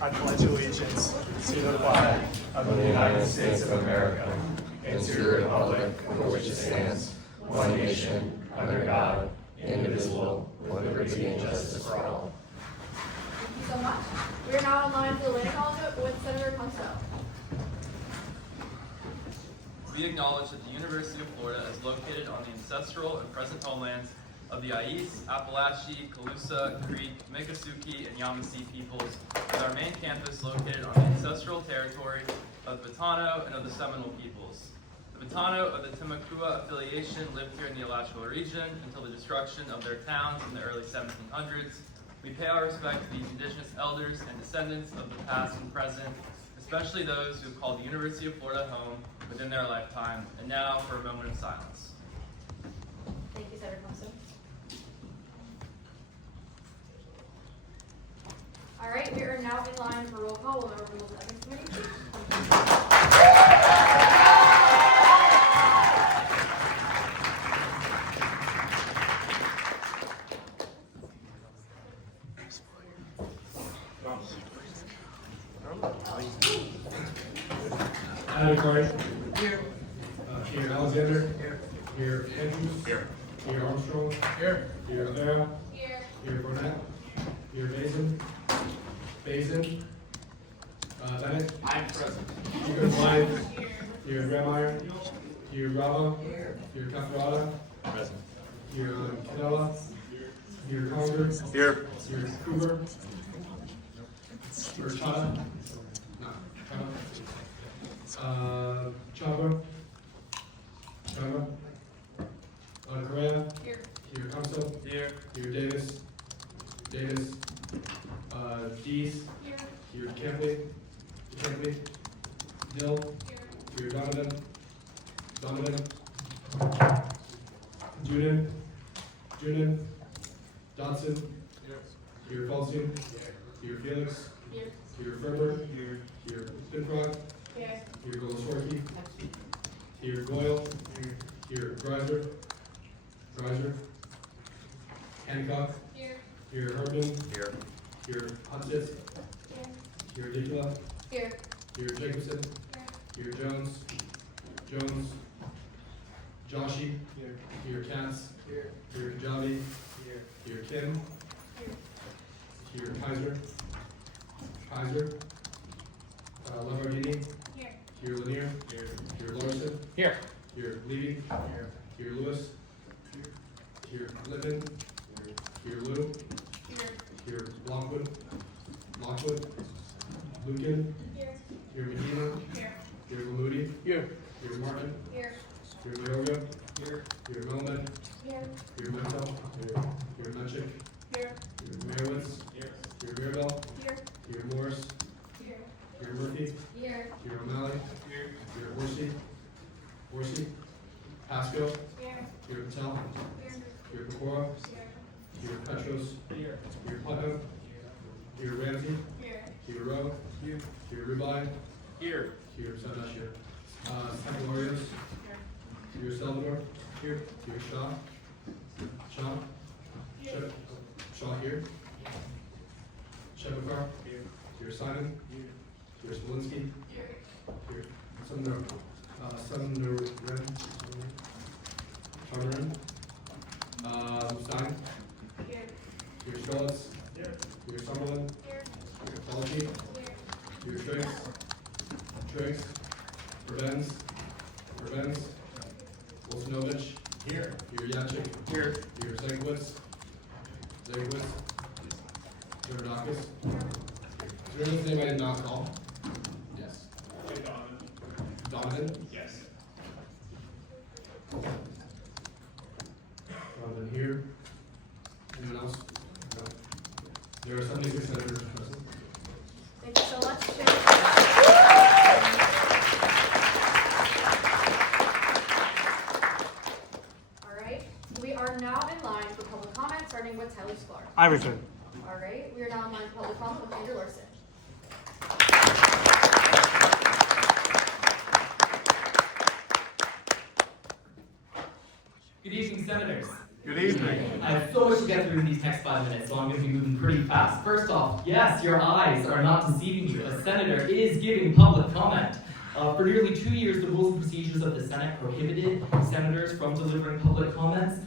I pledge allegiance to the flag of the United States of America and to the republic for which it stands, one nation, under God, indivisible, with liberty and justice for all. Thank you so much. We are now in line for the land acknowledgement with Senator Krystal. We acknowledge that the University of Florida is located on the ancestral and present homelands of the Ais, Appalachee, Calusa, Creek, Miccosukee, and Yamasee peoples, with our main campus located on the ancestral territory of the Batano and of the Seminole peoples. The Batano of the Timucua affiliation lived here in the Alachua region until the destruction of their towns in the early 1700s. We pay our respect to these indigenous elders and descendants of the past and present, especially those who have called the University of Florida home within their lifetime. And now for a moment of silence. Thank you, Senator Krystal. All right, we are now in line for roll call. Will the Rules and Ethics Committee please come to Adhikari. Here. Here Alexander. Here Andrews. Here Armstrong. Here Arora. Here Burnett. Here Basin. Bennett. I'm present. Here Lyons. Here Grameyer. Here Rava. Here Cafarada. Present. Here Kayla. Here Conger. Here. Here Cooper. Here Chada. No, Chava. Correa. Here. Here Comso. Here. Here Davis. Dees. Here. Here Campley. Dill. Here Donovan. Junin. Dodson. Here Felsin. Here Felix. Here Ferber. Here Pinfrock. Here Golesorkhi. Here Goyle. Here Greiser. Hancock. Here Herdman. Here Hudson. Here Idiculla. Here. Here Jacobson. Here Jones. Joshi. Here Katz. Here Kajabi. Here Kim. Here Kaiser. Lamardini. Here Lanier. Here Larsen. Here. Here Levy. Here Lewis. Here Litman. Here Lou. Here Lockwood. Lucan. Here Medina. Here Lamudi. Here Martin. Here Mayoga. Here Melman. Here Mentel. Here Menchik. Here Merowitz. Here Mirabel. Here Morris. Here Murphy. Here O'Malley. Here Horsey. Pasco. Here Patel. Here Pecora. Here Petros. Here Putnam. Here Ramsey. Here Rowe. Here Rubai. Here Sabadash. Here Sanctuarios. Here Salvador. Here Shaw. Shaw here. Shebakar. Here Simon. Here Smolinski. Here Sumner Charmerin. Stein. Here Schultz. Here Summerlin. Here Tolchi. Here Triggs. Verbenz. Wolsonovich. Here Yachik. Here Zegwitz. Jordakis. Is there anything I did not call? Yes. Donovan? Yes. Donovan here. Anyone else? No. There are 76 senators present. Thank you so much, Chair. All right, we are now in line for public comment, starting with Tyler Sklar. I return. All right, we are now in line for public comment with Andrew Larsen. Good evening, Senators. Good evening. I have so much to get through in these next 5 minutes, so I'm going to be moving pretty pretty fast. First off, yes, your eyes are not deceiving you. A senator is giving public comment. For nearly 2 years, the rules and procedures of the Senate prohibited senators from delivering public comments.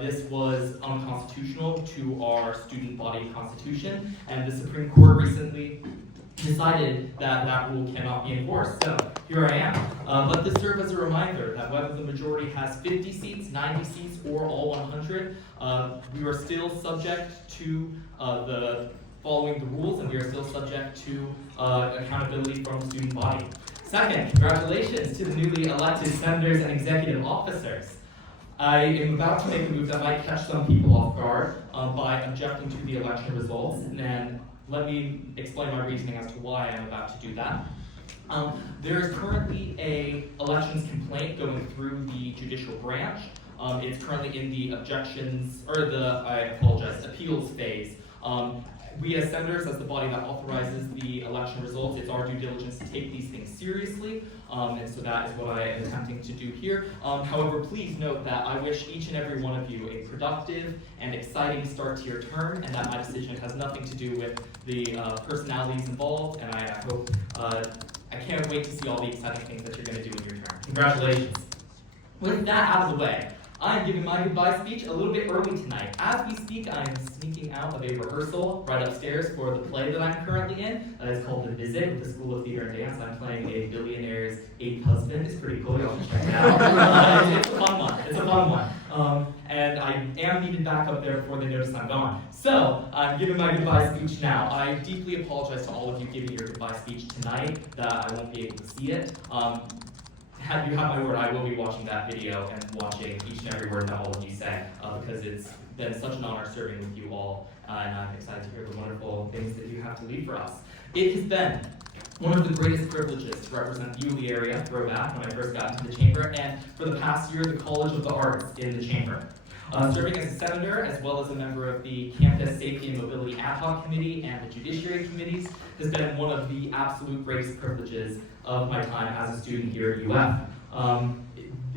This was unconstitutional to our student body constitution, and the Supreme Court recently decided that that rule cannot be enforced. So here I am. Let this serve as a reminder that whether the majority has 50 seats, 90 seats, or all 100, we are still subject to following the rules, and we are still subject to accountability from the student body. Second, congratulations to the newly elected senators and executive officers. I am about to make a move that might catch some people off guard by objecting to the election results, and let me explain my reasoning as to why I'm about to do that. There is currently a elections complaint going through the judicial branch. It's currently in the appeals phase. We as senators, as the body that authorizes the election results, it's our due diligence to take these things seriously, and so that is what I am attempting to do here. However, please note that I wish each and every one of you a productive and exciting start to your term, and that my decision has nothing to do with the personalities involved, and I hope, I can't wait to see all the exciting things that you're going to do in your term. Congratulations. With that out of the way, I'm giving my goodbye speech a little bit early tonight. As we speak, I am sneaking out of a rehearsal right upstairs for the play that I'm currently in. It's called The Visit with the School of Theater and Dance. I'm playing a billionaire's eighth husband. It's pretty cool. Y'all should check it out. It's a fun one. It's a fun one. And I am needed back up there before they notice I'm gone. So, I'm giving my goodbye speech now. I deeply apologize to all of you giving your goodbye speech tonight that I won't be able to see it. You have my word, I will be watching that video and watching each and every word that all of you say, because it's been such an honor serving with you all, and I'm excited to hear the wonderful things that you have to leave for us. It has been one of the greatest privileges to represent the Yulee area, throwback, when I first got into the chamber, and for the past year, the College of the Arts in the chamber. Serving as a senator, as well as a member of the Campus Safety and Mobility Ad Hoc Committee and the Judiciary Committees, has been one of the absolute greatest privileges of my time as a student here at UF.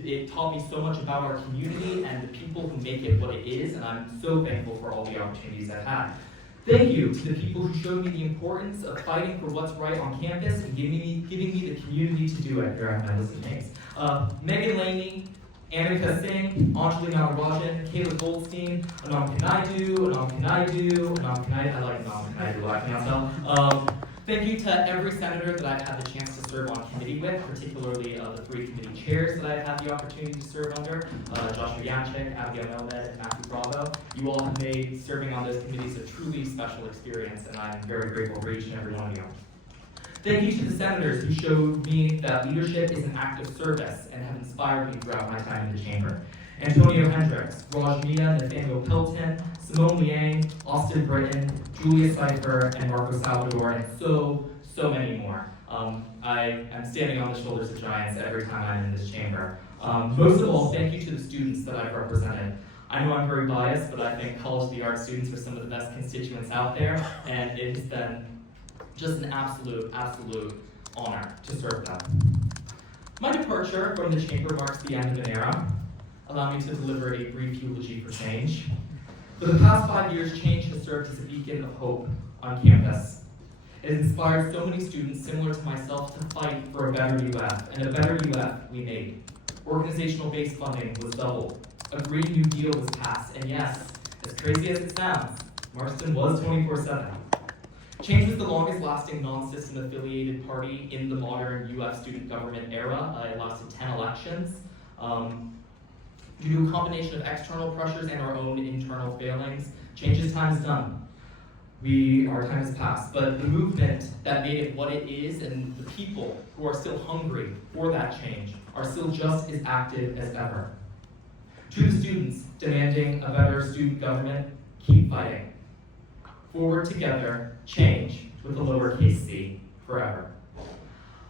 It taught me so much about our community and the people who make it what it is, and I'm so thankful for all the opportunities I've had. Thank you to the people who showed me the importance of fighting for what's right on campus and giving me the community to do it. Here I have my list of names. Megan Laney, Annika Singh, Anjali Nagarajan, Kayla Goldstein, Anam Kanaidu, I like Anam Kanaidu, I can tell. Thank you to every senator that I've had the chance to serve on committee with, particularly the 3 committee chairs that I've had the opportunity to serve under, Joshua Yanchik, Abigail Melmed, and Matthew Bravo. You all have made serving on those committees a truly special experience, and I'm very grateful for each and every one of you. Thank you to the senators who showed me that leadership is an act of service and have inspired me throughout my time in the chamber. Antonio Hendricks, Raj Mia, Nathaniel Pilton, Simone Liang, Austin Britton, Julia Cipher, and Marco Salvador, and so many more. I am standing on the shoulders of giants every time I'm in this chamber. Most of all, thank you to the students that I've represented. I know I'm very biased, but I think College of the Arts students are some of the best constituents out there, and it has been just an absolute honor to serve them. My departure from the chamber marks the end of an era. Allow me to deliver a brief eulogy for change. For the past 5 years, change has served as a beacon of hope on campus. It has inspired so many students similar to myself to fight for a better UF, and a better UF we made. Organizational-based funding was doubled. A Green New Deal was passed, and yes, as crazy as it sounds, Marston was 24/7. Change was the longest-lasting non-system affiliated party in the modern UF student government era. It lasted 10 elections. Due to a combination of external pressures and our own internal failings, change's time is done. Our time has passed, but the movement that made it what it is and the people who are still hungry for that change are still just as active as ever. To the students demanding a better student government, keep fighting. Forward together, change with a lowercase c, forever.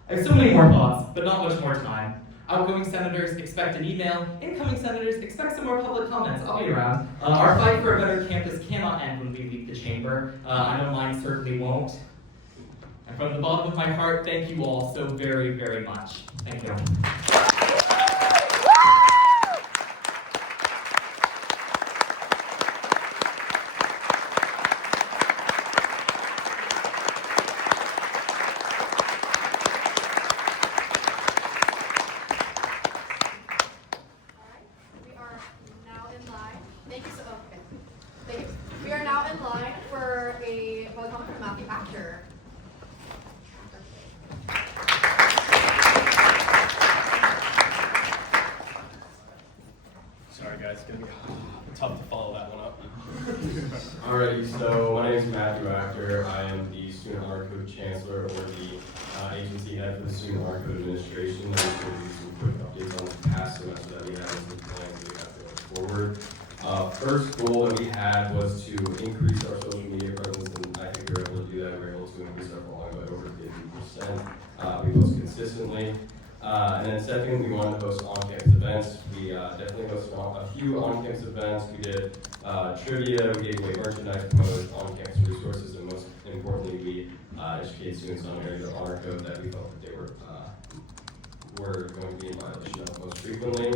I have so many more thoughts, but not much more time. Outgoing senators expect an email. Incoming senators expect some more public comments. I'll be around. Our fight for a better campus cannot end when we leave the chamber. I know mine certainly won't. And from the bottom of my heart, thank you all so very, very much. Thank you. Matthew Actor. Sorry guys, it's gonna be tough to follow that one up. Alrighty, so my name is Matthew Actor. I am the Student Honor Code Chancellor, or the agency head for the Student Honor Code Administration. I'm just going to do some quick updates on the past semester that we had and some plans that we have going forward. First goal that we had was to increase our social media presence, and I think we were able to do that. We were able to increase our following by over 50%. We post consistently. And then second, we wanted to host on-campus events. We definitely hosted a few on-campus events. We did trivia, we gave away merchandise, promoted on-campus resources, and most importantly, we educated students on areas of honor code that we felt that they were going to be in violation of most frequently.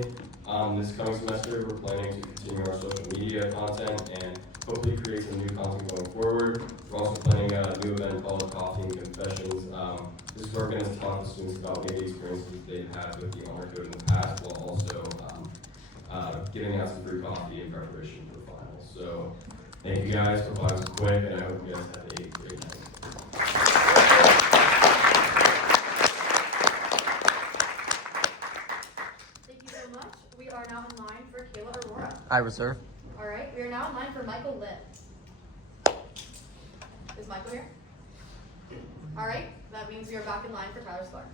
This coming semester, we're planning to continue our social media content and hopefully create some new content going forward. We're also planning a new event called Coffee and Confessions. This is where we're going to talk to students about maybe experiences they've had with the honor code in the past, while also giving out some free coffee in preparation for the finals. So thank you guys for following so quick, and I hope you guys have a great night. Thank you so much. We are now in line for Kayla Arora. I reserve. All right, we are now in line for Michael Lynn. Is Michael here? All right, that means we are back in line for Tyler Sklar.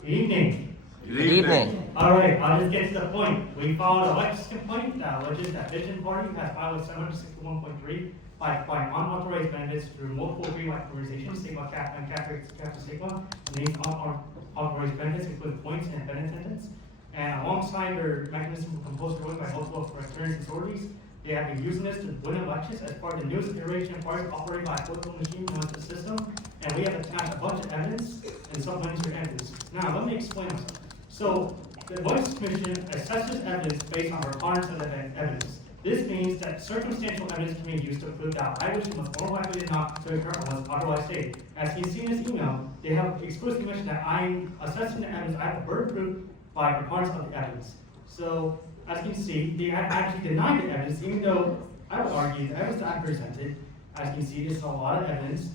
Good evening. Good evening. All right, I'll just get to the point. We filed a legislative complaint, which is that Vision Party has filed 761.3 by applying unauthorized benefits through multiple real-life organizations, Sigma Kappa and Kappa Sigma. And these unauthorized benefits include points and Bennett attendance. And alongside their mechanism of composed voting by multiple fraternity authorities, they have been using this to win elections as part of the newest iteration of parties operated by a political machine known as the system. And we have attached a bunch of evidence and supplementary evidence. Now, let me explain myself. So, the Voice Commission assesses evidence based on preponderance of the evidence. This means that circumstantial evidence can be used to prove that a violation was more likely than not to occur unless otherwise stated. As you can see in this email, they have explicitly mentioned that I'm assessing the evidence, I have a burden of proof by preponderance of the evidence. So, as you can see, they have actually denied the evidence, even though I would argue the evidence that I presented, as you can see, there's a lot of evidence,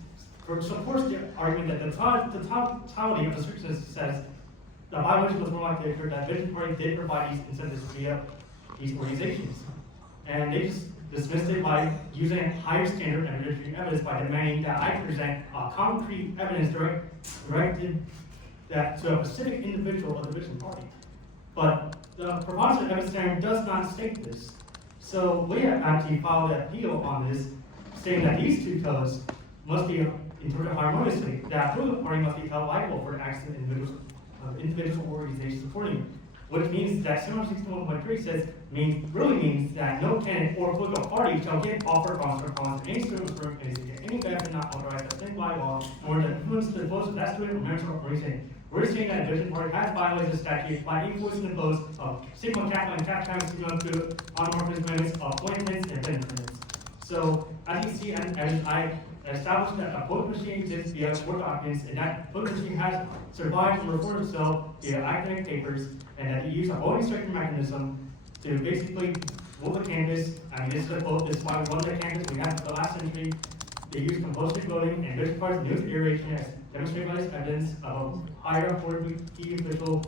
supports the argument that the totality of the circumstances says the violation was more likely to occur, that Vision Party did provide these incentives via these organizations. And they just dismissed it by using a higher standard evidentiary evidence by demanding that I present concrete evidence directed that to a specific individual of the Vision Party. But the preponderance of evidence standard does not state this. So we have actually filed an appeal on this, stating that these two codes must be interpreted harmoniously. That political party must be held liable for the acts of individual organizations supporting it. Which means that 761.3 says really means that no candidate or political party shall get offered funds or funds in any student group and get any benefit not authorized as by law, or to influence the votes of that student or member of organization. We're saying that the Vision Party has violated the statute by influencing the votes of Sigma Kappa and Kappa Sigma through unauthorized amendments of appointments and benefits. So as you see, and I established that a vote machine exists via court documents, and that vote machine has survived and reported itself via academic papers, and that they use a voting striking mechanism to basically vote the canvas. I mean, this is a vote, this is why we won the canvas. We have the last century. They use compulsory voting, and Vision Party's newest iteration has demonstrated by this evidence of a higher authority official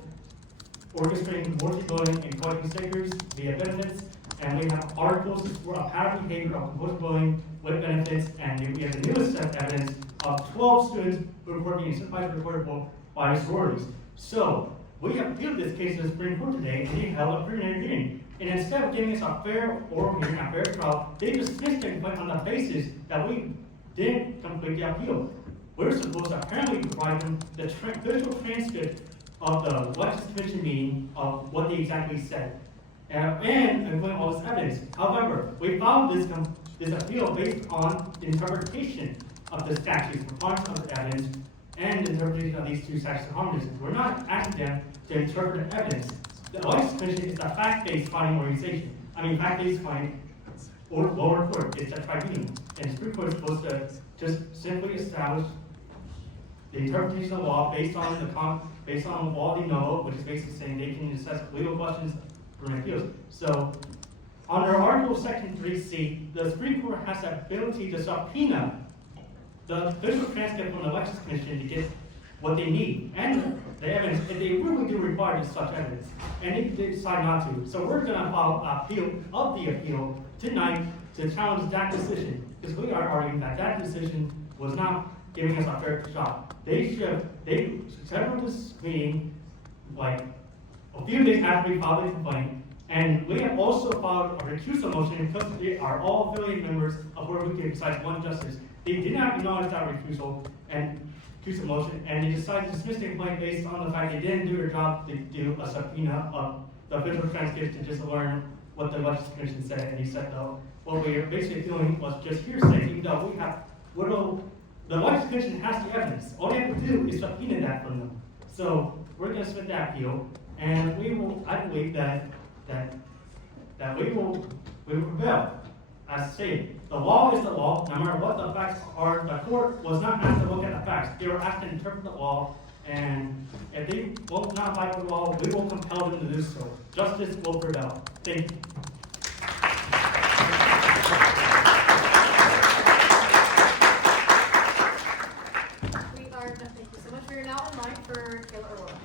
orchestrating compulsory voting and collecting stickers via benefits. And we have articles for a pattern behavior of compulsory voting with benefits, and we have the newest set of evidence of 12 students who report being incentivized to report vote by sororities. So we have appealed this case to the Supreme Court today, and they held a preliminary hearing. And instead of giving us a fair oral hearing, a fair trial, they dismissed it on the basis that we didn't complete the appeal. We're supposed to apparently provide them the official transcript of the Legislative Commission meeting of what they exactly said. And including all this evidence. However, we filed this appeal based on the interpretation of the statutes, preponderance of the evidence, and the interpretation of these two statutes of harmonies. We're not asking them to interpret the evidence. The Elections Commission is a fact-based body organization. Fact-based body or lower court. It's a tribunal. And the Supreme Court is supposed to just simply establish the interpretation of law based on the law they know, which is basically saying they can assess legal questions from appeals. So, under Article Section 3C, the Supreme Court has the ability to subpoena the official transcript from the Elections Commission to get what they need and the evidence, and they really do require such evidence, and they decide not to. So we're going to file an appeal of the appeal tonight to challenge that decision, because we are arguing that that decision was not giving us a fair shot. They scheduled this meeting like a few days after we filed the complaint, and we have also filed a recusal motion because they are all affiliate members of where we can besides one justice. They did not acknowledge that recusal motion, and they decided to dismiss the complaint based on the fact they didn't do their job to do a subpoena of the official transcript to just learn what the Elections Commission said, and he said, no, what we were basically doing was just hearsay, even though the Elections Commission has the evidence. All they have to do is subpoena that from them. So we're going to submit that appeal, and I believe that we will prevail. As stated, the law is the law, no matter what the facts are. The court was not asked to look at the facts. They were asked to interpret the law, and if they will not abide by the law, we will compel them to do so. Justice will prevail. Thank you. Thank you so much. We are now in line for Kayla Arora.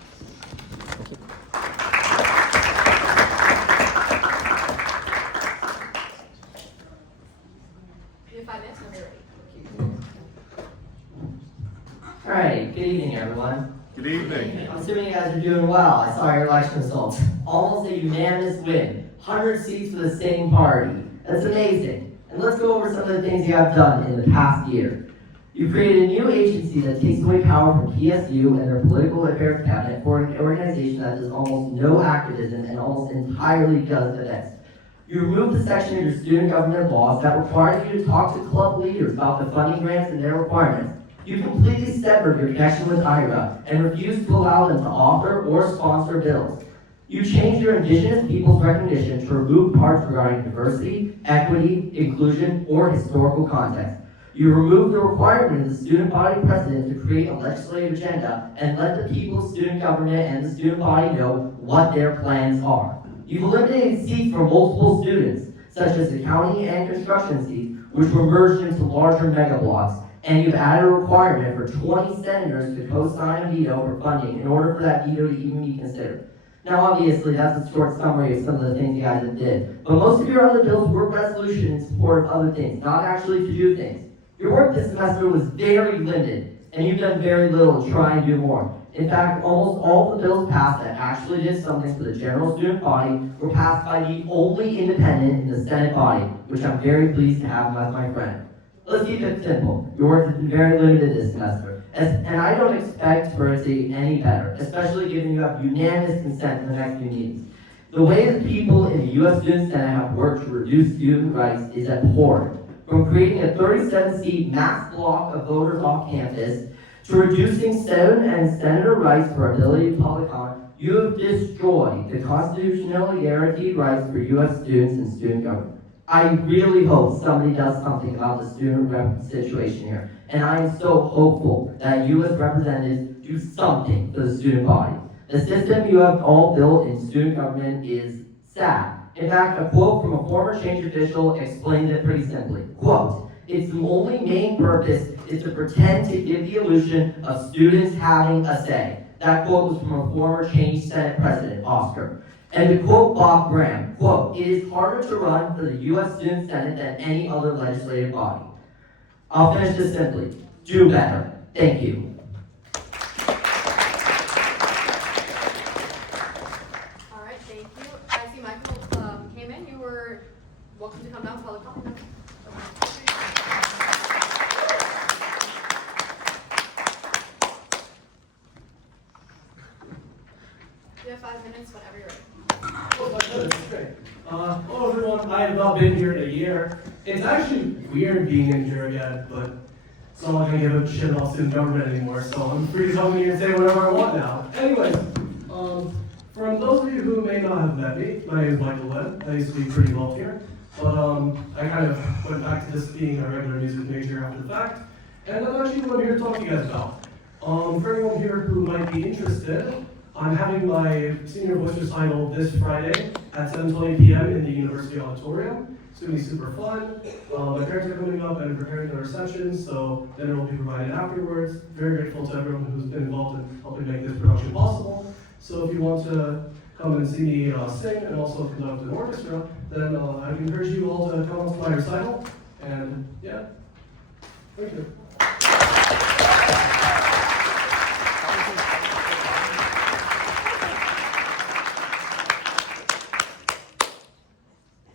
You have 5 minutes when you're ready. All right, good evening, everyone. Good evening. I'm assuming you guys are doing well. I saw your election results. Almost a unanimous win. 100 seats for the same party. That's amazing. And let's go over some of the things you have done in the past year. You created a new agency that takes away power from PSU and their political affairs cabinet for an organization that does almost no activism and almost entirely does events. You removed the section of your student government laws that required you to talk to club leaders about the funding grants and their requirements. You completely severed your connection with Acknowledgement and refused to allow them to author or sponsor bills. You changed your Indigenous people's recognition to remove parts regarding diversity, equity, inclusion, or historical context. You removed the requirement of the student body president to create a legislative agenda and let the people's student government and the student body know what their plans are. You've eliminated seats for multiple students, such as accounting and construction seats, which were merged into larger mega blocks, and you've added a requirement for 20 senators to co-sign a veto for funding in order for that veto to even be considered. Now, obviously, that's a short summary of some of the things you guys have did, but most of your other bills were resolutions in support of other things, not actually to do things. Your work this semester was very limited, and you've done very little to try and do more. In fact, almost all the bills passed that actually did something for the general student body were passed by the only independent in the Senate body, which I'm very pleased to have as my friend. Let's keep it simple. Your work has been very limited this semester, and I don't expect for it to be any better, especially given you have unanimous consent for the next few meetings. The way the people in the U.S. Student Senate have worked to reduce student rights is abhorrent. From creating a 37-seat mass block of voters off campus, to reducing Senate and Senator rights for ability to public comment, you have destroyed the constitutionally guaranteed rights for U.S. students and student government. I really hope somebody does something about the student rep situation here, and I am so hopeful that you as representatives do something for the student body. The system you have all built in student government is sad. In fact, a quote from a former change official explains it pretty simply. Quote, "Its only main purpose is to pretend to give the illusion of students having a say." That quote was from a former change Senate President, Oscar. And to quote Bob Graham, quote, "It is harder to run for the U.S. Student Senate than any other legislative body." I'll finish this simply. Do better. Thank you. All right, thank you. I see Michael came in. You were welcome to come down to public comment now. You have 5 minutes whenever you're ready. Oh my goodness, it's great. Hello everyone, I have not been here in a year. It's actually weird being in here again, but it's not like I give a shit about student government anymore, so I'm free to come in here and say whatever I want now. Anyways, For those of you who may not have met me, my name is Michael Lynn. I used to be pretty involved here, but I kind of went back to just being a regular music major after the fact, and I'm actually what I'm here to talk to you guys about. For anyone here who might be interested, I'm having my senior voice recital this Friday at 7:20 p.m. in the University Auditorium. It's going to be super fun. My parents are coming up and preparing their reception, so dinner will be provided afterwards. Very grateful to everyone who's been involved in helping make this production possible. So if you want to come and see me sing and also conduct an orchestra, then I encourage you all to come to my recital. And yeah, thank you.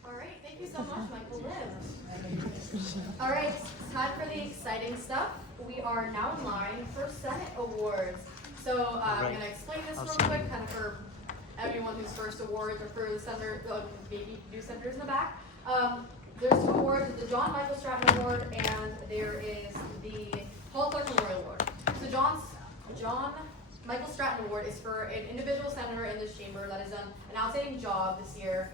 All right, thank you so much, Michael Liv. All right, it's time for the exciting stuff. We are now in line for Senate Awards. So I'm going to explain this real quick, kind of for everyone whose first awards or for the senator, maybe new senators in the back. There's two awards: the John Michael Stratton Award, and there is the Paul Clark Memorial Award. So John Michael Stratton Award is for an individual senator in this chamber that has done an outstanding job this year.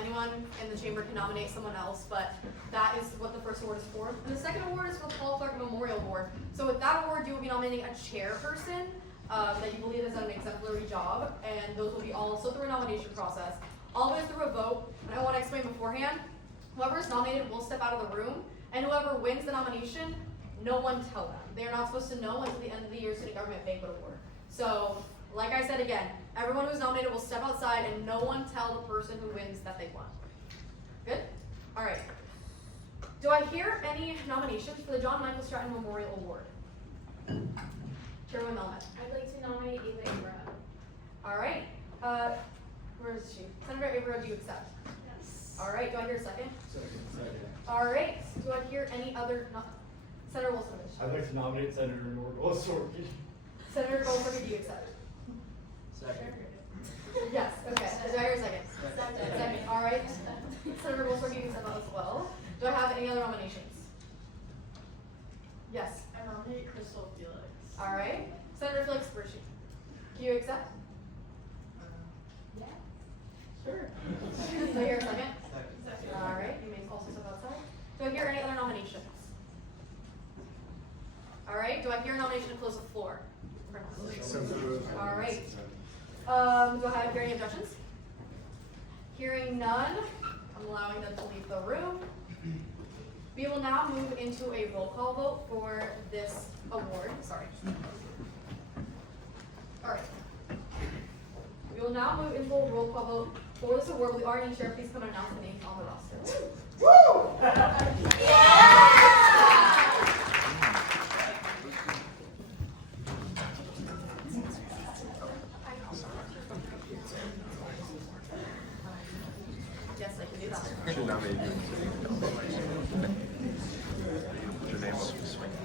Anyone in the chamber can nominate someone else, but that is what the first award is for. And the second award is for the Paul Clark Memorial Award. So with that award, you will be nominating a chairperson that you believe has done an exemplary job, and those will be also through a nomination process, always through a vote. And I want to explain beforehand, whoever is nominated will step out of the room, and whoever wins the nomination, no one tell them. They are not supposed to know until the end of the year student government banquet award. So, like I said again, everyone who's nominated will step outside, and no one tell the person who wins that they won. Good? All right. Do I hear any nominations for the John Michael Stratton Memorial Award? Chairwoman Melman. I'd like to nominate Eva Abra. All right. Where is she? Senator Avera, do you accept? Yes. All right. Do I hear a second? All right. Do I hear any other? Senator Wolsonovich. I'd like to nominate Senator Noor. Golesorkhi. Senator Golesorkhi, do you accept? Second. Yes. Okay. Do I hear a second? Second. Second. All right. Senator Golesorkhi, you accept that as well. Do I have any other nominations? Yes. I nominate Krystal Felix. All right. Senator Felix Burton, do you accept? Yeah. Sure. Do I hear a second? Second. All right. You may also step outside. Do I hear any other nominations? All right. Do I hear a nomination to close the floor? All right. Do I hear any objections? Hearing none, I'm allowing them to leave the room. We will now move into a roll call vote for this award. Sorry. All right. We will now move into a roll call vote for this award. Will the RNE chair please come and announce the names on the roster? Woo! Yes, I can do that. Should nominate you. Your name will be swinging.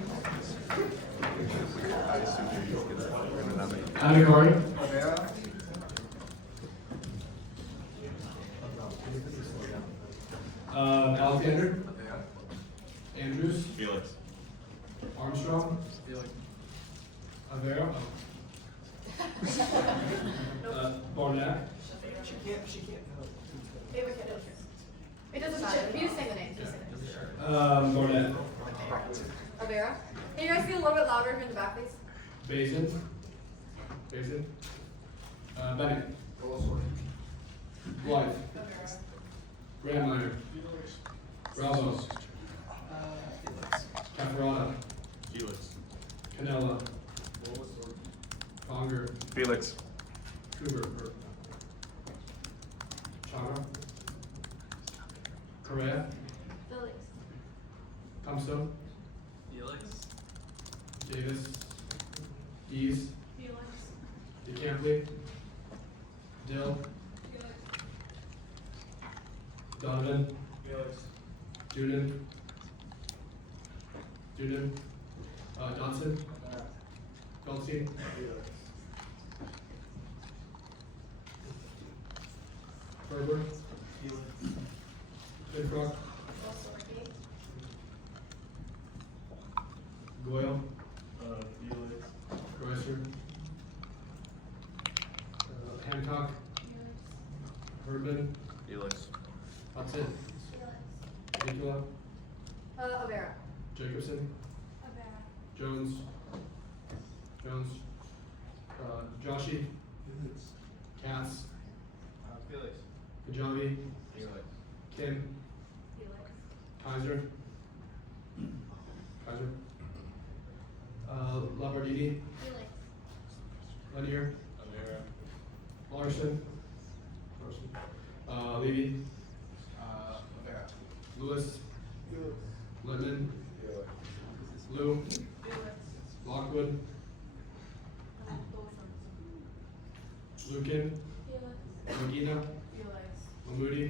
I assume you're going to nominate. Adhikari. Alexander. Andrews. Felix. Armstrong. Avera. Barnett. It doesn't matter. You just say the names. Just say the names. Barnett. Avera. Can you guys be a little bit louder in the back, please? Basin. Bennett. Blythe. Grandminer. Ramos. Cafarada. Felix. Canella. Conger. Felix. Cougar. Chaga. Correa. Felix. Comstone. Felix. Davis. Dees. Felix. DeCampley. Dill. Donovan. Dunan. Johnson. Goldstein. Ferber. Pidcock. Goyle. Chrysler. Hancock. Burton, Felix. Hudson, Idiculla, Avera. Jacobson, Avera. Jones, Joshi, Katz, Felix. Kajabi, Felix. Kim, Felix. Kaiser, Labardini, Felix. Lanier, Larsen, Levy, Lewis, Litman, Lou, Lockwood, Lucan, Magina, Mahmoudi,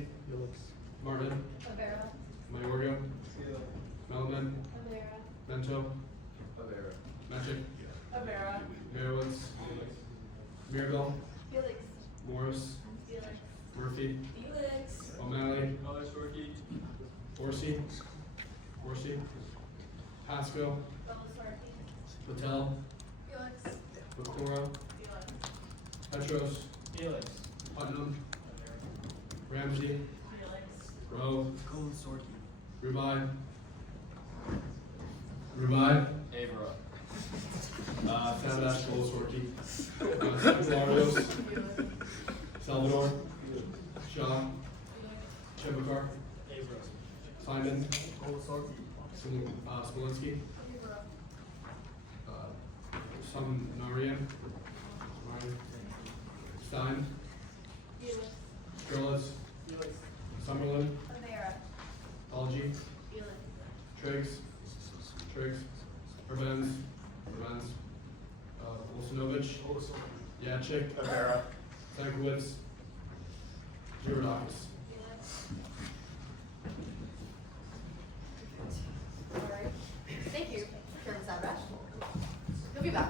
Martin, Avera. Mayorga, Melman, Avera. Bento, Magic, Avera. Merowitz, Mirabel, Felix. Morris, Felix. Murphy, Felix. O'Malley, Golesorkhi. Horsey, Pasco, Golesorkhi. Patel, Felix. Bakura, Felix. Petros, Felix. Putnam, Ramsey, Felix. Rowe, Golesorkhi. Rubai, Avera. Sabadash, Golesorkhi, Sklar, Salvador, Shaw, Chebukar, Simon, Smolinski, Samnarian, Stein, Felix. Skrillex, Summerlin, Avera. Algie, Felix. Triggs, Urbans, Wolsonovich, Yachik, Tankowitz, Girodakis. Alright. Thank you, Chairman Sabadash. You'll be back.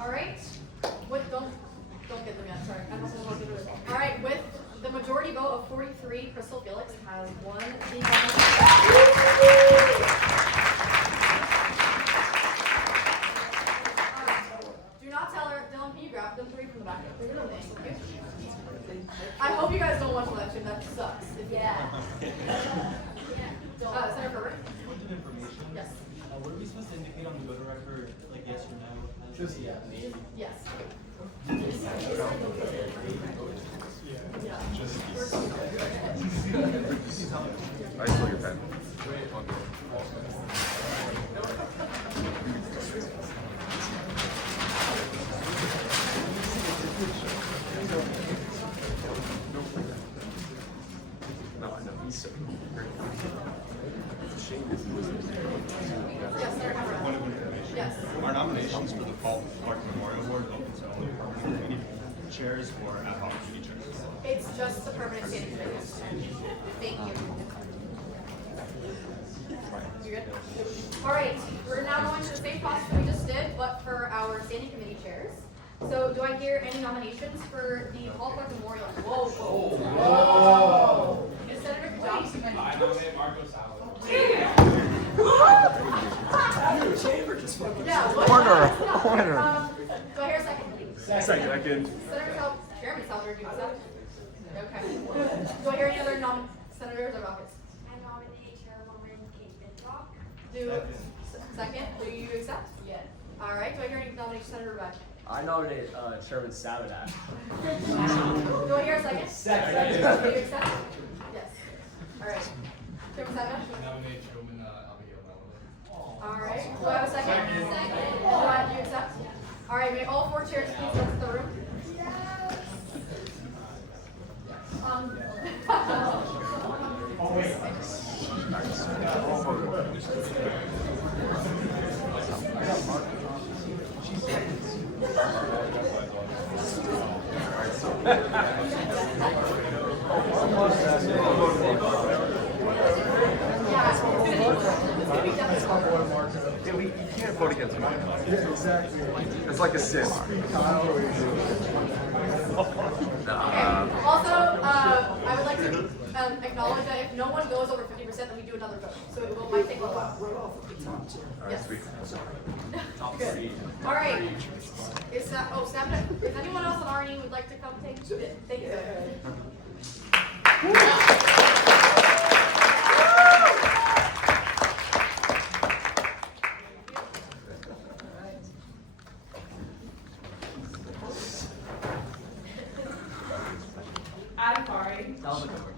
Alright, don't get them yet, sorry. I'm also going to do it. Alright, with the majority vote of 43, Krystal Felix has won the Do not tell her, Dylan, can you grab them 3 from the back? Thank you. I hope you guys don't watch the live stream, that sucks. Yeah. Senator Herbert? Yes. What are we supposed to indicate on the voter record, like yes or no? Just yes. Yes. I stole your pen. No, I know. He's so great. It's a shame that he wasn't Yes, Senator Herbert. Yes. Our nominations for the Fall Clark Memorial Award open to only permanent committee chairs or ad hoc committee chairs. It's just the permanent standing committees. Thank you. You good? All right, we're now going to the same process we just did, but for our standing committee chairs. So do I hear any nominations for the Hall Clark Memorial? Whoa, whoa, whoa. Is Senator Johnson? I nominate Marco Salvador. Yeah, what? Corner. Do I hear a second? Second. Senator Chairman Salvador, do you accept? Okay. Do I hear any other senators or buckets? I nominate Chairwoman Kate Bidrock. Second, do you accept? Yes. All right, do I hear any nomination, Senator Rebecca? I nominate Chairman Sabadash. Do I hear a second? Second. Do you accept? Yes. All right. Chairman Sabadash? Nominate Chairman Abigail Mellon. All right. Do I have a second? Do you accept? All right, may all 4 chairs please exit the room? Oh, wait. Yeah. Yeah, you can't vote against mine. Yeah, exactly. It's like a sin. Also, I would like to acknowledge that if no one goes over 50%, then we do another vote. So it might take a while. Yes. Good. All right. Sabadash, if anyone else on R&E would like to come take it, thank you. Adhikari. Salvador.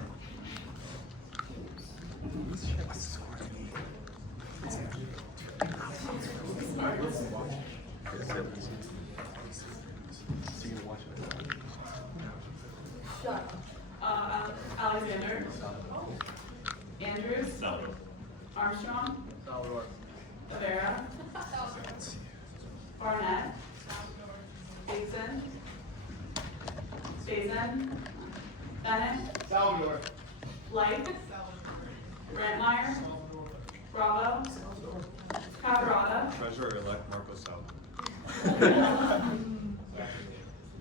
Alexander. Andrews. Salvador. Armstrong. Salvador. Avera. Barnett. Dixon. Bennett. Salvador. Light. Brantmeyer. Bravo. Cabarata. Treasurer-elect Marco Salvador.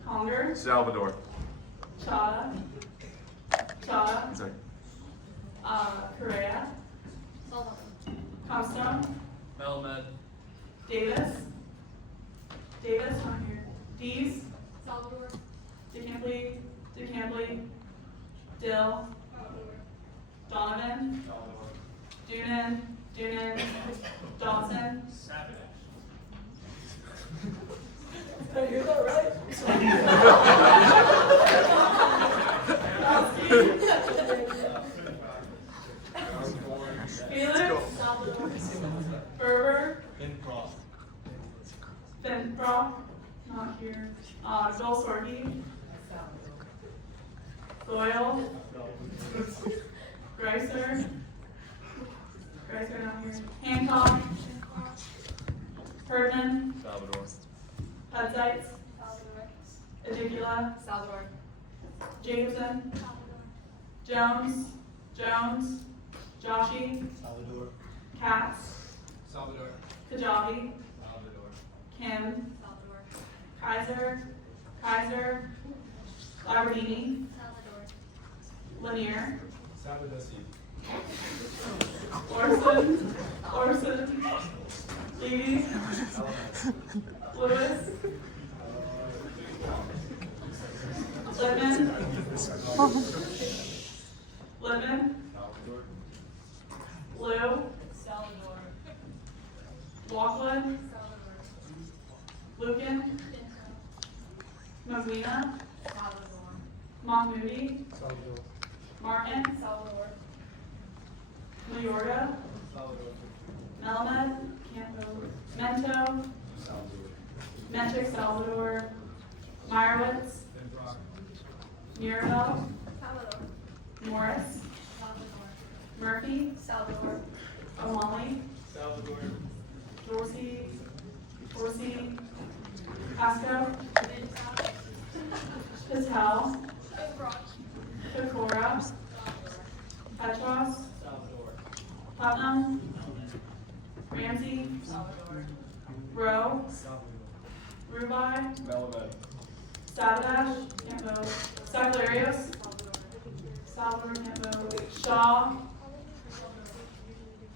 Conger. Salvador. Chada. Sorry. Correa. Comstone. Melmed. Davis, not here. Dees. Salvador. DeCampley. Dill. Donovan. Doonan. Dawson. Did I hear that right? Felix. Berber. Finfrock. Not here. Golesorkhi. Doyle. Greiser. Not here. Hancock. Herdman. Salvador. Hudsites. Idiculla. Salvador. Jacobson. Jones. Joshi. Salvador. Katz. Salvador. Kajabi. Salvador. Kim. Salvador. Kaiser. Labradini. Salvador. Lanier. Salvador. Orson. Levy. Lewis. Litman. Lou. Salvador. Lockwood. Salvador. Lucan. Magwina. Salvador. Mahmoudi. Salvador. Martin. Salvador. Mayorga. Salvador. Melamed. Can't vote. Mento. Metric. Salvador. Meyerowitz. Mirabel. Salvador. Morris. Salvador. Murphy. Salvador. O'Malley. Salvador. Dorsey. Pasco. Patel. Pecora. Petros. Salvador. Putnam. Ramsey. Rowe. Rubai. Melmed. Sabadash. Can't vote. Saglarios. Salvador. Can't vote. Shaw.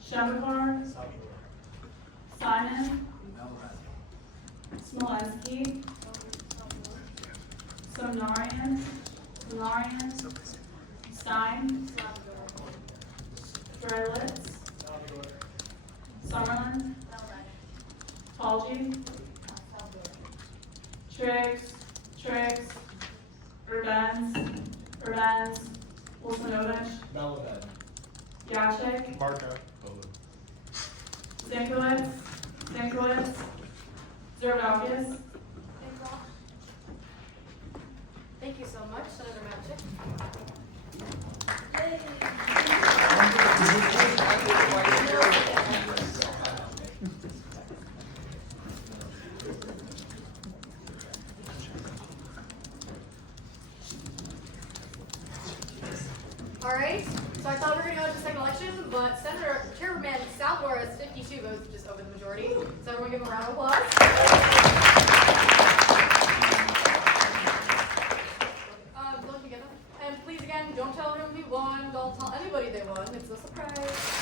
Shembekar. Simon. Smolensky. Somnarian. Stein. Strelitz. Summerlin. Talgi. Triggs. Urbans. Wolsonovich. Melmed. Yachik. Parker. Zinkowitz. Zerdakis. Thank you so much, Senator Matchik. All right, so I thought we were going to go to the second election, but Chairman Salvador has votes just over the majority. So everyone give them a round of applause. Look together. And please again, don't tell everyone who won. Don't tell anybody they won. It's a surprise.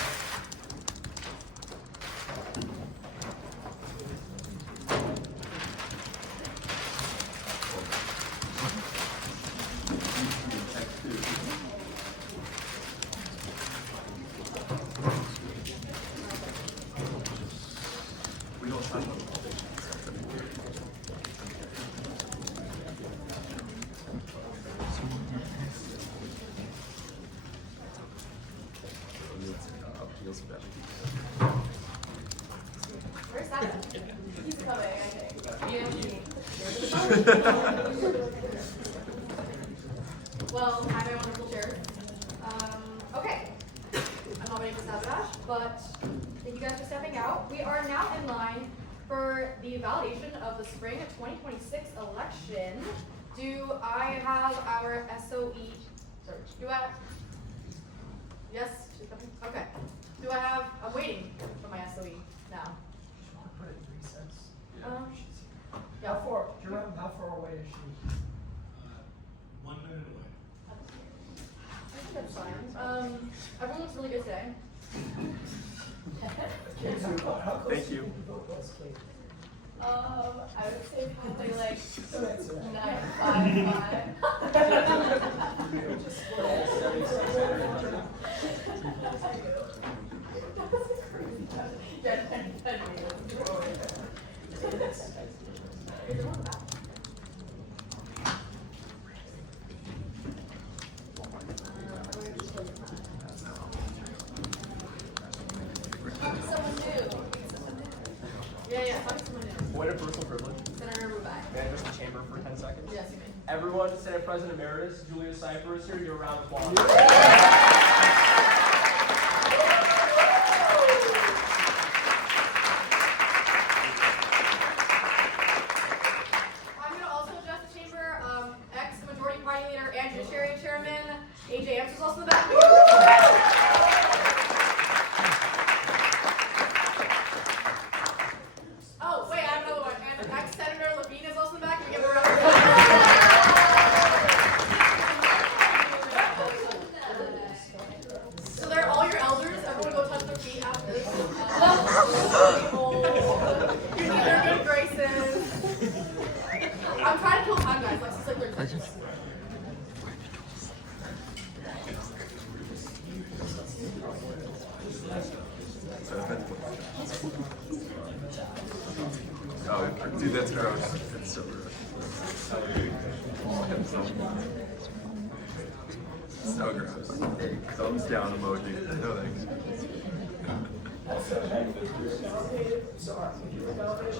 Where's that? He's coming, I think. Well, hi, my wonderful chair. Okay. I'm not waiting for Sabadash, but thank you guys for stepping out. We are now in line for the validation of the spring 2026 election. Do I have our SOE? Sorry, do I? Yes, she's coming. Okay. Do I have? I'm waiting for my SOE now. Put it in recess. Yeah. How far away is she? 1 minute away. I think that's fine. Everyone looks really good today. Thank you. I would say probably like 9.55. Yeah, 10 Someone new. Yeah, talk to someone new. Point of personal privilege. Senator Rubai. May I address the chamber for 10 seconds? Yes, you may. Everyone, Senate President Emeritus Julia Cypher is here to give a round of applause. I'm going to also address the chamber. Ex-majority party leader and Judiciary chairman AJ Amps is also in the back. Oh, wait, I have another one. And ex-senator Levine is also in the back. Can we give her a round of applause? So they're all your elders. Everyone go touch their feet after this. You need their good graces. I'm trying to kill time, guys. Like, it's like 30 seconds. Oh, dude, that's gross. That's so gross. So gross. Thumbs down emoji. No thanks. Sorry, if you're about it,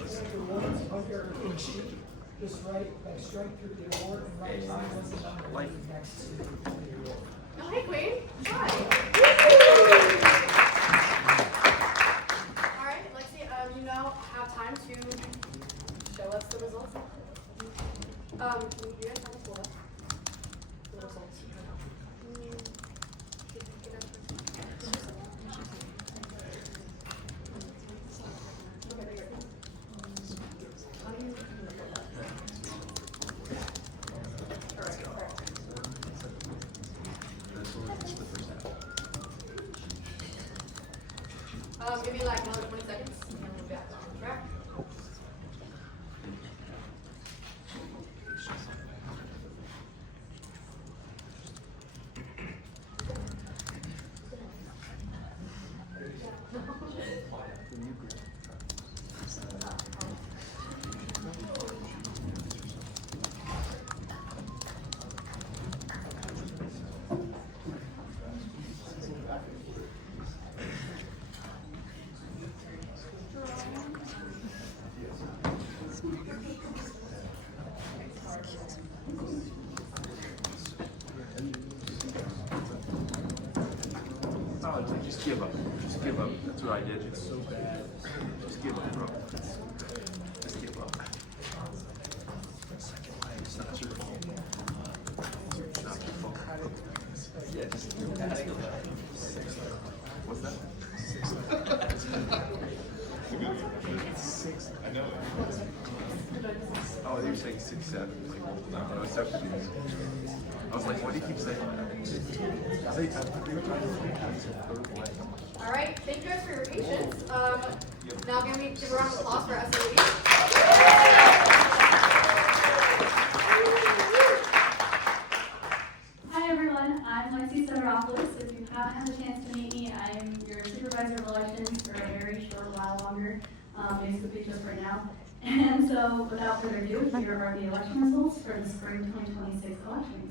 on your sheet, just write, like, strike through the award and write down what's the number next to the award. Oh, hey, Queen. Hi. All right, Lexi, you now have time to show us the results. You guys have a pull up the results. Give me like another 20 seconds and then we'll be back on track. Just give up. Just give up. That's what I did. It's so bad. Just give up, bro. Just give up. It's not your fault. It's not your fault. Yeah, just what's that? 6, 7. No, 7. I was like, why do you keep saying that? All right, thank you guys for your patience. Now give a round of applause for SOE. Hi everyone, I'm Salvador. If you haven't had a chance to meet me, I'm your supervisor of elections for a very short while longer, basically just right now. And so, without further ado, here are the election results for the spring 2026 elections.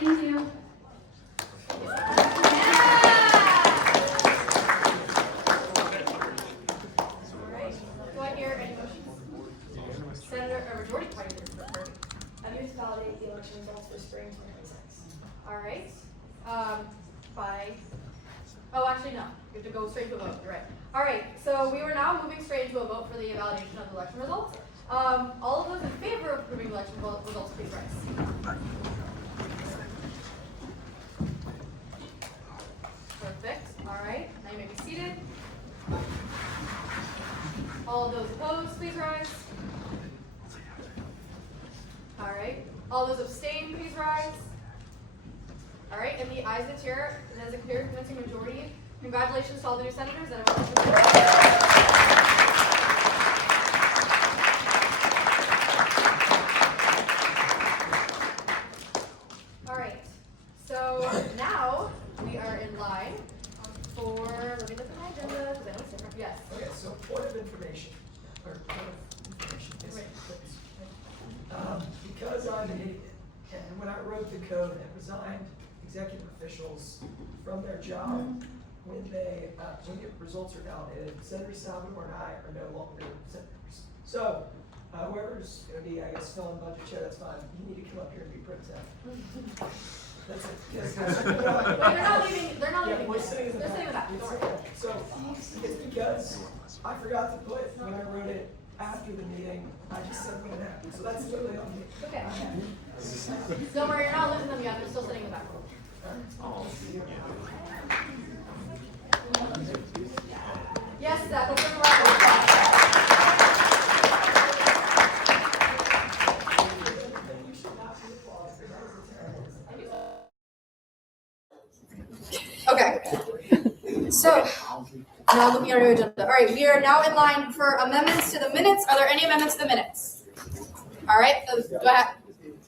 Thank you. Majority party preferred. I move to validate the election results for spring 2026. All right. Oh, actually, no. We have to go straight to a vote. You're right. All right. So we are now moving straight into a vote for the validation of the election results. All of those in favor of approving election results, please rise. Perfect. All right. Now you may be seated. All of those opposed, please rise. All right. All those abstain, please rise. All right. And the ayes of the chair, it has a clear convincing majority. Congratulations to all the new senators that have elected. All right. So now we are in line for, let me look at my agenda because I know it's different. Yes. Okay, so point of information, or point of information, yes, please. Because I'm an idiot, and when I wrote the code, it resigned executive officials from their job when the results are validated. Senator Salvador and I are no longer senators. So whoever's going to be, I guess, still in budget chair, that's fine. You need to come up here and be pro temp. That's it. Yes, Wait, they're not leaving. They're not leaving. We're sitting in the They're back. sitting in the back. So it's because I forgot to put when I wrote it after the meeting. I just said when it happened. So that's totally on me. Okay. Don't worry, you're not losing them yet. They're still sitting in the back. Yes, Zach. Let's bring around. Okay. So now looking at our agenda. All right, we are now in line for amendments to the minutes. Are there any amendments to the minutes? All right. Go ahead.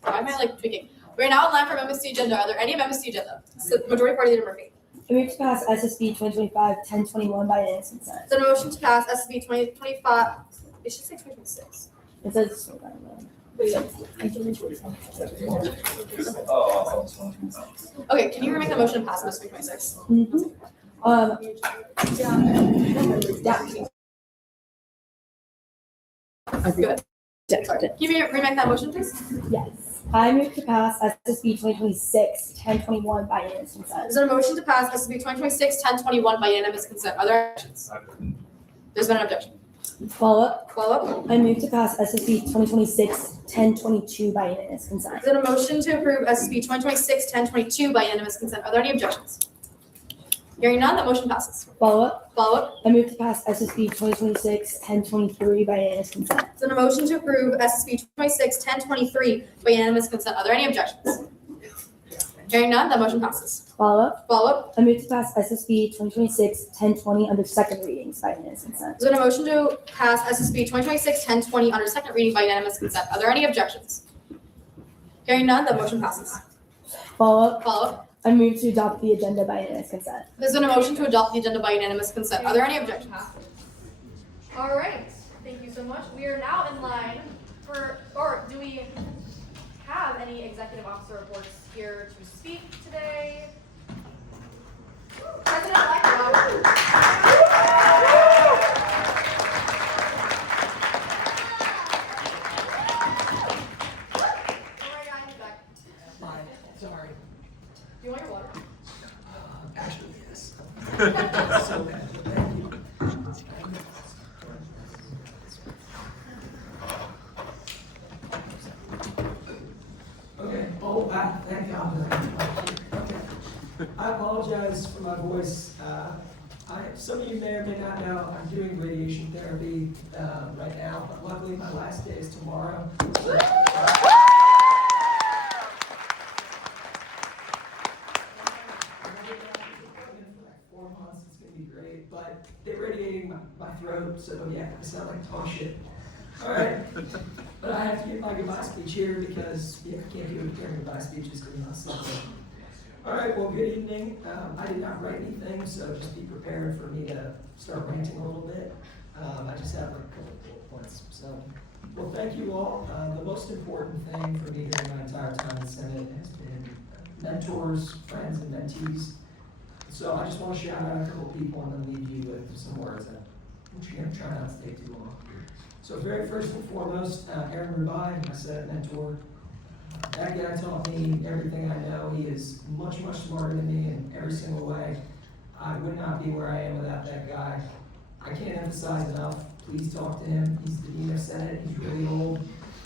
Why am I like tweaking? We're now in line for amendments to the agenda. Are there any amendments to the agenda? So majority party leader Murphy. I move to pass SSB 2025-1021 by unanimous consent. So a motion to pass SSB 2025. It should say 2026. It says. Okay, can you remake the motion to pass SSB 26? Good. Can you remake that motion, please? Yes. I move to pass SSB 2026-1021 by unanimous consent. Is there a motion to pass SSB 2026-1021 by unanimous consent? Are there objections? There's been an objection. Follow-up. Follow-up. I move to pass SSB 2026-1022 by unanimous consent. Is there a motion to approve SSB 2026-1022 by unanimous consent? Are there any objections? Hearing none, the motion passes. Follow-up. Follow-up. I move to pass SSB 2026-1023 by unanimous consent. Is there a motion to approve SSB 2026-1023 by unanimous consent? Are there any objections? Hearing none, the motion passes. Follow-up. Follow-up. I move to pass SSB 2026-1020 under second readings by unanimous consent. Is there a motion to pass SSB 2026-1020 under second reading by unanimous consent? Are there any objections? Hearing none, the motion passes. Follow-up. Follow-up. I move to adopt the agenda by unanimous consent. There's been a motion to adopt the agenda by unanimous consent. Are there any objections? All right. Thank you so much. We are now in line for, or do we have any executive officer reports here to speak today? President-elect Robert. Sorry. Do you want your water? Actually, yes. So bad. Thank you. Okay. Oh, wow. Thank you. Okay. I apologize for my voice. Some of you may or may not know I'm doing radiation therapy right now, but luckily my last day is tomorrow. For like 4 months, it's gonna be great, but they're radiating my throat, so yeah, I sound like dog shit. All right, but I have to give my goodbye speech here because I can't do a goodbye speech just because I'm not sleeping. All right, well, good evening. I did not write anything, so just be prepared for me to start ranting a little bit. I just have like a couple of bullet points. So, well, thank you all. The most important thing for me during my entire time in the Senate has been mentors, friends, and mentees. So I just want to shout out a couple of people and then leave you with some words that I'm going to try not to take too long. So very first and foremost, Aaron Rubai, my Senate mentor. That guy taught me everything I know. He is much, much smarter than me in every single way. I would not be where I am without that guy. I can't emphasize enough. Please talk to him. He's the Dean of Senate. He's really old.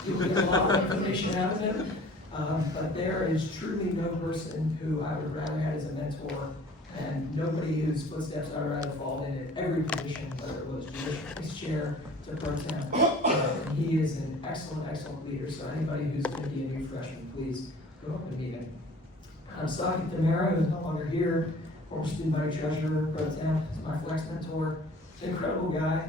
You'll get a lot of information out of him. But there is truly no person who I would rather have as a mentor, and nobody whose footsteps I would rather follow in every position, whether it was Judiciary chair to pro temp. He is an excellent, excellent leader. So anybody who's going to be a new freshman, please go up and meet him. Sakit Tamara, who's no longer here, former student body treasurer, pro temp, is my flex mentor. Incredible guy.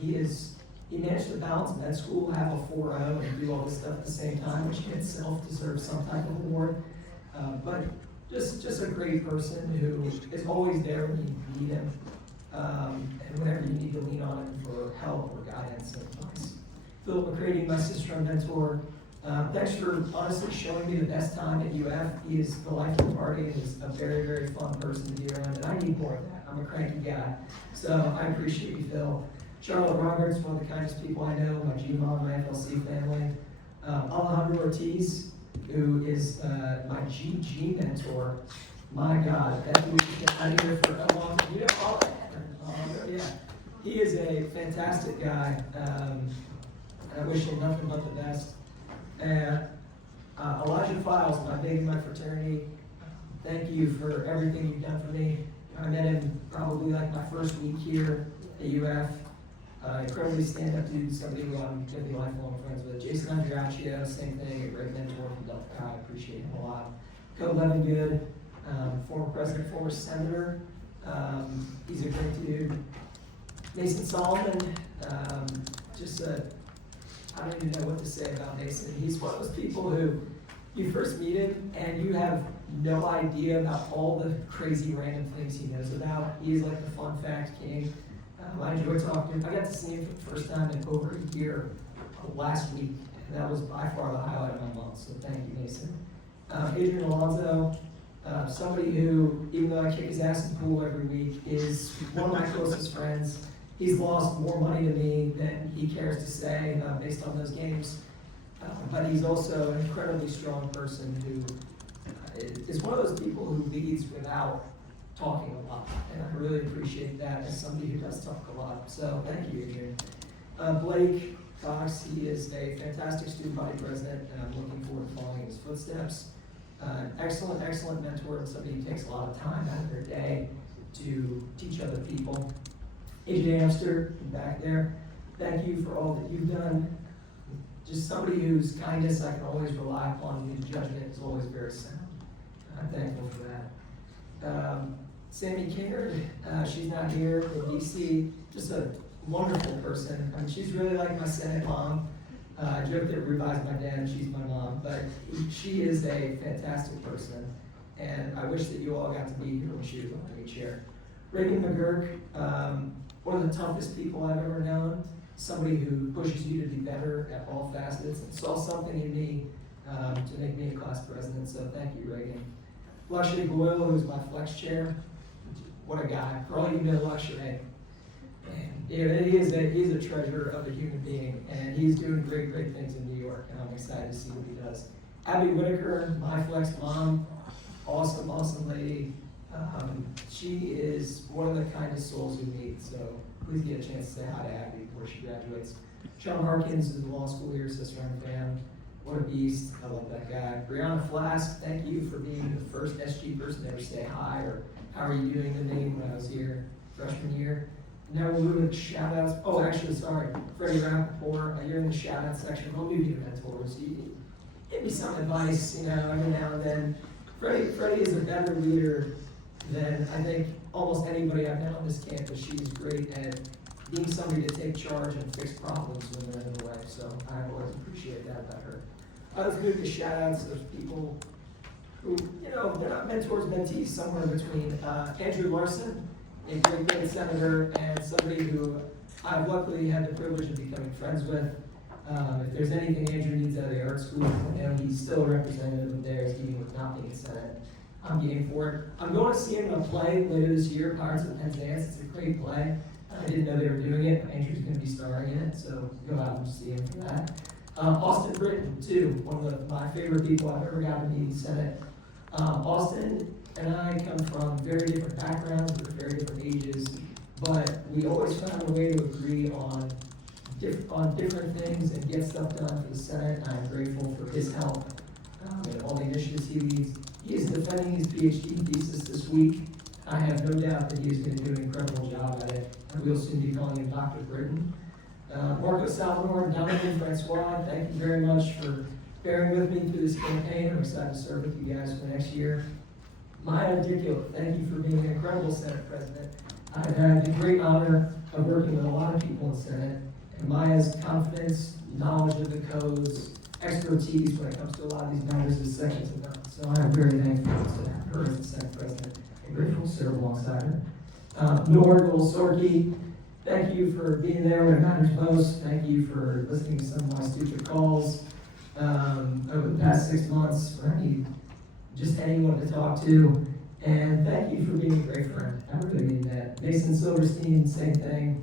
He managed to balance med school, have a 4.0, and do all this stuff at the same time, which in itself deserves some type of award. But just a great person who is always there when you need him, and whenever you need to lean on him for help or guidance and advice. Philip McCready, my sister and mentor. Thanks for honestly showing me the best time at UF. He is the life of the party and is a very, very fun person to be around, and I need more of that. I'm a cranky guy, so I appreciate you, Phil. Charlotte Roberts, one of the kindest people I know, my GMOM, my FLC family. Alejandro Ortiz, who is my GG mentor. My God, that dude has been out here for a long time. You know, yeah. He is a fantastic guy. I wish him nothing but the best. And Elijah Files, my baby, my fraternity. Thank you for everything you've done for me. I met him probably like my first week here at UF. Incredibly stand-up dude, somebody who I'm going to be lifelong friends with. Jason Andriaccio, same thing, a great mentor from Delta Chi, appreciate him a lot. Code Levingood, former president, former senator, he's a great dude. Mason Solomon, I don't even know what to say about Mason. He's one of those people who you first meet him and you have no idea about all the crazy random things he knows about. He's like the fun fact king. I enjoy talking to him. I got to see him for the first time in over a year last week, and that was by far the highlight of my month, so thank you, Mason. Adrian Alonso, somebody who, even though I kick his ass in pool every week, is one of my closest friends. He's lost more money to me than he cares to say based on those games, but he's also an incredibly strong person who is one of those people who leads without talking a lot, and I really appreciate that as somebody who does talk a lot. So thank you, Adrian. Blake Cox, he is a fantastic student body president, and I'm looking forward to following his footsteps. Excellent, excellent mentor, and somebody who takes a lot of time out of their day to teach other people. AJ Amster, back there, thank you for all that you've done. Just somebody whose kindness I can always rely upon, whose judgment is always very sound. I'm thankful for that. Sammy Kingard, she's not here in DC, just a wonderful person. I mean, she's really like my Senate mom. I joke that Rubi's my dad and she's my mom, but she is a fantastic person, and I wish that you all got to be here when she was on the chair. Reagan McGurk, one of the toughest people I've ever known, somebody who pushes you to be better at all facets and saw something in me to make me a class president, so thank you, Reagan. Lakshmi Goyal, who's my flex chair. What a guy. For all you know, Lakshmi. He's a treasure of a human being, and he's doing great, great things in New York, and I'm excited to see what he does. Abby Whitaker, my flex mom, awesome, awesome lady. She is one of the kindest souls we meet, so please get a chance to say hi to Abby before she graduates. Sean Harkins is a law school here, sister and fam. What a beast. I love that guy. Brianna Flask, thank you for being the first SG person to ever say hi or how are you doing to me when I was here freshman year. Now we're moving to shout outs. Oh, actually, sorry. Freddie Rappaport, you're in the shout out section. We'll move you to mentors. Give me some advice, every now and then. Freddie is a better leader than I think almost anybody I've met on this campus. She's great at being somebody to take charge and fix problems when they're in the way. So I always appreciate that about her. Let's move to shout outs of people who, they're not mentors, mentees, somewhere between Andrew Larsen, a great senator, and somebody who I've luckily had the privilege of becoming friends with. If there's anything Andrew needs out of the art school, he's still a representative of theirs, even with not being Senate. I'm game for it. I'm going to see him in a play later this year, Pirates of Penzance. It's a great play. I didn't know they were doing it. Andrew's going to be starring in it, so go out and see him for that. Austin Britton, too, one of my favorite people I've ever gotten to meet in Senate. Austin and I come from very different backgrounds, we're very different ages, but we always found a way to agree on different things and get stuff done for the Senate. I'm grateful for his help and all the initiatives he leads. He is defending his PhD thesis this week. I have no doubt that he is going to do an incredible job at it. And we'll soon be calling him Dr. Burton. Marco Salvador and Donovan Francois, thank you very much for bearing with me through this campaign. I'm excited to serve with you guys for next year. Maya Idiculla, thank you for being an incredible Senate President. I've had the great honor of working with a lot of people in the Senate, and Maya's confidence, knowledge of the codes, expertise when it comes to a lot of these matters is second to none. So I'm very thankful to have her as the Senate President and grateful to serve alongside her. Noor, Golesorkhi, thank you for being there when it matters most. Thank you for listening to some of my stupid calls over the past 6 months when I need just anyone to talk to. And thank you for being a great friend. I really mean that. Mason Silverstein, same thing.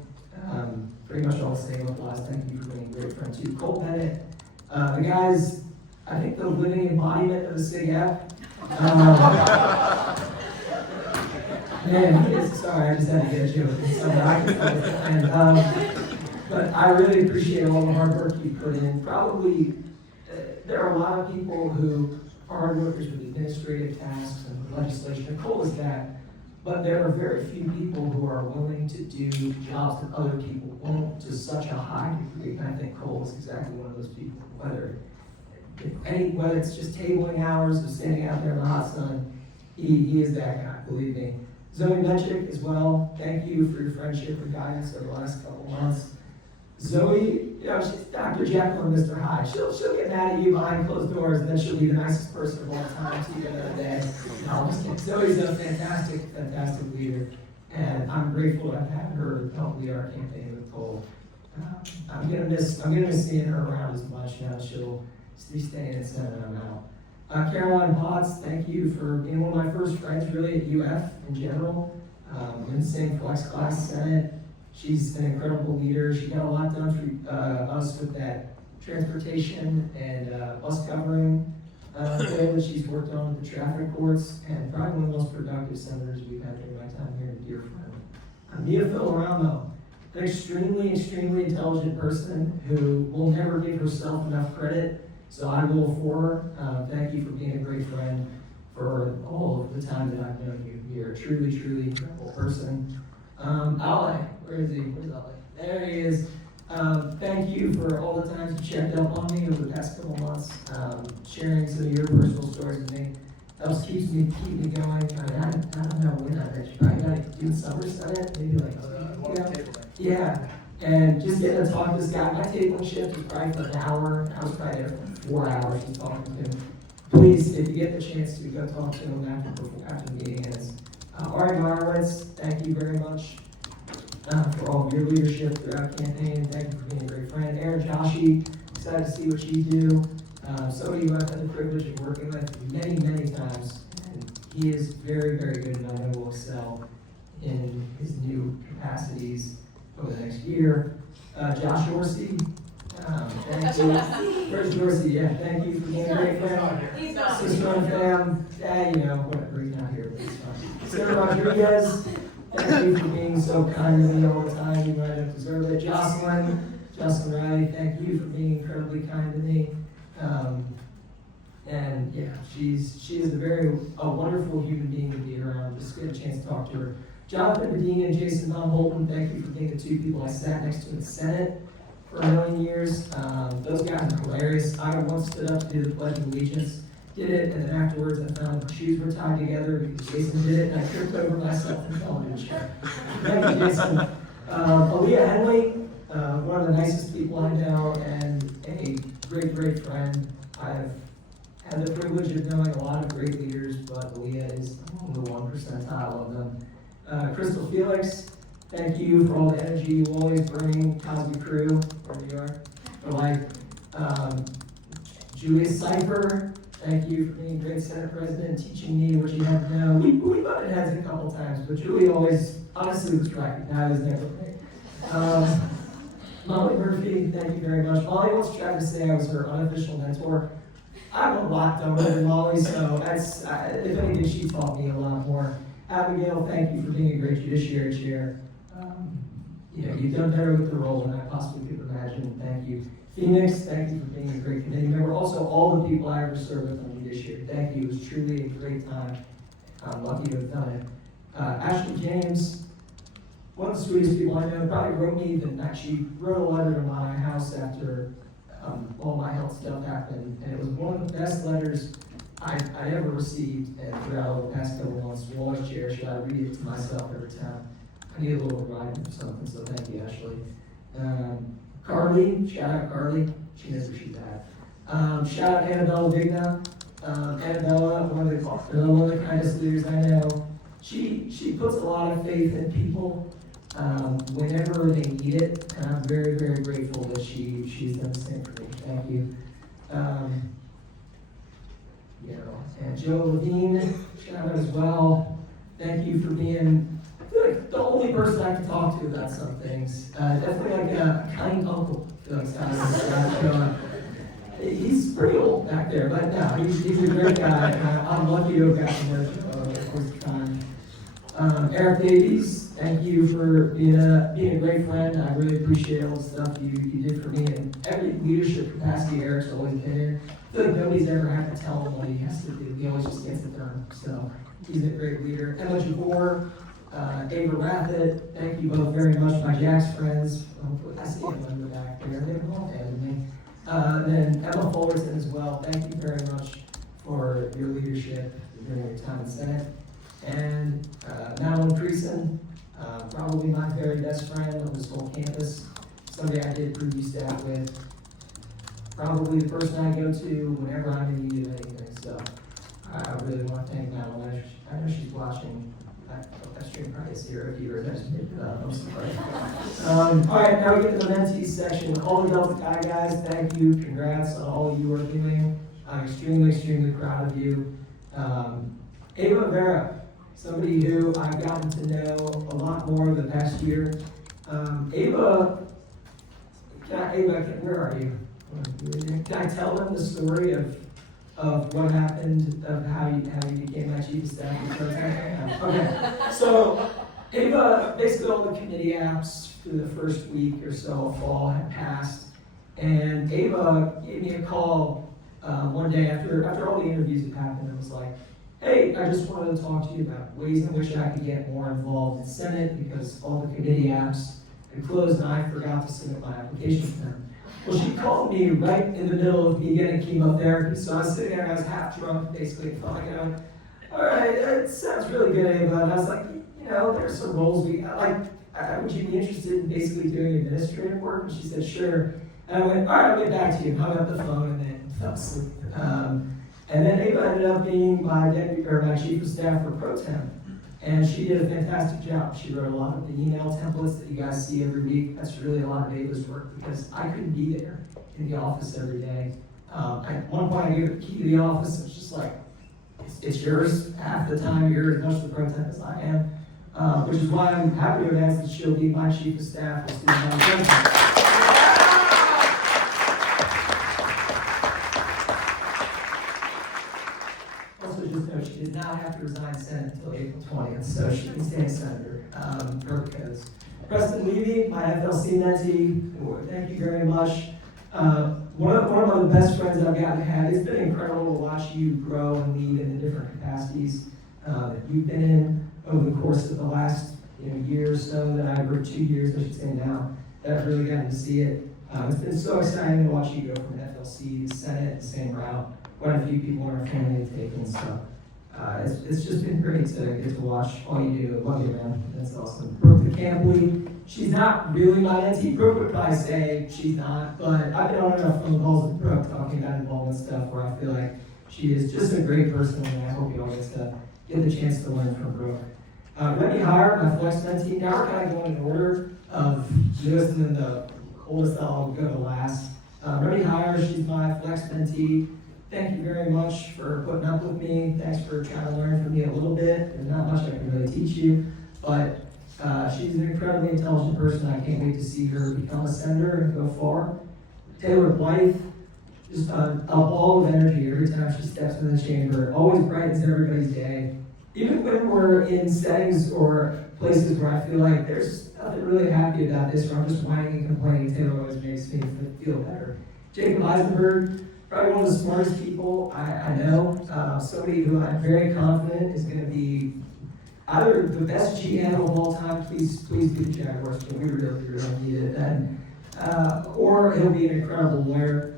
Pretty much all the same applies. Thank you for being a great friend too. Cole Bennett, the guy's, I think, the living embodiment of the SIG app. Man, he is, sorry, I just had to get a joke. But I really appreciate all the hard work you put in. Probably, there are a lot of people who are hard workers with administrative tasks and legislation, and Cole is that. But there are very few people who are willing to do jobs that other people won't to such a high degree. And I think Cole is exactly one of those people. Whether it's just tabling hours or standing out there in the hot sun, he is that guy, believe me. Zoe Menchik as well, thank you for your friendship and guidance over the last couple months. Zoe, she's Dr. Jekyll and Mr. Hyde. She'll get mad at you behind closed doors, and then she'll be the nicest person of all time to you another day. No, I'm just kidding. Zoe's a fantastic leader, and I'm grateful to have had her help lead our campaign with Cole. I'm gonna miss seeing her around as much now. She'll be staying in Senate. I'm out. Caroline Potts, thank you for being one of my first friends really at UF in general. In the same flex class Senate. She's an incredible leader. She got a lot done for us with that transportation and bus covering bill that she's worked on with the traffic courts, and probably one of the most productive senators we've had during my time here, a dear friend. Mia Filaramo, an extremely intelligent person who will never give herself enough credit, so I will for her. Thank you for being a great friend for all of the time that I've known you. You're a truly incredible person. Ioel, where is he? Where's Ioel? There he is. Thank you for all the times you checked up on me over the past couple months, sharing some of your personal stories with me. That keeps me going. I don't know when I met you. Probably like in summer Senate, maybe like yeah. And just getting to talk to this guy. My tabling shift was probably for an hour. I was probably there for 4 hours just talking to him. Please, if you get the chance to go talk to him after the meeting ends. Ari Marowitz, thank you very much for all of your leadership throughout the campaign. Thank you for being a great friend. Aaron Joshi, excited to see what you do. Somebody who I've had the privilege of working with many times. And he is very good, and I know will excel in his new capacities over the next year. Josh Dorsey, thank you. Where's Dorsey? Yeah, thank you for being a great friend. He's not. Sister and fam. Whatever, he's not here, but he's fine. Sarah Rodriguez, thank you for being so kind to me all the time. You might have deserved it. Jocelyn Riley, thank you for being incredibly kind to me. And yeah, she is a wonderful human being to be around. Just get a chance to talk to her. Jonathan Bedeen and Jason Von Holton, thank you for being the two people I sat next to in the Senate for a million years. Those guys are hilarious. I once stood up to do the Pledge of Allegiance, did it, and then afterwards I found my shoes were tied together because Jason did it, and I tripped over myself and fell into a chair. Thank you, Jason. Aaliyah Henley, one of the nicest people I know, and a great, great friend. I've had the privilege of knowing a lot of great leaders, but Aaliyah is among the 1 percentile of them. Krystal, Felix, thank you for all the energy you always bring. Cosby Crew, wherever you are, for life. Julius Cipher, thank you for being great Senate President, teaching me what you have to know. We butted heads a couple times, but Julie always honestly was right. I was there with me. Molly Murphy, thank you very much. Molly once tried to say I was her unofficial mentor. I'm a lot dumber than Molly, so that's, if anything, she taught me a lot more. Abigail, thank you for being a great Judiciary chair. You've done better with the role than I possibly could imagine. Thank you. Phoenix, thank you for being a great committee member. Also, all the people I ever served with on Judiciary, thank you. It was truly a great time. I'm lucky to have done it. Ashley James, one of the sweetest people I know, probably wrote me she wrote a letter to my house after all my health stuff happened, and it was one of the best letters I ever received, and throughout the past couple months, will always cherish it. I read it to myself every time. I need a little reminder or something, so thank you, Ashley. Carly, shout out Carly. She knows where she's at. Shout out Annabella Vigna. Annabella, one of the kindest leaders I know. She puts a lot of faith in people whenever they need it, and I'm very, very grateful that she's done the same for me. Thank you. And Joe Levine, shout out as well. Thank you for being, I feel like, the only person I can talk to about some things. Definitely like a kind uncle, Felix. He's pretty old back there, but no, he's a great guy. I'm lucky to have gotten to know him the course of time. Eric Davies, thank you for being a great friend. I really appreciate all the stuff you did for me, and every leadership capacity Eric's always been in. I feel like nobody's ever had to tell him what he has to do. He always just gets it done. So he's a great leader. Emma Jabor, Ava Rathett, thank you both very much, my Jack's friends. I see Emma in the back there. They're all handed me. Then Emma Fullerton as well. Thank you very much for your leadership during your time in Senate. And Madeline Creason, probably my very best friend on this whole campus. Somebody I did preview staff with. Probably the person I go to whenever I'm in need of anything. So I really want to thank Madeline. I know she's watching. That stream probably is here if you were I'm sorry. All right, now we get to the mentees section. All the Delta Chi guys, thank you. Congrats on all you are doing. I'm extremely, extremely proud of you. Ava Vera, somebody who I've gotten to know a lot more the past year. Ava, where are you? Can I tell them the story of what happened, of how you became my chief of staff? Okay, so Ava, basically all the committee apps through the first week or so of fall had passed, and Ava gave me a call one day after all the interviews had happened and was like, hey, I just wanted to talk to you about ways in which I could get more involved in Senate because all the committee apps had closed and I forgot to submit my application to them. Well, she called me right in the middle of me getting chemotherapy, so I was sitting there, I was half drunk, basically, and felt like, all right, it sounds really good, Ava. And I was like, there's some roles would you be interested in basically doing administrative work? And she said, sure. And I went, all right, I'll get back to you. Hung up the phone and then fell asleep. And then Ava ended up being my chief of staff for Pro Tem. And she did a fantastic job. She wrote a lot of the email templates that you guys see every week. That's really a lot of Ava's work because I couldn't be there in the office every day. At one point, I gave her the key to the office. It's just like, it's yours. Half the time, you're as much the Pro Tem as I am. Which is why I'm happy to announce that she'll be my chief of staff as student vice president. She did not have to resign Senate until April 20th, so she can stay senator per codes. Preston Levy, my FLC mentee, thank you very much. one of the best friends I've gotten to have. It's been incredible to watch you grow and lead in the different capacities that you've been in over the course of the last year or so that I've, or 2 years I should say now, that I've really gotten to see it. It's been so exciting to watch you go from FLC to Senate, the same route. Quite a few people in our family have taken, so it's just been great to get to watch all you do. Love you, man. That's awesome. Brooke the Campley, she's not really my auntie. Brooke would probably say she's not, but I've been on enough phone calls with Brooke talking about involvement stuff where I feel like she is just a great person, and I hope you all get the chance to learn from Brooke. Remy Hire, my flex mentee. Now we're kind of going in order of newest and then the oldest. I'll go to last. Remy Hire, she's my flex mentee. Thank you very much for putting up with me. Thanks for trying to learn from me a little bit. There's not much I can really teach you, but she's an incredibly intelligent person. I can't wait to see her become a senator and go far. Taylor Blythe, just a ball of energy every time she steps in the chamber. Always brightens everybody's day. Even when we're in settings or places where I feel like there's nothing really happy about this, or I'm just whining and complaining, Taylor always makes me feel better. Jacob Eisenberg, probably one of the smartest people I know. Somebody who I'm very confident is going to be either the best GM of all time. Please be the Jaguars, but we really need it. And or he'll be an incredible lawyer.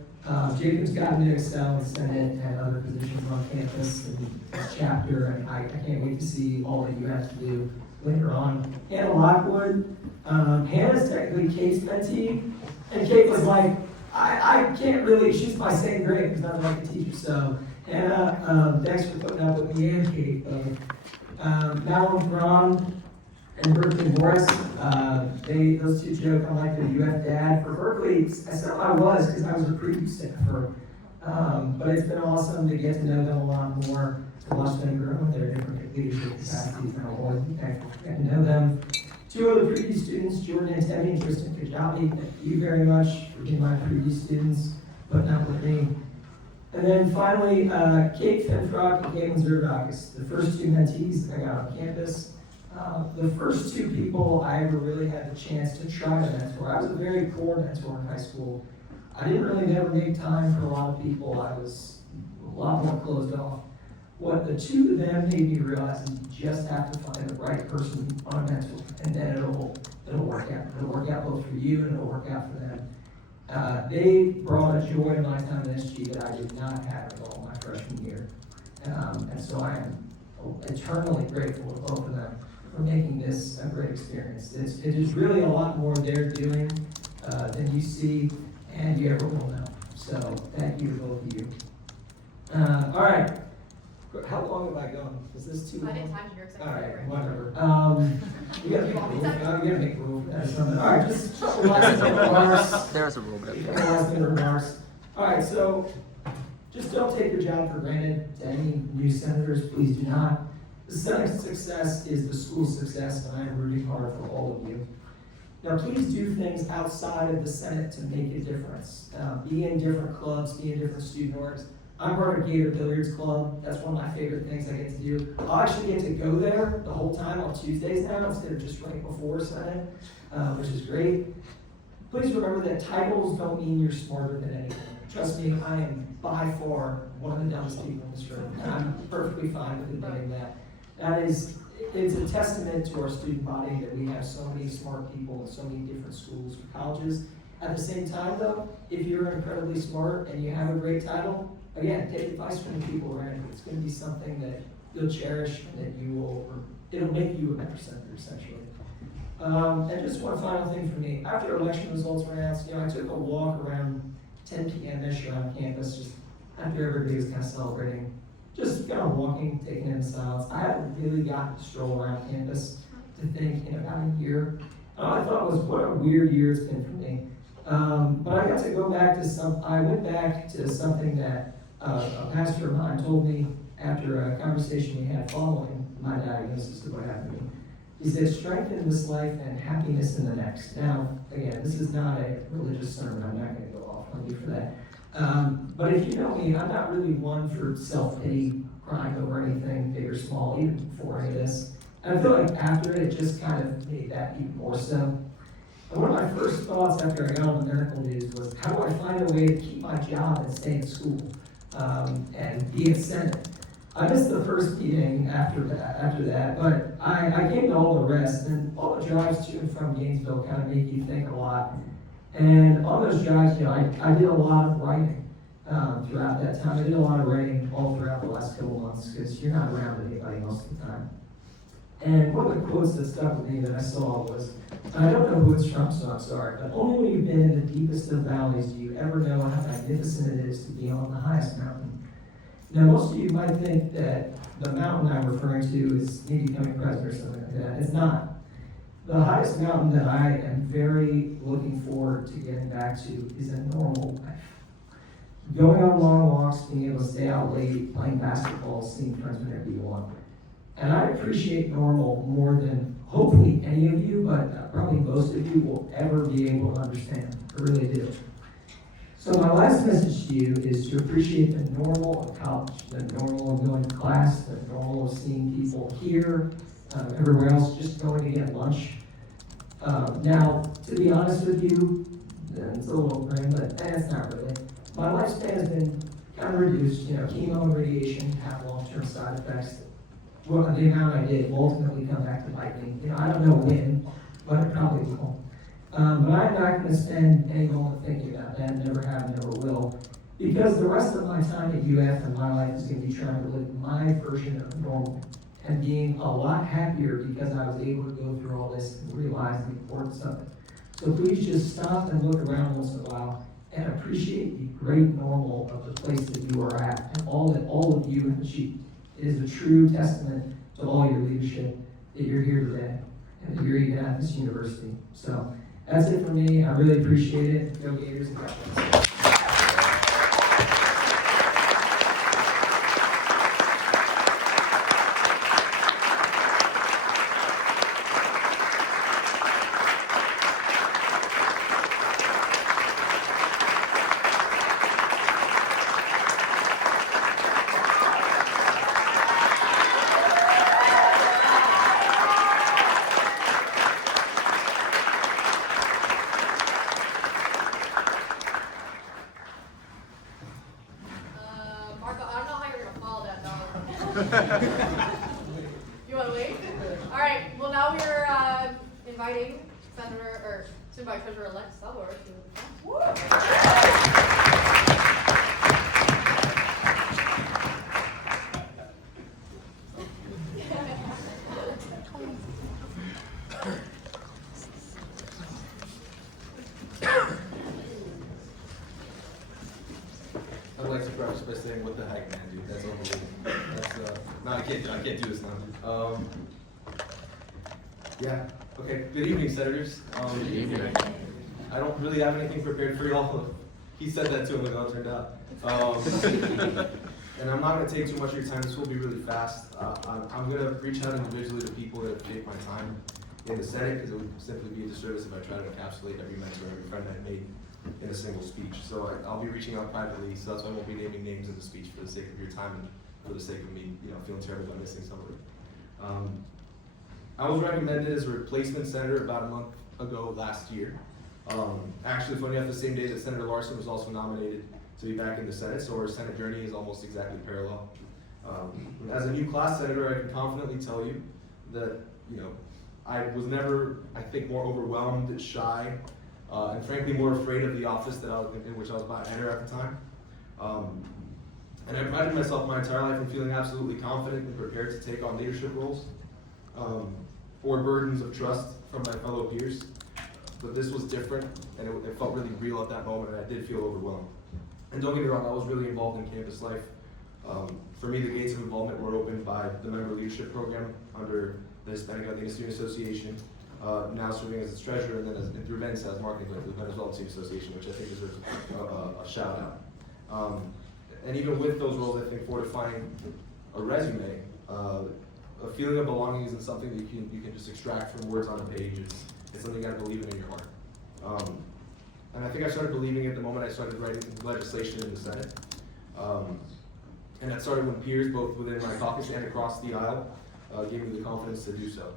Jacob's gotten to excel in the Senate and other positions on campus and this chapter, and I can't wait to see all that you have to do later on. Hannah Lockwood, Hannah's technically Kate's mentee, and Kate was like, I can't really, she's my same grade because I'm like a teacher, so Hannah, thanks for putting up with me and Kate. Madeline Braun and Burton Morris, those two joke I'm like the UF dad. For Berkeley, I said I was because I was a preview staffer. But it's been awesome to get to know them a lot more, to watch them grow in their different leadership capacities, and I'll always be thankful to get to know them. Two other preview students, Jordan and Temi and Tristan Kajabi, thank you very much for being my preview students, putting up with me. And then finally, Kate Fenfrock and Caitlin Zerdakis, the first two mentees that I got on campus. The first two people I ever really had the chance to try to mentor. I was a very poor mentor in high school. I didn't really never make time for a lot of people. I was a lot more closed off. What the two of them made me realize is you just have to find the right person on a mentor, and then it'll work out. It'll work out both for you and it'll work out for them. They brought a joy to my time in SG that I did not have at all my freshman year. And so I am eternally grateful to both of them for making this a great experience. It is really a lot more they're doing than you see and you ever will know. So thank you to both of you. All right. How long have I gone? Is this too long? I didn't time your executive. All right, whatever. You gotta make a rule for that or something. All right, just a couple last minute remarks. There's a rule, but A couple last minute remarks. All right, so just don't take your job for granted. To any new senators, please do not. The Senate's success is the school's success, and I am rooting hard for all of you. Now, please do things outside of the Senate to make a difference. Be in different clubs, be in different student orgs. I'm part of Gator Billiards Club. That's one of my favorite things I get to do. I'll actually get to go there the whole time on Tuesdays now instead of just right before Senate, which is great. Please remember that titles don't mean you're smarter than anyone. Trust me, I am by far one of the dumbest people in this room, and I'm perfectly fine with admitting that. It's a testament to our student body that we have so many smart people in so many different schools or colleges. At the same time, though, if you're incredibly smart and you have a great title, again, take advice from the people around you. It's going to be something that you'll cherish and that it'll make you a better senator, essentially. And just one final thing for me. After election results were announced, I took a walk around 10 p.m.-ish around campus, just after everybody was kind of celebrating. Just kind of walking, taking in the silence. I haven't really gotten to stroll around campus to think in about a year. I thought it was what a weird year it's been for me. But I got to go back to I went back to something that a pastor of mine told me after a conversation we had following my diagnosis of what happened to me. He said, strength in this life and happiness in the next. Now, again, this is not a religious sermon. I'm not going to go off on you for that. But if you know me, I'm not really one for self-pity, crying over anything, big or small, even before any of this. And I feel like after it just kind of made that even more so. And one of my first thoughts after I got on the medical news was, how do I find a way to keep my job and stay in school and be in Senate? I missed the first meeting after that, but I came to all the rest, and all the drives to and from Gainesville kind of make you think a lot. And on those drives, I did a lot of writing throughout that time. I did a lot of writing all throughout the last couple months because you're not around anybody most of the time. And one of the quotes that stuck with me that I saw was, and I don't know who it's from, so I'm sorry, but only when you've been in the deepest of valleys do you ever know how magnificent it is to be on the highest mountain. Now, most of you might think that the mountain I'm referring to is me becoming president or something like that. It's not. The highest mountain that I am very looking forward to getting back to is a normal life. Going on long walks, being able to stay out late, playing basketball, seeing friends whenever you want. And I appreciate normal more than hopefully any of you, but probably most of you will ever be able to understand. I really do. So my last message to you is to appreciate the normal of college, the normal of going to class, the normal of seeing people here, everywhere else, just going to get lunch. Now, to be honest with you, it's a little grim, but it's not really. My lifespan has been kind of reduced. Chemo and radiation have long-term side effects. Well, the amount I did will ultimately come back to bite me. I don't know when, but it probably will. But I'm not going to spend any moment thinking about that, never have, never will, because the rest of my time at UF and my life is going to be trying to live my version of normal and being a lot happier because I was able to go through all this and realize the importance of it. So please just stop and look around once in a while and appreciate the great normal of the place that you are at and all that all of you have achieved. It is a true testament to all your leadership that you're here today and that you're even at this university. So that's it for me. I really appreciate it. Go Gators and go Cats. You want to wait? All right. Well, now we're inviting Treasurer-elect Salvador to the I'd like to preface by saying, what the heck, man, dude? That's unbelievable. No, I can't do this now. Yeah. Okay. Good evening, senators. Good evening. I don't really have anything prepared for y'all. He said that to him, how it turned out. And I'm not going to take too much of your time. This will be really fast. I'm going to reach out individually to people that have taken my time in the Senate, because it would simply be a disservice if I tried to encapsulate every mentor, every friend I made in a single speech. So I'll be reaching out privately, so that's why I won't be naming names in the speech for the sake of your time and for the sake of me, feeling terrible about missing somebody. I was recommended as a replacement senator about a month ago last year. Actually, funny enough, the same day that Senator Larsen was also nominated to be back in the Senate, so our Senate journey is almost exactly parallel. As a new class senator, I can confidently tell you that, I was never, I think, more overwhelmed, shy, and frankly more afraid of the office that in which I was about to enter at the time. And I prided myself my entire life in feeling absolutely confident and prepared to take on leadership roles or burdens of trust from my fellow peers. But this was different, and it felt really real at that moment, and I did feel overwhelmed. And don't get me wrong, I was really involved in campus life. For me, the gates of involvement were opened by the member leadership program under the Hispanic Latino Student Association, now serving as its treasurer, and then through Bennett's as marketing director of the Venezuelan Student Association, which I think deserves a shout out. And even with those roles, I think fortifying a resume, a feeling of belonging isn't something that you can just extract from words on a page. It's something you gotta believe in your heart. And I think I started believing it the moment I started writing legislation in the Senate. And that started when peers, both within my caucus and across the aisle, gave me the confidence to do so.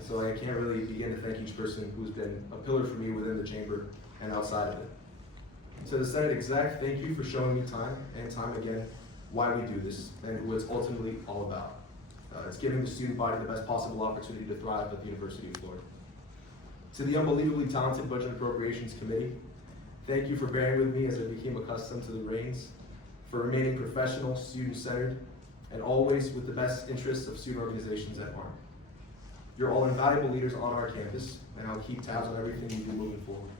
So I can't really begin to thank each person who's been a pillar for me within the chamber and outside of it. To the Senate exec, thank you for showing me time and time again why we do this and what it's ultimately all about. It's giving the student body the best possible opportunity to thrive at the University of Florida. To the unbelievably talented Budget and Appropriations Committee, thank you for bearing with me as I became accustomed to the reins, for remaining professional, student-centered, and always with the best interests of student organizations at heart. You're all invaluable leaders on our campus, and I'll keep tabs on everything you do moving forward.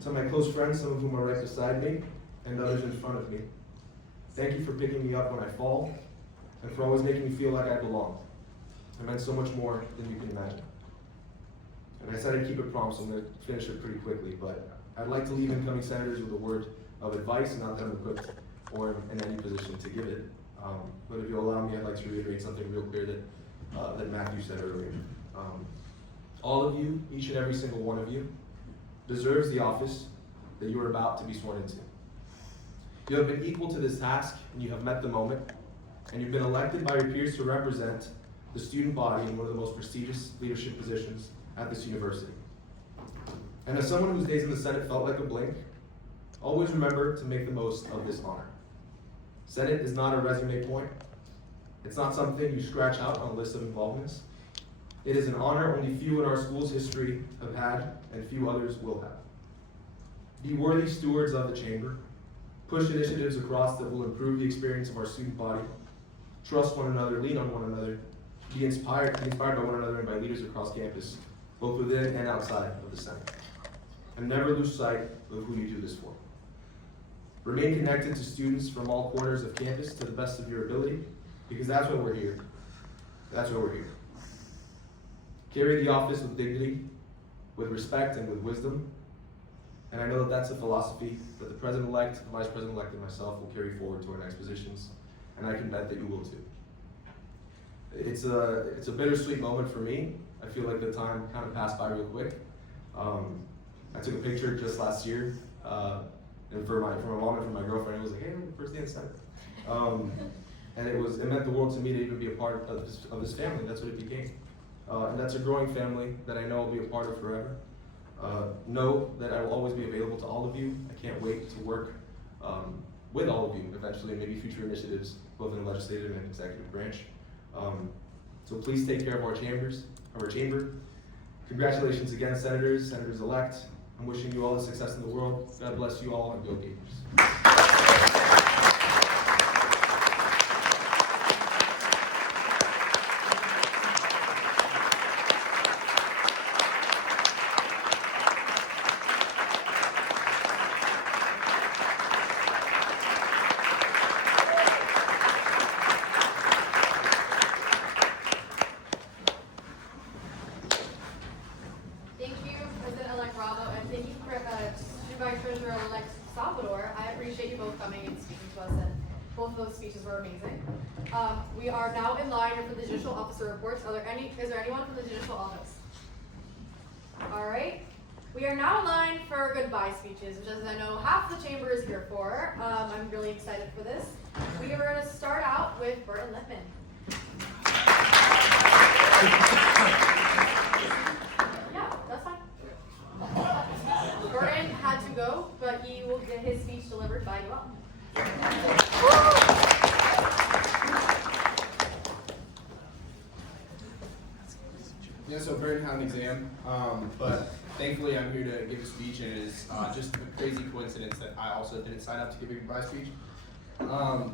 To my close friends, some of whom are right beside me, and others in front of me, thank you for picking me up when I fall, and for always making me feel like I belonged. It meant so much more than you can imagine. And I said I'd keep it prompt, so I'm going to finish it pretty quickly, but I'd like to leave incoming senators with a word of advice, not that I'm equipped or in any position to give it. But if you'll allow me, I'd like to reiterate something real clear that Matthew said earlier. All of you, each and every single one of you, deserves the office that you are about to be sworn into. You have been equal to this task, and you have met the moment, and you've been elected by your peers to represent the student body in one of the most prestigious leadership positions at this university. And as someone whose days in the Senate felt like a blink, always remember to make the most of this honor. Senate is not a resume point. It's not something you scratch out on a list of involvements. It is an honor only few in our school's history have had, and few others will have. Be worthy stewards of the chamber. Push initiatives across that will improve the experience of our student body. Trust one another, lean on one another, be inspired by one another and by leaders across campus, both within and outside of the Senate. And never lose sight of who you do this for. Remain connected to students from all corners of campus to the best of your ability, because that's why we're here. That's why we're here. Carry the office with dignity, with respect, and with wisdom. And I know that that's a philosophy that the President-elect, the Vice President-elect, and myself will carry forward to our next positions, and I can bet that you will too. It's a bittersweet moment for me. I feel like the time kind of passed by real quick. I took a picture just last year, and for my mom and for my girlfriend, it was like, hey, first day in Senate. And it meant the world to me to even be a part of this family. That's what it became. And that's a growing family that I know I'll be a part of forever. Know that I will always be available to all of you. I can't wait to work with all of you eventually, maybe future initiatives, both in the legislative and executive branch. So please take care of our chamber. Congratulations again, senators-elect. I'm wishing you all the success in the world. God bless you all, and go Gators. Treasurer-elect Salvador, I appreciate you both coming and speaking to us, and both of those speeches were amazing. We are now in line for the judicial officer reports. Is there anyone from the judicial office? All right. We are now in line for goodbye speeches, which, as I know, half the chamber is here for. I'm really excited for this. We are going to start out with Burton Litman. Yeah, that's fine. Burton had to go, but he will get his speech delivered by Ioel. Yeah, so Burton had an exam, but thankfully I'm here to give a speech, and it is just a crazy coincidence that I also didn't sign up to give a goodbye speech. From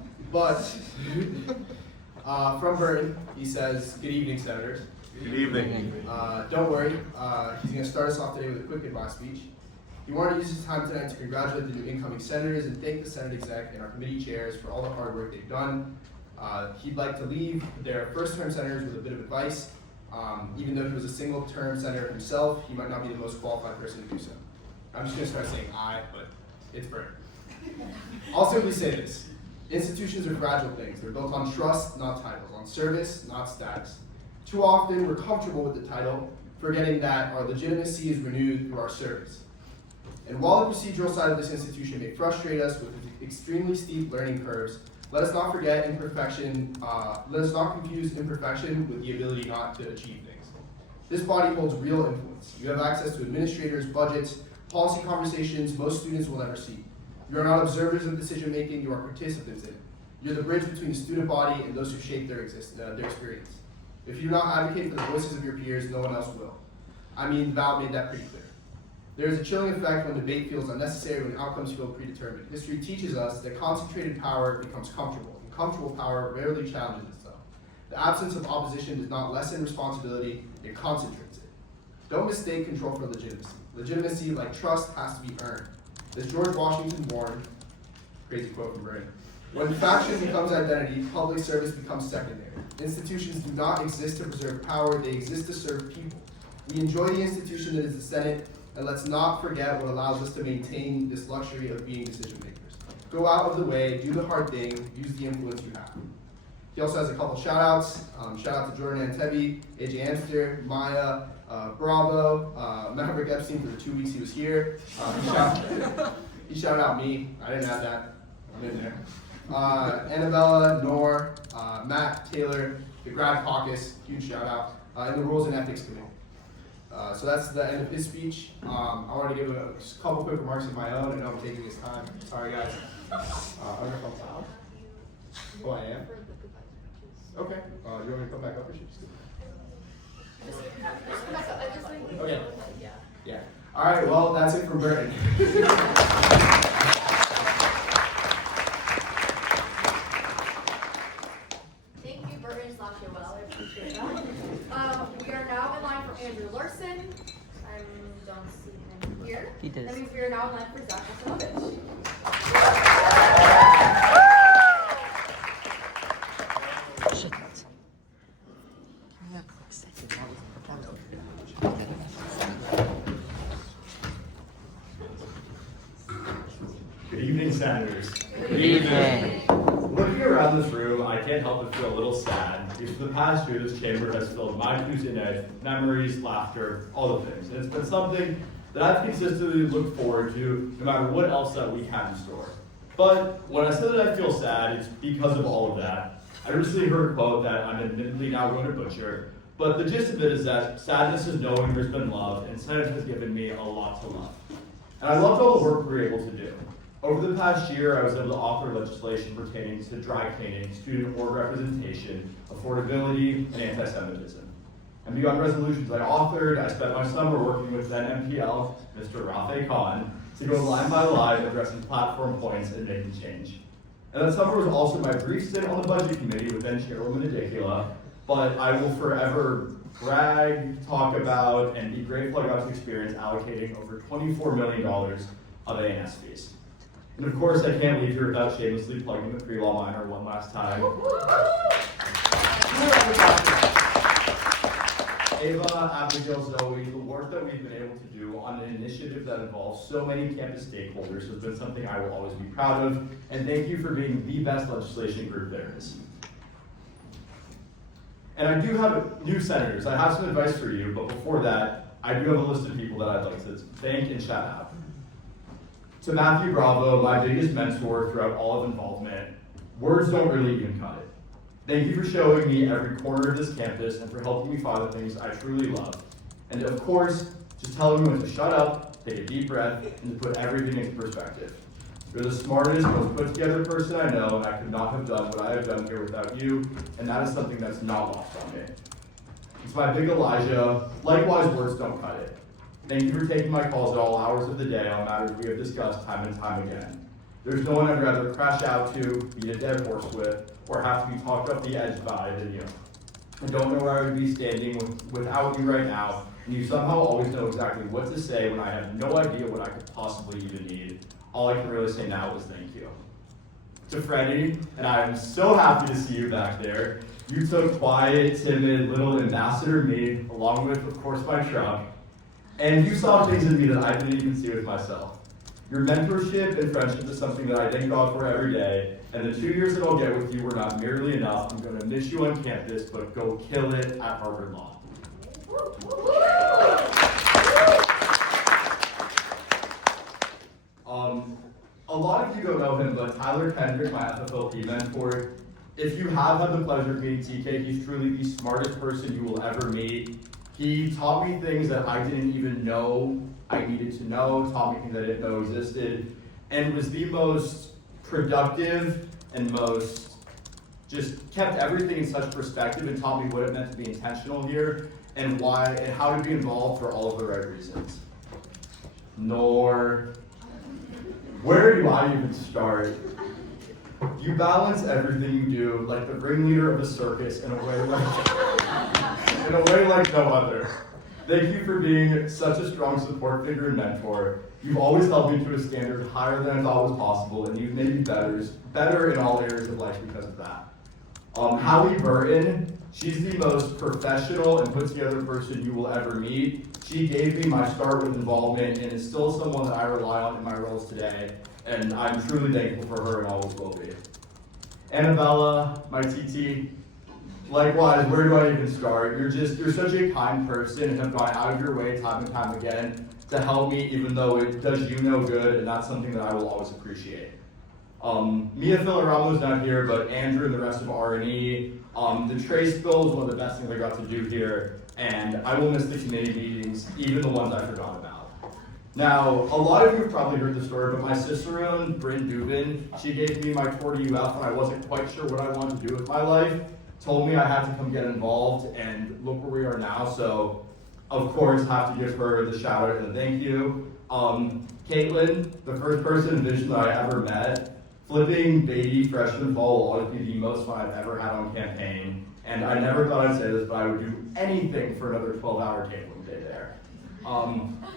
Burton, he says, "Good evening, senators." Good evening. Don't worry, he's going to start us off today with a quick goodbye speech. He wanted to use his time tonight to congratulate the new incoming senators and thank the Senate exec and our committee chairs for all the hard work they've done. He'd like to leave their first-term senators with a bit of advice. Even though he was a single-term senator himself, he might not be the most qualified person to do so. I'm just going to start saying I, but it's Burton. I'll simply say this. Institutions are fragile things. They're built on trust, not titles, on service, not status. Too often, we're comfortable with the title, forgetting that our legitimacy is renewed through our service. And while the procedural side of this institution may frustrate us with extremely steep learning curves, let us not forget imperfection. Let us not confuse imperfection with the ability not to achieve things. This body holds real influence. You have access to administrators, budgets, policy conversations most students will never see. You are not observers of decision making, you are participants in it. You're the bridge between the student body and those who shape their experience. If you do not advocate for the voices of your peers, no one else will. I mean, Val made that pretty clear. There is a chilling effect when debate feels unnecessary, when outcomes feel predetermined. History teaches us that concentrated power becomes comfortable, and comfortable power rarely challenges itself. The absence of opposition does not lessen responsibility, it concentrates it. Don't mistake control for legitimacy. Legitimacy, like trust, has to be earned. As George Washington warned, crazy quote from Burton, when faction becomes identity, public service becomes secondary. Institutions do not exist to preserve power, they exist to serve people. We enjoy the institution that is the Senate, and let's not forget what allows us to maintain this luxury of being decision makers. Go out of the way, do the hard thing, use the influence you have. He also has a couple shout outs. Shout out to Jordan Antebi, AJ Amster, Maya, Bravo, Maverick Epstein for the 2 weeks he was here. He shouted out me. I didn't have that. I'm in there. Annabella, Noor, Matt, Taylor, the Grad Caucus, huge shout out, and the Rules and Ethics Committee. So that's the end of his speech. I want to give a couple quick remarks of my own. I know I'm taking his time. Sorry, guys. I don't know if I'm loud. Oh, I am? Okay. You want me to come back up or should you just Okay. Yeah. All right, well, that's it from Burton. Thank you, Burton / Ioel. I appreciate that. We are now in line for Andrew Larsen. I don't see him here. He did. That means we are now in line for Zach Wolsonovich. Good evening, Senators. Good evening. Looking around this room, I can't help but feel a little sad because for the past year, this chamber has filled my Tuesday night with memories, laughter, all the things. And it's been something that I've consistently looked forward to no matter what else that week had in store. But when I said that I feel sad, it's because of all of that. I recently heard a quote that I'm admittedly now going to butcher, but the gist of it is that sadness is knowing there's been love, and Senate has given me a lot to love. And I loved all the work we were able to do. Over the past year, I was able to author legislation pertaining to dry cleaning, student board representation, affordability, and anti-Semitism. And beyond resolutions I authored, I spent my summer working with then MPL, Mr. Rafe Khan, to go line by line addressing platform points and making change. And that summer was also my brief stint on the budget committee with then Chairwoman Idiculla, but I will forever brag, talk about, and be grateful I got to experience allocating over $24 million of A&S fees. And of course, I can't leave here without shamelessly plugging the pre-law minor one last time. Ava, Abigail, Zoe, the work that we've been able to do on an initiative that involves so many campus stakeholders has been something I will always be proud of, and thank you for being the best legislation group there is. And I do have new senators. I have some advice for you, but before that, I do have a list of people that I'd like to thank and shout out. To Matthew Bravo, my biggest mentor throughout all of involvement, words don't really even cut it. Thank you for showing me every corner of this campus and for helping me find the things I truly love. And of course, just telling me when to shut up, take a deep breath, and to put everything into perspective. You're the smartest, most put together person I know, and I could not have done what I have done here without you, and that is something that's not lost on me. It's my big Elijah, likewise words don't cut it. Thank you for taking my calls at all hours of the day on matters we have discussed time and time again. There's no one I'd rather crash out to, beat a dead horse with, or have to be talked off the edge by than you. I don't know where I would be standing without you right now, and you somehow always know exactly what to say when I have no idea what I could possibly even need. All I can really say now is thank you. To Freddie, and I am so happy to see you back there. You took quiet, timid, little ambassador me, along with, of course, my truck, and you saw things in me that I didn't even see with myself. Your mentorship and friendship is something that I thank God for every day, and the 2 years that I'll get with you were not merely enough. I'm going to miss you on campus, but go kill it at Harvard Law. A lot of you don't know him, but Tyler Kendrick, my FFLP mentor, if you have had the pleasure of meeting TK, he's truly the smartest person you will ever meet. He taught me things that I didn't even know I needed to know, taught me things I didn't know existed, and was the most productive and most, just kept everything in such perspective and taught me what it meant to be intentional here and why and how to be involved for all of the right reasons. Noor, where do I even start? You balance everything you do like the ringleader of a circus in a way like no other. Thank you for being such a strong support figure and mentor. You've always held me to a standard higher than I thought was possible, and you've made me better in all areas of life because of that. Burton, she's the most professional and put together person you will ever meet. She gave me my start with involvement and is still someone that I rely on in my roles today, and I'm truly thankful for her and always will be. Annabella, my TT, likewise, where do I even start? You're such a kind person and have gone out of your way time and time again to help me, even though it does you no good, and that's something that I will always appreciate. Mia Filaramo's not here, but Andrew and the rest of R&E. The Trace bill is one of the best things I got to do here, and I will miss the committee meetings, even the ones I forgot about. Now, a lot of you have probably heard the story, but my sister-own, Bryn Dubin, she gave me my tour to UF when I wasn't quite sure what I wanted to do with my life, told me I had to come get involved, and look where we are now, so of course have to give her the shout out and the thank you. Caitlin, the first person in Vision that I ever met, flipping Beatty freshman ball will always be the most fun I've ever had on campaign, and I never thought I'd say this, but I would do anything for another 12-hour tabling day there.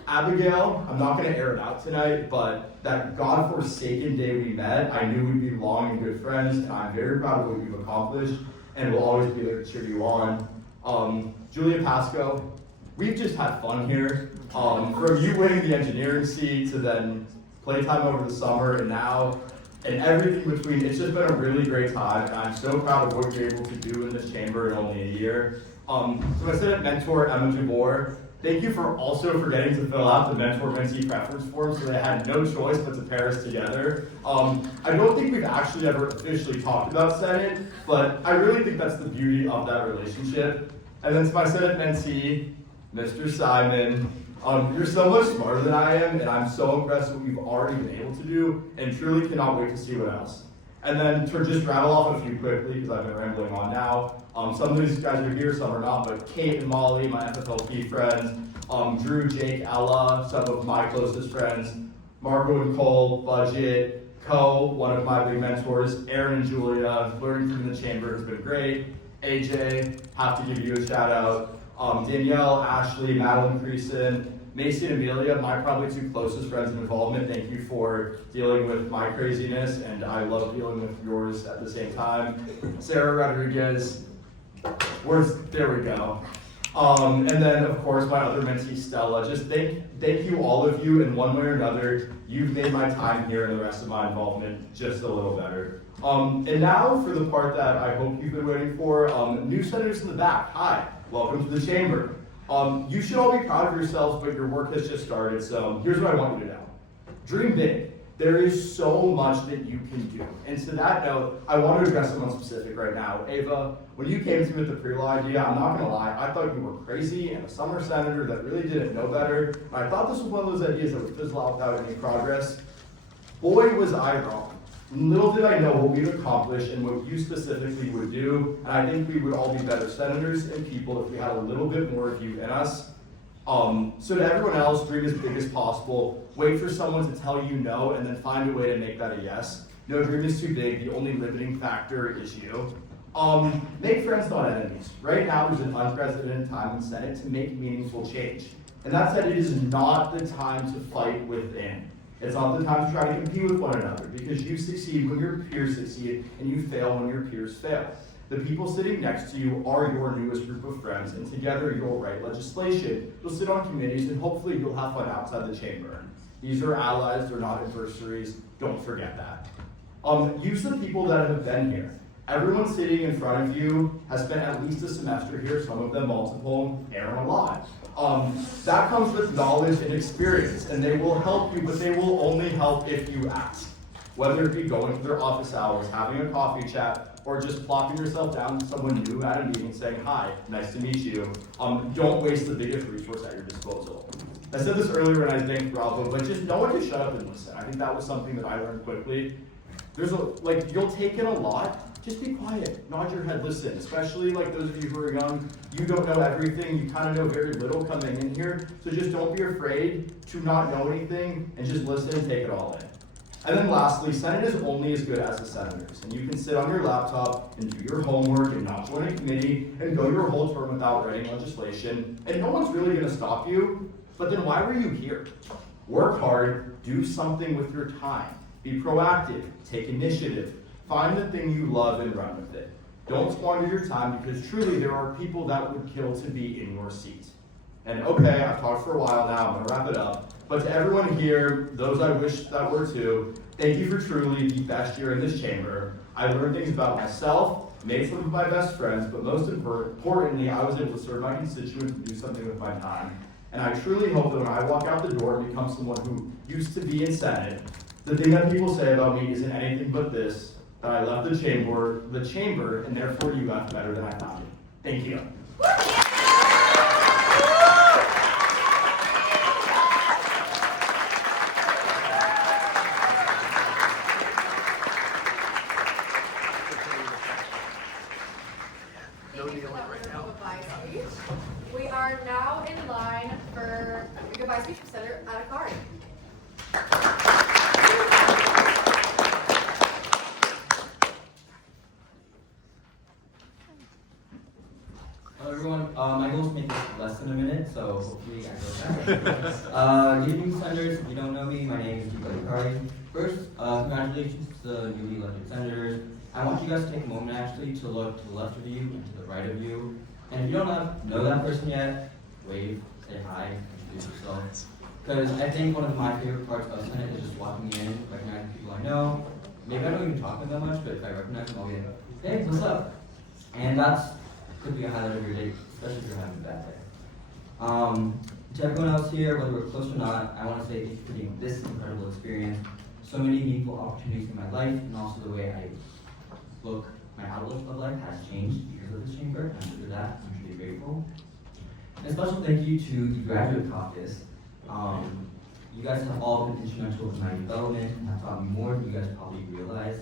Abigail, I'm not going to air it out tonight, but that godforsaken day we met, I knew we'd be long and good friends, and I'm very proud of what you've accomplished, and will always be there to cheer you on. Julia Pasco, we've just had fun here. From you winning the engineering seat to then playtime over the summer and now, and everything between, it's just been a really great time, and I'm so proud of what you're able to do in this chamber in only a year. So I said mentor Emma Jabor, thank you for also forgetting to fill out the mentor-mentee preference form, so they had no choice but to pair us together. I don't think we've actually ever officially talked about Senate, but I really think that's the beauty of that relationship. And then to my Senate mentee, Mr. Simon, you're so much smarter than I am, and I'm so impressed with what you've already been able to do, and truly cannot wait to see what else. And then to just rattle off a few quickly, because I've been rambling on now. Some of these guys are here, some are not, but Kate and Molly, my FFLP friends, Drew, Jake, Ella, some of my closest friends, Margot and Cole, Budget, Co, one of my big mentors, Aaron and Julia, learning from the chamber has been great. AJ, have to give you a shout out. Danielle, Ashley, Madeline Creason, Macy and Amelia, my probably two closest friends in involvement. Thank you for dealing with my craziness, and I love dealing with yours at the same time. Sarah Rodriguez, there we go. And then, of course, my other mentee, Stella. Just thank you, all of you, in one way or another. You've made my time here and the rest of my involvement just a little better. And now for the part that I hope you've been waiting for. New senators in the back, hi, welcome to the chamber. You should all be proud of yourselves, but your work has just started, so here's what I want you to know. Dream big. There is so much that you can do. And to that note, I want to address someone specific right now. Ava, when you came to me with the pre-law idea, I'm not going to lie, I thought you were crazy and a summer senator that really didn't know better. And I thought this was one of those ideas that would fizzle out without any progress. Boy, was I wrong. Little did I know what we'd accomplish and what you specifically would do, and I think we would all be better senators and people if we had a little bit more of you in us. So to everyone else, dream as big as possible. Wait for someone to tell you no, and then find a way to make that a yes. No dream is too big. The only limiting factor is you. Make friends, not enemies. Right now, there's an unprecedented time in the Senate to make meaningful change. And that said, it is not the time to fight within. It's not the time to try to compete with one another, because you succeed when your peers succeed, and you fail when your peers fail. The people sitting next to you are your newest group of friends, and together you'll write legislation, you'll sit on committees, and hopefully you'll have fun outside the chamber. These are allies, they're not adversaries, don't forget that. Use the people that have been here. Everyone sitting in front of you has spent at least a semester here, some of them multiple, Aaron a lot. That comes with knowledge and experience, and they will help you, but they will only help if you ask. Whether it be going to their office hours, having a coffee chat, or just plopping yourself down with someone new at a meeting saying, hi, nice to meet you. Don't waste the biggest resource at your disposal. I said this earlier when I thanked Bravo, but just know when to shut up and listen. I think that was something that I learned quickly. You'll take in a lot, just be quiet, nod your head, listen. Especially like those of you who are young, you don't know everything, you kind of know very little coming in here. So just don't be afraid to not know anything and just listen and take it all in. And then lastly, Senate is only as good as the senators. And you can sit on your laptop and do your homework and not join a committee and go your whole term without writing legislation. And no one's really gonna stop you, but then why were you here? Work hard, do something with your time. Be proactive, take initiative, find the thing you love and run with it. Don't squander your time because truly there are people that would kill to be in your seat. And okay, I've talked for a while now, I'm gonna wrap it up. But to everyone here, those I wish that were too, thank you for truly the best year in this chamber. I learned things about myself, made some of my best friends, but most importantly, I was able to serve my constituents and do something with my time. And I truly hope that when I walk out the door and become someone who used to be in Senate, the thing that people say about me isn't anything but this, that I left the chamber, and therefore you got better than I found it. Thank you. We are now in line for a goodbye speech from Senator Adhikari. Hello everyone, my goal is to make this less than a minute, so hopefully I go fast. Good evening, senators. If you don't know me, my name is Adhikari. First, congratulations to the newly elected senators. I want you guys to take a moment actually to look to the left of you and to the right of you. And if you don't know that person yet, wave, say hi, introduce yourself. Because I think one of my favorite parts of Senate is just walking in, recognizing people I know. Maybe I don't even talk to them that much, but if I recognize them, I'll be like, hey, what's up? And that's could be a highlight of your day, especially if you're having a bad day. To everyone else here, whether we're close or not, I want to say thank you for being this incredible experience. So many meaningful opportunities in my life, and also the way my outlook of life has changed because of this chamber, and for that, I'm truly grateful. And a special thank you to the graduate caucus. You guys have all been instrumental in my development and have taught me more than you guys probably realize.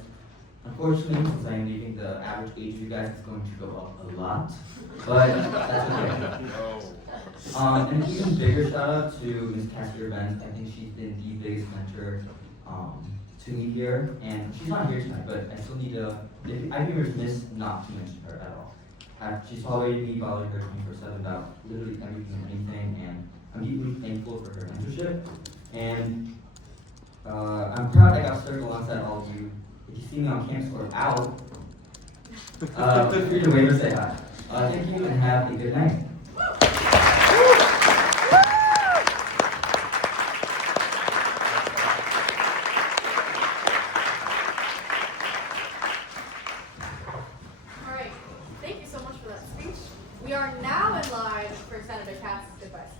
Unfortunately, since I am leaving, the average age of you guys is going to go up a lot, but that's okay. And an even bigger shout out to Ms. Casper Benz. I think she's been the biggest mentor to me here, and she's not here tonight, but I still need to, I'd be remiss not to mention her at all. She's tolerated me, bothered her 24/7 about literally everything and anything, and I'm deeply thankful for her mentorship. And I'm proud I got served alongside all of you. If you see me on campus or out, feel free to wave or say hi. Thank you and have a good night. All right, thank you so much for that speech. We are now in line for Senator Katz's advice.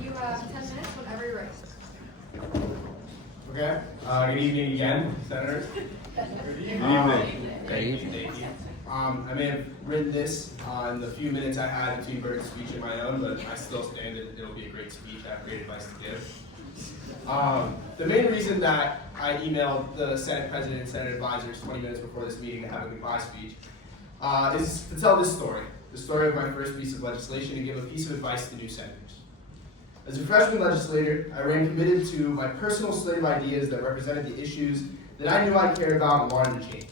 You have 10 minutes whenever you're ready. Okay. Good evening again, senators. Good evening. I may have written this in the few minutes I had between Burton's speech and my own, but I still stand that it'll be a great speech. I have great advice to give. The main reason that I emailed the Senate President and Senate advisors 20 minutes before this meeting to have a goodbye speech is to tell this story, the story of my first piece of legislation, and give a piece of advice to new senators. As a freshman legislator, I ran committed to my personal slate of ideas that represented the issues that I knew I cared about and wanted to change.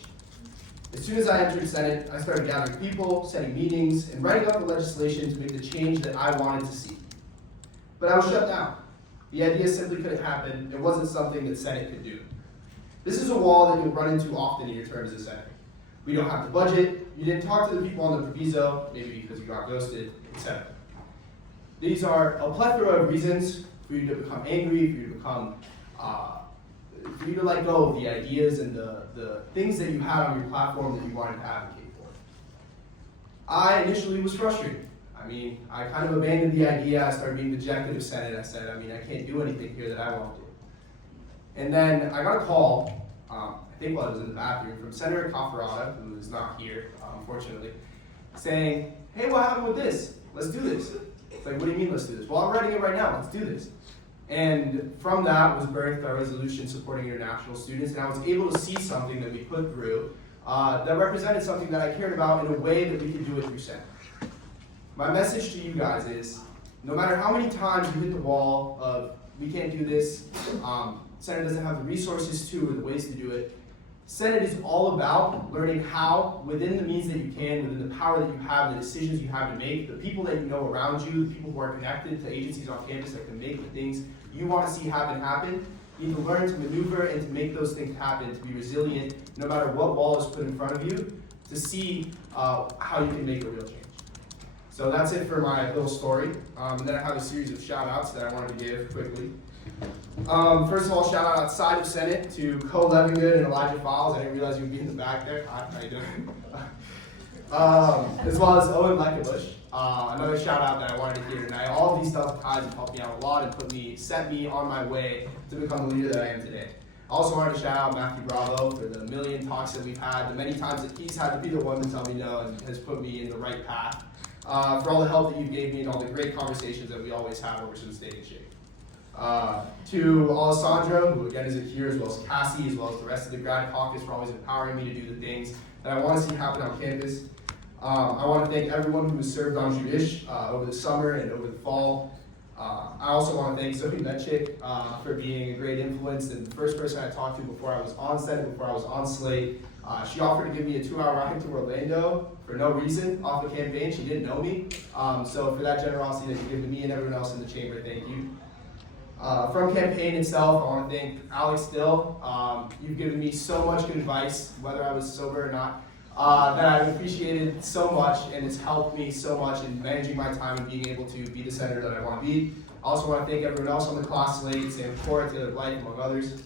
As soon as I entered Senate, I started gathering people, setting meetings, and writing up the legislation to make the change that I wanted to see. But I was shut down. The idea simply couldn't happen. It wasn't something that Senate could do. This is a wall that you'll run into often in your term as a senator. We don't have the budget, you didn't talk to the people on the proviso, maybe because you got ghosted, etc. These are a plethora of reasons for you to become angry, for you to become, for you to let go of the ideas and the things that you had on your platform that you wanted to advocate for. I initially was frustrated. I mean, I kind of abandoned the idea. I started being dejected of Senate. I said, I mean, I can't do anything here that I want to do. And then I got a call, I think while I was in the bathroom, from Senator Arora, who is not here, unfortunately, saying, hey, what happened with this? Let's do this. It's like, what do you mean let's do this? Well, I'm writing it right now. Let's do this. And from that was birthed our resolution supporting international students, and I was able to see something that we put through that represented something that I cared about in a way that we could do it through Senate. My message to you guys is, no matter how many times you hit the wall of, we can't do this, Senate doesn't have the resources to or the ways to do it, Senate is all about learning how, within the means that you can, within the power that you have, the decisions you have to make, the people that you know around you, the people who are connected to agencies on campus that can make the things you want to see happen, you need to learn to maneuver and to make those things happen, to be resilient, no matter what wall is put in front of you, to see how you can make a real change. So that's it for my little story. And then I have a series of shout outs that I wanted to give quickly. First of all, shout out outside of Senate to Co Levingood and Elijah Files. I didn't realize you would be in the back there. Hi, how you doing? As well as Owen Leckebush. Another shout out that I wanted to hear tonight. All of these Delta Chi's have helped me out a lot and set me on my way to become the leader that I am today. I also wanted to shout out Matthew Bravo for the million talks that we've had, the many times that he's had to be the one to tell me no and has put me in the right path. For all the help that you gave me and all the great conversations that we always have over some Steak and Shake. To Alessandro, who again isn't here, as well as Cassie, as well as the rest of the grad caucus for always empowering me to do the things that I want to see happen on campus. I want to thank everyone who has served on Judiciary over the summer and over the fall. I also want to thank Sophie Metchik for being a great influence and the first person I talked to before I was on Senate, before I was on slate. She offered to give me a 2-hour ride to Orlando for no reason off the campaign. She didn't know me. So for that generosity that you give to me and everyone else in the chamber, thank you. From campaign itself, I want to thank Alex Dill. You've given me so much good advice, whether I was sober or not, that I've appreciated so much, and it's helped me so much in managing my time and being able to be the senator that I want to be. I also want to thank everyone else on the class slate, Sam Cora, Taylor Blight, among others.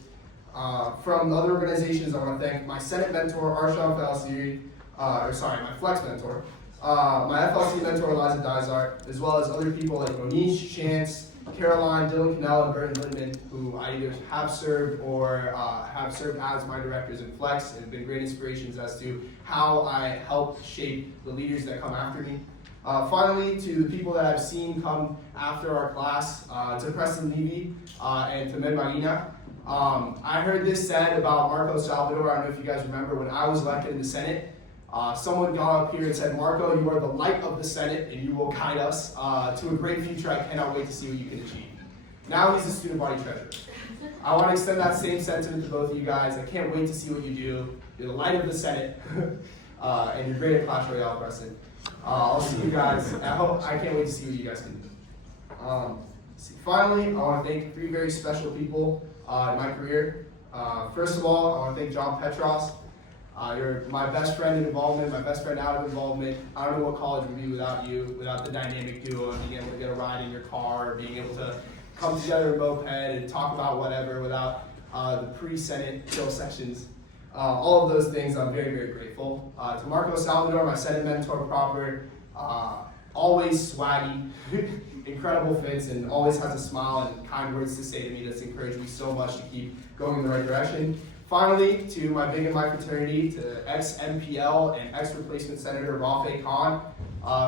From other organizations, I want to thank my Senate mentor, Arshawn Falsiri, my Flex mentor, my FLC mentor, Eliza Dysart, as well as other people like Monish, Chance, Caroline, Dylan Cannell, and Burton Litman, who I either have served or have served as my directors in Flex and have been great inspirations as to how I help shape the leaders that come after me. Finally, to the people that I've seen come after our class, to Preston Levy and to Med Marina. I heard this said about Marco Salvador. I don't know if you guys remember when I was elected in the Senate. Someone got up here and said, Marco, you are the light of the Senate and you will guide us to a great future. I cannot wait to see what you can achieve. Now he's the student body treasurer. I want to extend that same sentiment to both of you guys. I can't wait to see what you do. You're the light of the Senate and you're great at Clash Royale, Preston. I'll see you guys. I can't wait to see what you guys can do. Finally, I want to thank 3 very special people in my career. First of all, I want to thank John Petros. You're my best friend in involvement, my best friend out of involvement. I don't know what college would be without you, without the dynamic duo of being able to get a ride in your car, being able to come together in moped and talk about whatever without the pre-Senate chill sessions. All of those things, I'm very, very grateful. To Marco Salvador, my Senate mentor proper, always swaggy, incredible fits, and always has a smile and kind words to say to me that's encouraged me so much to keep going in the right direction. Finally, to my big and my fraternity, to ex-MPL and ex-replacement Senator Rafe Khan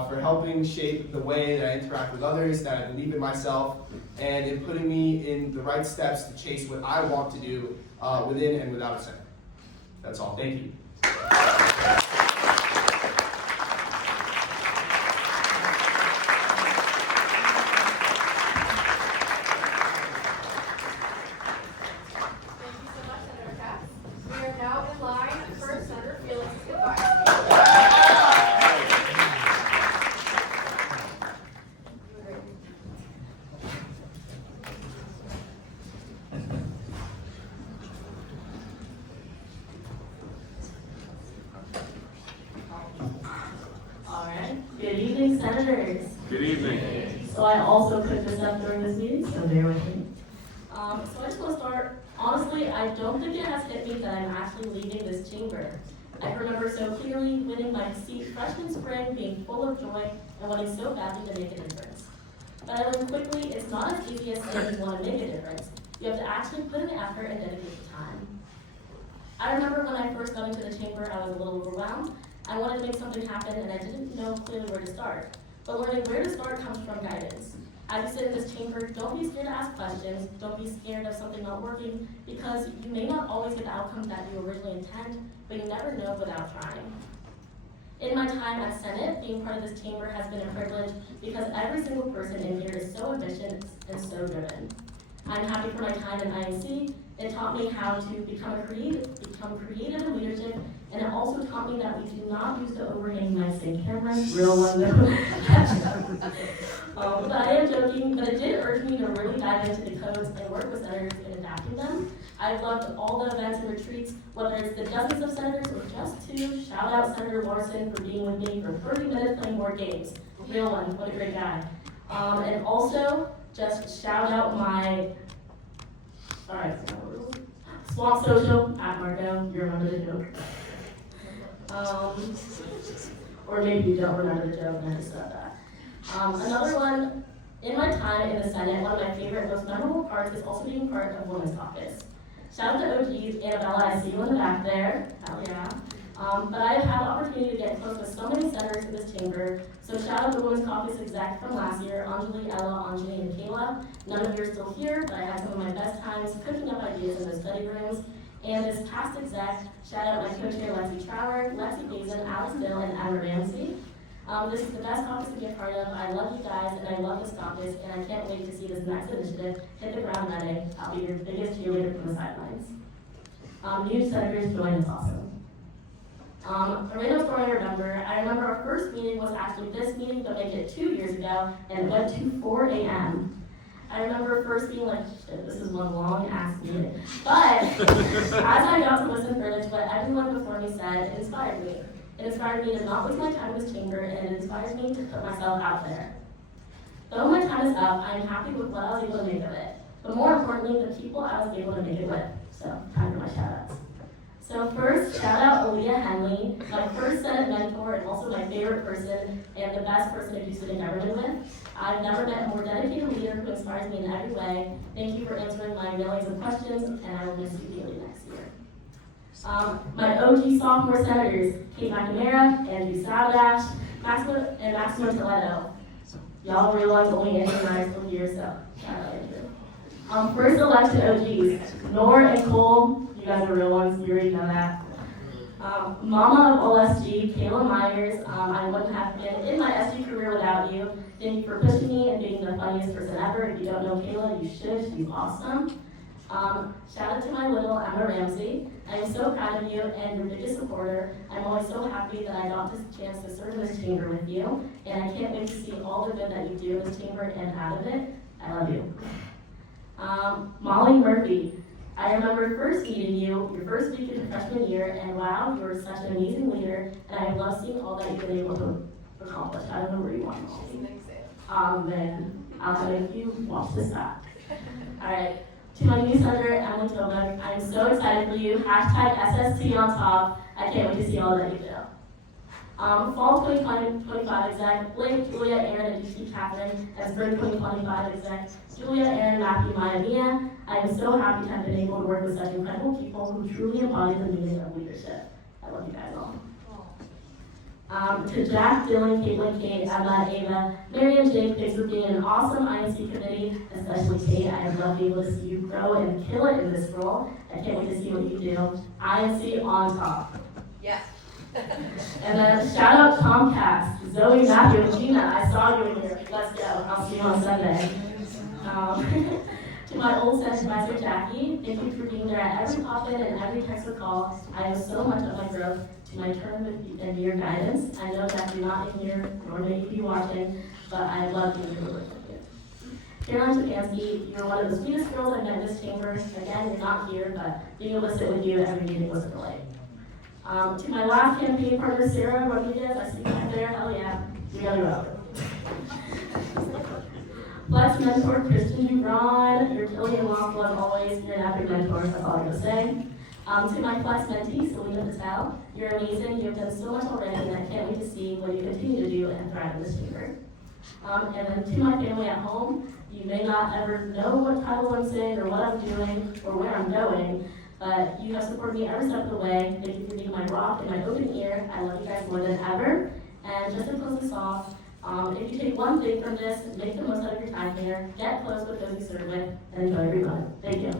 for helping shape the way that I interact with others, that I believe in myself, and in putting me in the right steps to chase what I want to do within and without a Senate. That's all. Thank you. Good evening, Senators. Good evening. So I also cooked this up during this meeting, so bear with me. So I just want to start, honestly, I don't think it has hit me that I'm actually leaving this chamber. I remember so clearly winning my seat freshman spring, being full of joy, and wanting so badly to make a difference. But I learned quickly it's not as easy as saying you want to make a difference. You have to actually put in the effort and dedicate the time. I remember when I first got into the chamber, I was a little overwhelmed. I wanted to make something happen, and I didn't know clearly where to start. But learning where to start comes from guidance. As you sit in this chamber, don't be scared to ask questions. Don't be scared of something not working, because you may not always get the outcome that you originally intend, but you never know without trying. In my time at Senate, being part of this chamber has been a privilege because every single person in here is so ambitious and so driven. I'm happy for my time in INC. It taught me how to become creative in leadership, and it also taught me that we do not use the overhanging mics and cameras, real one though. But I am joking, but it did urge me to really dive into the codes and work with senators in adapting them. I've loved all the events and retreats, whether it's the dozens of senators or just two. Shout out Senator Larsen for being with me for 30 minutes playing board games. Real one, what a great guy. And also, just shout out my, Swamp Social at Marco, you remember the joke. Or maybe you don't remember the joke and I just said that. Another one, in my time in the Senate, one of my favorite, most memorable parts is also being part of Women's Caucus. Shout out to OGs, Annabella, I see you in the back there, hell yeah. But I have had the opportunity to get close with so many senators in this chamber, so shout out to Women's Caucus exec from last year, Anjali, Ella, Anjali, and Kayla. None of you are still here, but I had some of my best times cooking up ideas in the study rooms. And this past exec, shout out my co-chair Lexi Trower, Lexi Basin, Alex Bill, and Emma Ramsey. This is the best caucus to be a part of. I love you guys, and I love this caucus, and I can't wait to see this next initiative hit the ground running. I'll be your biggest cheerleader from the sidelines. New senators join us awesome. A random story I remember. I remember our first meeting was actually this meeting, but make it 2 years ago, and it went to 4 a.m. I remember first being like, shit, this is one long ass meeting. But as I got to listen further to what everyone before me said, it inspired me. It inspired me to not waste my time in this chamber, and it inspired me to put myself out there. Though my time is up, I am happy with what I was able to make of it. But more importantly, the people I was able to make it with. So, time for my shout-outs. So first, shout out Aaliyah Henley, my first Senate mentor and also my favorite person and the best person to do student government with. I've never met a more dedicated leader who inspires me in every way. Thank you for answering my millions of questions, and I will miss you dearly next year. My OG sophomore senators, Kate McNamara, Andrew Sabadash, Maximo Toledo. Y'all realize only Andrew and I are still here, so shout out Andrew. First election OGs, Noor and Cole. You guys are real ones, you already know that. Mama of all SG, Kayla Myers. I wouldn't have been in my SG career without you. Thank you for pushing me and being the funniest person ever. If you don't know Kayla, you should. She's awesome. Shout out to my little Emma Ramsey. I am so proud of you and your biggest supporter. I'm always so happy that I got this chance to serve in this chamber with you, and I can't wait to see all the good that you do in this chamber and out of it. I love you. Molly Murphy. I remember first meeting you, your first week in your freshman year, and wow, you were such an amazing leader, and I love seeing all that you've been able to accomplish. I don't know where you want to then I'll have you watch this back. Alright, to my new senator, Emily Tobek, I'm so excited for you. Hashtag SST on top. I can't wait to see all that you do. Fall 2025 exec, Blake, Julia, Aaron, and DC Catherine, and Spring 2025 exec, Julia, Aaron, Matthew, Maya, Mia. I am so happy to have been able to work with such incredible people who truly embody the meaning of leadership. I love you guys all. To Jack, Dylan, Caitlin, Kate, Emma, Ava, Mary, and Jake, thanks for being an awesome INC committee, especially Kate. I have loved being able to see you grow and kill it in this role. I can't wait to see what you do. INC on top. Yeah. And then shout out Tom Katz, Zoe, Matthew, and Gina. I saw you in here. Let's go. I'll see you on Sunday. To my old Senate advisor Jackie, thank you for being there at every pop-in and every text or call. I owe so much of my growth to my term and your guidance. I know that you're not in here, nor may you be watching, but I love being able to work with you. Caroline Tupansky, you're one of the sweetest girls I've met in this chamber. Again, you're not here, but being able to sit with you at every meeting was a delight. To my last campaign partner, Sarah Rodriguez, I see you back there, hell yeah, we gotta go. Flex mentor, Kristen Dubron, you're killing in law school as always, you're an epic mentor, that's all I gotta say. To my class mentee, Selena Patel, you're amazing. You've done so much already, and I can't wait to see what you continue to do and thrive in this chamber. And then to my family at home, you may not ever know what title I'm in or what I'm doing or where I'm going, but you have supported me every step of the way. Thank you for being my rock and my open ear. I love you guys more than ever. And just to close this off, if you take one thing from this, make the most out of your time here, get close with those you serve with, and enjoy every moment. Thank you.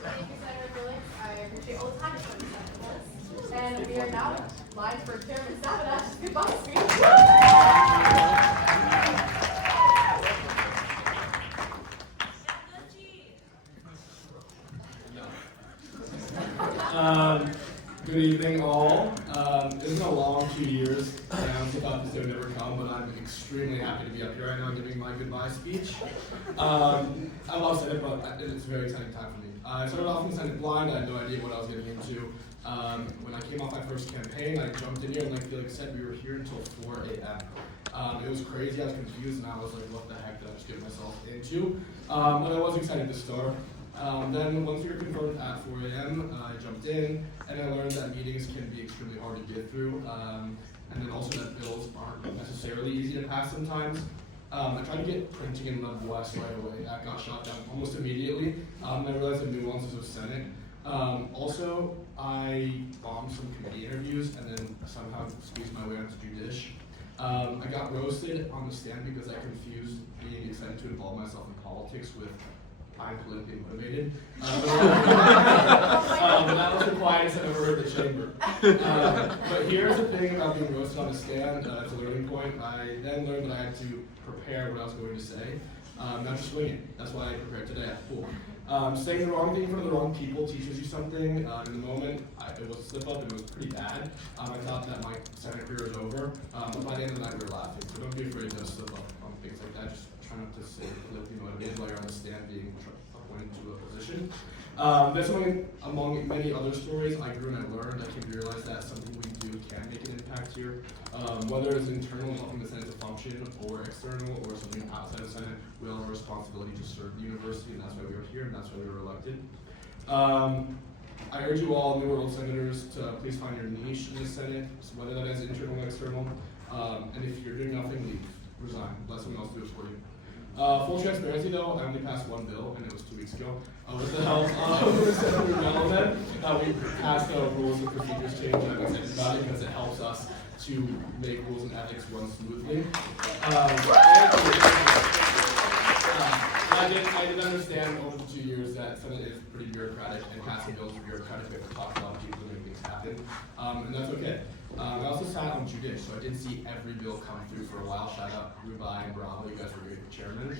Thank you, Senator Felix. I appreciate all the time you spent with us. And we are now live for Chairman Sabadash's goodbye speech. Good evening, all. It's been a long 2 years. I honestly thought this day would never come, but I'm extremely happy to be up here right now giving my goodbye speech. I love Senate, but it's a very exciting time for me. I started off in Senate blind. I had no idea what I was getting into. When I came off my first campaign, I jumped in here, and like Felix said, we were here until 4 a.m. It was crazy. I was confused, and I was like, what the heck did I just get myself into? But I was excited to start. Then once we were confirmed at 4 a.m., I jumped in, and I learned that meetings can be extremely hard to get through, and then also that bills aren't necessarily easy to pass sometimes. I tried to get printing in the West right away. That got shot down almost immediately. I realized the nuances of Senate. Also, I bombed some committee interviews and then somehow squeezed my way onto Judiciary. I got roasted on the stand because I confused being excited to involve myself in politics with I'm politically motivated. That was the quietest I've ever heard the chamber. But here's the thing about being roasted on the stand, it's a learning point. I then learned that I had to prepare what I was going to say, not just wing it. That's why I prepared today at school. Saying the wrong thing in front of the wrong people teaches you something. In the moment, it was a slip up and it was pretty bad. I thought that my Senate career was over, but by the end of the night we were laughing. So don't be afraid to slip up on things like that. Just try not to say politically motivated while you're on the stand being appointed to a position. There's something among many other stories I grew and I learned. I came to realize that something we do can make an impact here. Whether it's internal, helping the Senate to function, or external, or something outside of the Senate, we all have a responsibility to serve the university, and that's why we are here, and that's why we were elected. I urge you all, new or old senators, to please find your niche in the Senate, so whether that is internal or external. And if you're doing nothing, leave. Resign. Let someone else do it for you. Full transparency though, I only passed one bill, and it was 2 weeks ago. With the help of Senator Relevant, we passed the rules and procedures change, and I'm excited about it because it helps us to make rules and ethics run smoothly. I did understand over the 2 years that Senate is pretty bureaucratic, and passing bills are bureaucratic. We have to talk to a lot of people to make things happen, and that's okay. I also sat on Judiciary, so I didn't see every bill come through for a while. Shout out Rubai and Bravo, you guys were great chairmen.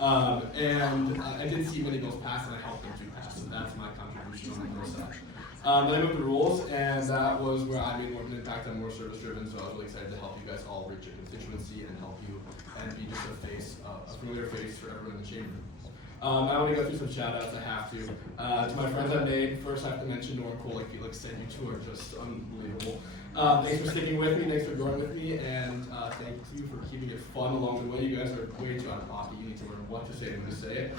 And I didn't see many bills pass, and I helped them to pass, so that's my contribution on the bill side. Then I moved the rules, and that was where I made more of an impact. I'm more service-driven, so I was really excited to help you guys all reach your constituency and help you and be just a familiar face for everyone in the chamber. I want to go through some shout-outs. I have to. To my friends I made, first I have to mention Noor and Cole, like Felix said, you two are just unbelievable. Thanks for sticking with me, thanks for growing with me, and thank you for keeping it fun along the way. You guys are way too out of pocket. You need to learn what to say and when to say it.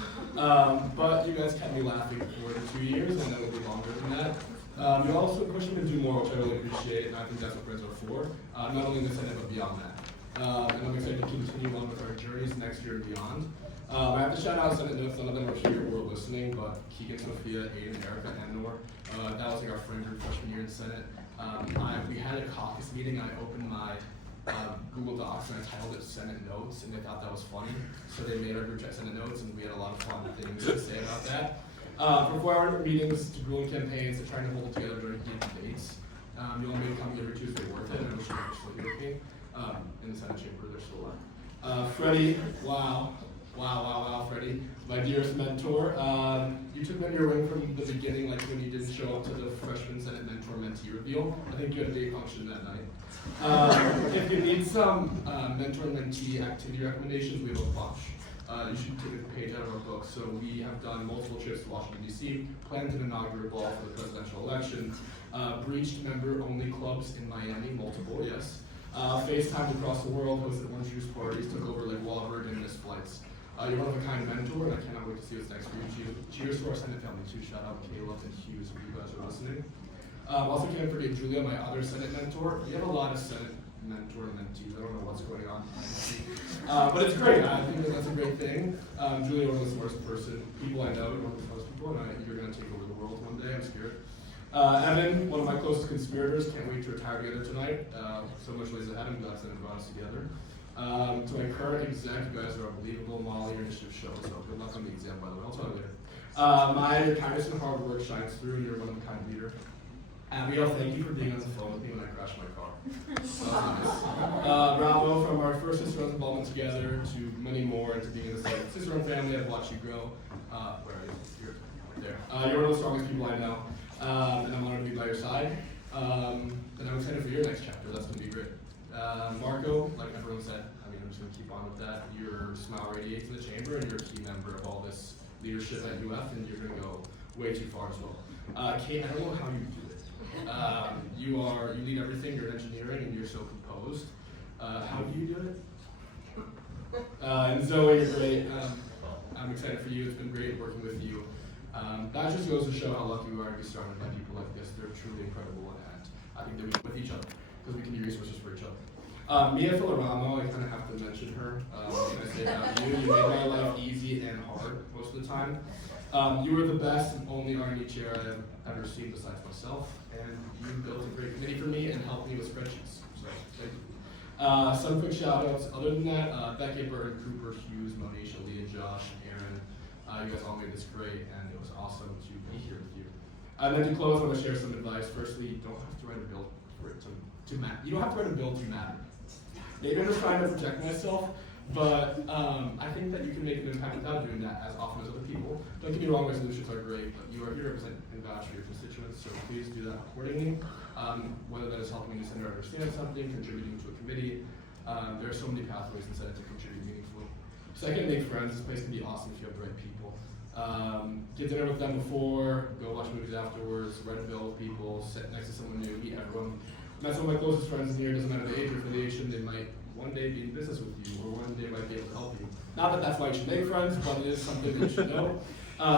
But you guys kept me laughing for the 2 years, and that will be longer than that. You also pushed me to do more, which I really appreciate, and I think that's what friends are for, not only in the Senate, but beyond that. And I'm excited to continue on with our journeys next year and beyond. I have to shout out Senate notes, none of them are here or listening, but Keegan, Sophia, Aiden, Erica, and Noor. That was like our friend group freshman year in Senate. We had a caucus meeting, I opened my Google Docs and I titled it Senate Notes, and they thought that was funny. So they made our group chat Senate Notes, and we had a lot of fun things to say about that. For 4-hour meetings, to grueling campaigns, to trying to hold it together during heated debates. You all made come every Tuesday worth it, and I wish you were still here with me. In the Senate chamber, they're still alive. Freddie, wow, Freddie, my dearest mentor. You took me under your wing from the beginning, like when you didn't show up to the freshman Senate mentor-mentee reveal. I think you had a big function that night. If you need some mentor-mentee activity recommendations, we have a bunch. you should take a page out of our book. So we have done multiple trips to Washington, D.C., planned an inaugural ball for the presidential election, breached member-only clubs in Miami, multiple, yes, FaceTimed across the world, hosted orange juice parties, took over Lake Wahlberg, and missed flights. You're one of a kind mentor, and I cannot wait to see what's next for you. Cheers to our Senate family, too. Shout out Kayla and Hughes if you guys are listening. Also can't forget Julia, my other Senate mentor. We have a lot of Senate mentor and mentees. I don't know what's going on. But it's great. I think that's a great thing. Julia, one of the smartest people I know, one of the smartest people, and you're going to take over the world one day, I'm scared. Evan, one of my closest conspirators, can't wait to retire together tonight. So much ways ahead, I'm glad Senate brought us together. To my current exec, you guys are unbelievable. Molly, your initiative shows, so good luck on the exam, by the way. I'll tell you later. My kindness and hard work shines through, and you're one of a kind leader. Abigail, thank you for being on the phone with me when I crashed my car. That was nice. Bravo, from our first Cicerone involvement together to many more, and to being in the Cicerone family, I've watched you grow. Where are you? You're right there. You're one of the strongest people I know, and I'm honored to be by your side. And I'm excited for your next chapter. That's going to be great. Marco, like everyone said, I'm just going to keep on with that. Your smile radiates in the chamber, and you're a key member of all this leadership at UF, and you're going to go way too far as well. Kate, I don't know how you do it. You lead everything, you're engineering, and you're so composed. How do you do it? And Zoe, you're great. I'm excited for you. It's been great working with you. That just goes to show how lucky we are to be surrounded by people like this. They're truly incredible, and I think that we with each other, because we can be resources for each other. Mia Filaramo, I kind of have to mention her. What can I say about you? You made my life easy and hard most of the time. You were the best and only R&D chair I have ever seen besides myself, and you built a great committee for me and helped me with spreadsheets. So thank you. Some quick shout outs. Other than that, Becky, Burton, Cooper, Hughes, Monisha, Leah, Josh, Aaron, you guys all made this great, and it was awesome to be here with you. And then to close, I want to share some advice. Firstly, you don't have to write a bill for it to matter. You don't have to write a bill to matter. Maybe I'm just trying to protect myself, but I think that you can make an impact without doing that as often as other people. Don't get me wrong, resolutions are great, but you are here to represent and vouch for your constituents, so please do that accordingly. Whether that is helping the senator understand something, contributing to a committee, there are so many pathways in Senate to contribute meaningfully. Second, make friends. This place can be awesome if you have the right people. Get dinner with them before, go watch movies afterwards, write a bill with people, sit next to someone new, meet everyone. Met some of my closest friends here, doesn't matter the age or affiliation, they might one day be in business with you, or one day might be able to help you. Not that that's why you should make friends, but it is something that you should know.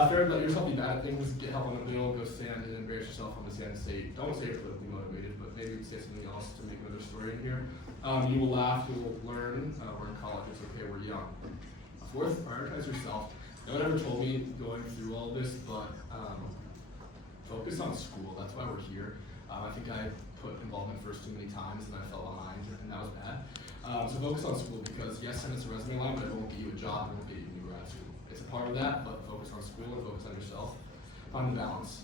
Third, let yourself be bad at things, get help on a bill, go stand and embarrass yourself on the stand and say, don't say you're politically motivated, but maybe say something else to make another story in here. You will laugh, you will learn, we're in college, it's okay, we're young. Fourth, prioritize yourself. No one ever told me going through all this, but focus on school, that's why we're here. I think I put involvement first too many times and I fell behind, and that was bad. So focus on school, because yes, Senate's a resume line, but it won't get you a job, it won't get you into grad school. It's a part of that, but focus on school and focus on yourself. Find the balance.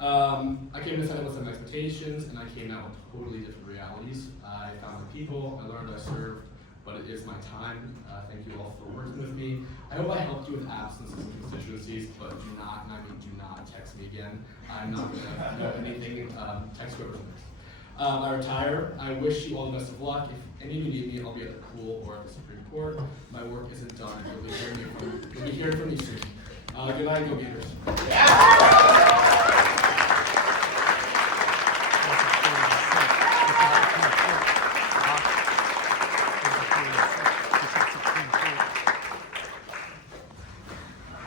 I came to Senate with some expectations, and I came out with totally different realities. I found the people, I learned, I served, but it is my time. Thank you all for working with me. I hope I helped you with absences and constituencies, but do not, and I mean do not, text me again. I'm not going to know anything, text whoever's next. I retire. I wish you all the best of luck. If any of you need me, I'll be at the pool or at the Supreme Court. My work isn't done. You'll be hearing from me soon. Good night, go Gators.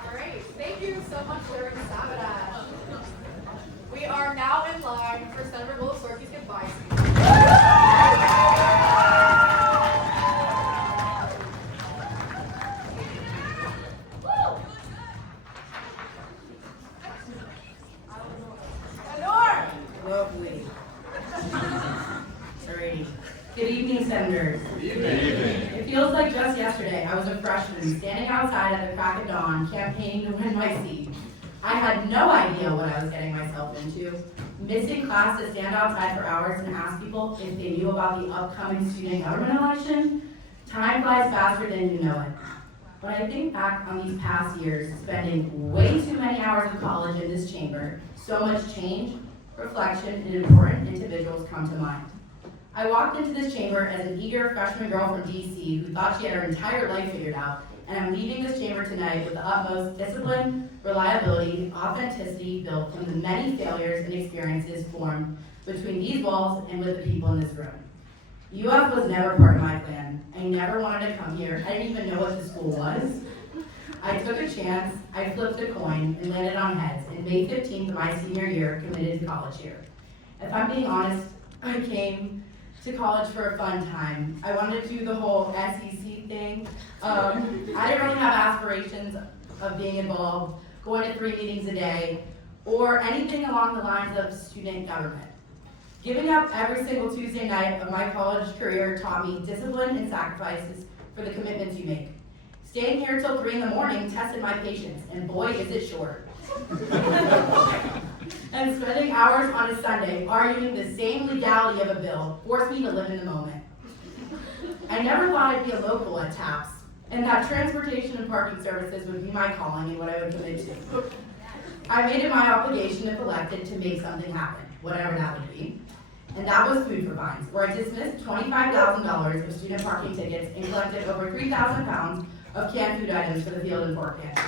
All right, thank you so much, Larry and Sabadash. We are now in line for Senator Golesorkhi's goodbye speech. Noor! Lovely. Alrighty. Good evening, Senators. Good evening. It feels like just yesterday I was a freshman standing outside at the crack of dawn campaigning to win my seat. I had no idea what I was getting myself into. Missing class to stand outside for hours and ask people if they knew about the upcoming student government election. Time flies faster than you know it. When I think back on these past years, spending way too many hours of college in this chamber, so much change, reflection, and important individuals come to mind. I walked into this chamber as an eager freshman girl from DC who thought she had her entire life figured out and I'm leaving this chamber tonight with the utmost discipline, reliability, authenticity built from the many failures and experiences formed between these walls and with the people in this room. UF was never part of my plan. I never wanted to come here. I didn't even know what the school was. I took a chance, I flipped a coin, and landed on heads, and May 15th of my senior year committed to college here. If I'm being honest, I came to college for a fun time. I wanted to do the whole SEC thing. I didn't really have aspirations of being involved, going to 3 meetings a day, or anything along the lines of student government. Giving up every single Tuesday night of my college career taught me discipline and sacrifices for the commitments you make. Staying here till 3 in the morning tested my patience, and boy is it short. And spending hours on a Sunday arguing the same legality of a bill forced me to live in the moment. I never thought I'd be a local at TAPS, and that transportation and parking services would be my calling and what I would commit to. I made it my obligation if elected to make something happen, whatever that would be. And that was food for fines, where I dismissed $25,000 of student parking tickets and collected over 3,000 pounds of canned food items for the field and pork pantry.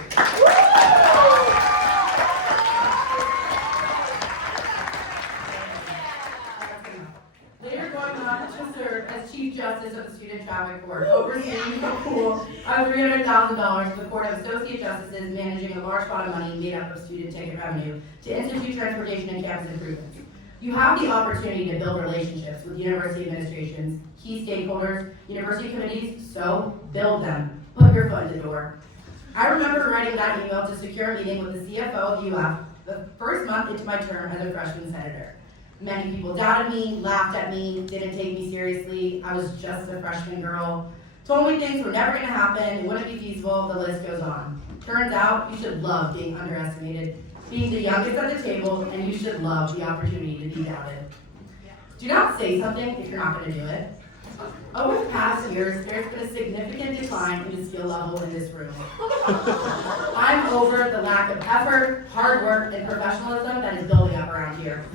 Later going on to serve as Chief Justice of the Student Traffic Court, overseeing a pool of $300,000 for the Court of Associate Justices, managing a large pot of money made up of student ticket revenue to institute transportation and campus improvements. You have the opportunity to build relationships with university administrations, key stakeholders, university committees, so build them. Put your foot in the door. I remember writing that email to secure a meeting with the CFO of UF the first month into my term as a freshman senator. Many people doubted me, laughed at me, didn't take me seriously. I was just a freshman girl. Told me things were never gonna happen, it wouldn't be feasible, the list goes on. Turns out, you should love being underestimated, being the youngest at the table, and you should love the opportunity to be doubted. Do not say something if you're not gonna do it. Over the past years, there's been a significant decline in the skill level in this room. I'm over the lack of effort, hard work, and professionalism that is building up around here.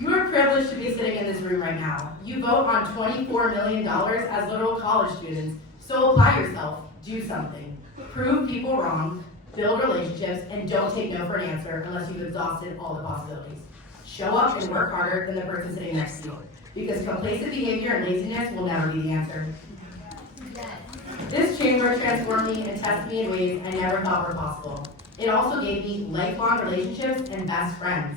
You are privileged to be sitting in this room right now. You vote on $24 million as literal college students, so apply yourself, do something. Prove people wrong, build relationships, and don't take no for an answer unless you've exhausted all the possibilities. Show up and work harder than the person sitting next to you, because complacent behavior and laziness will never be the answer. This chamber transformed me and tested me in ways I never thought were possible. It also gave me lifelong relationships and best friends.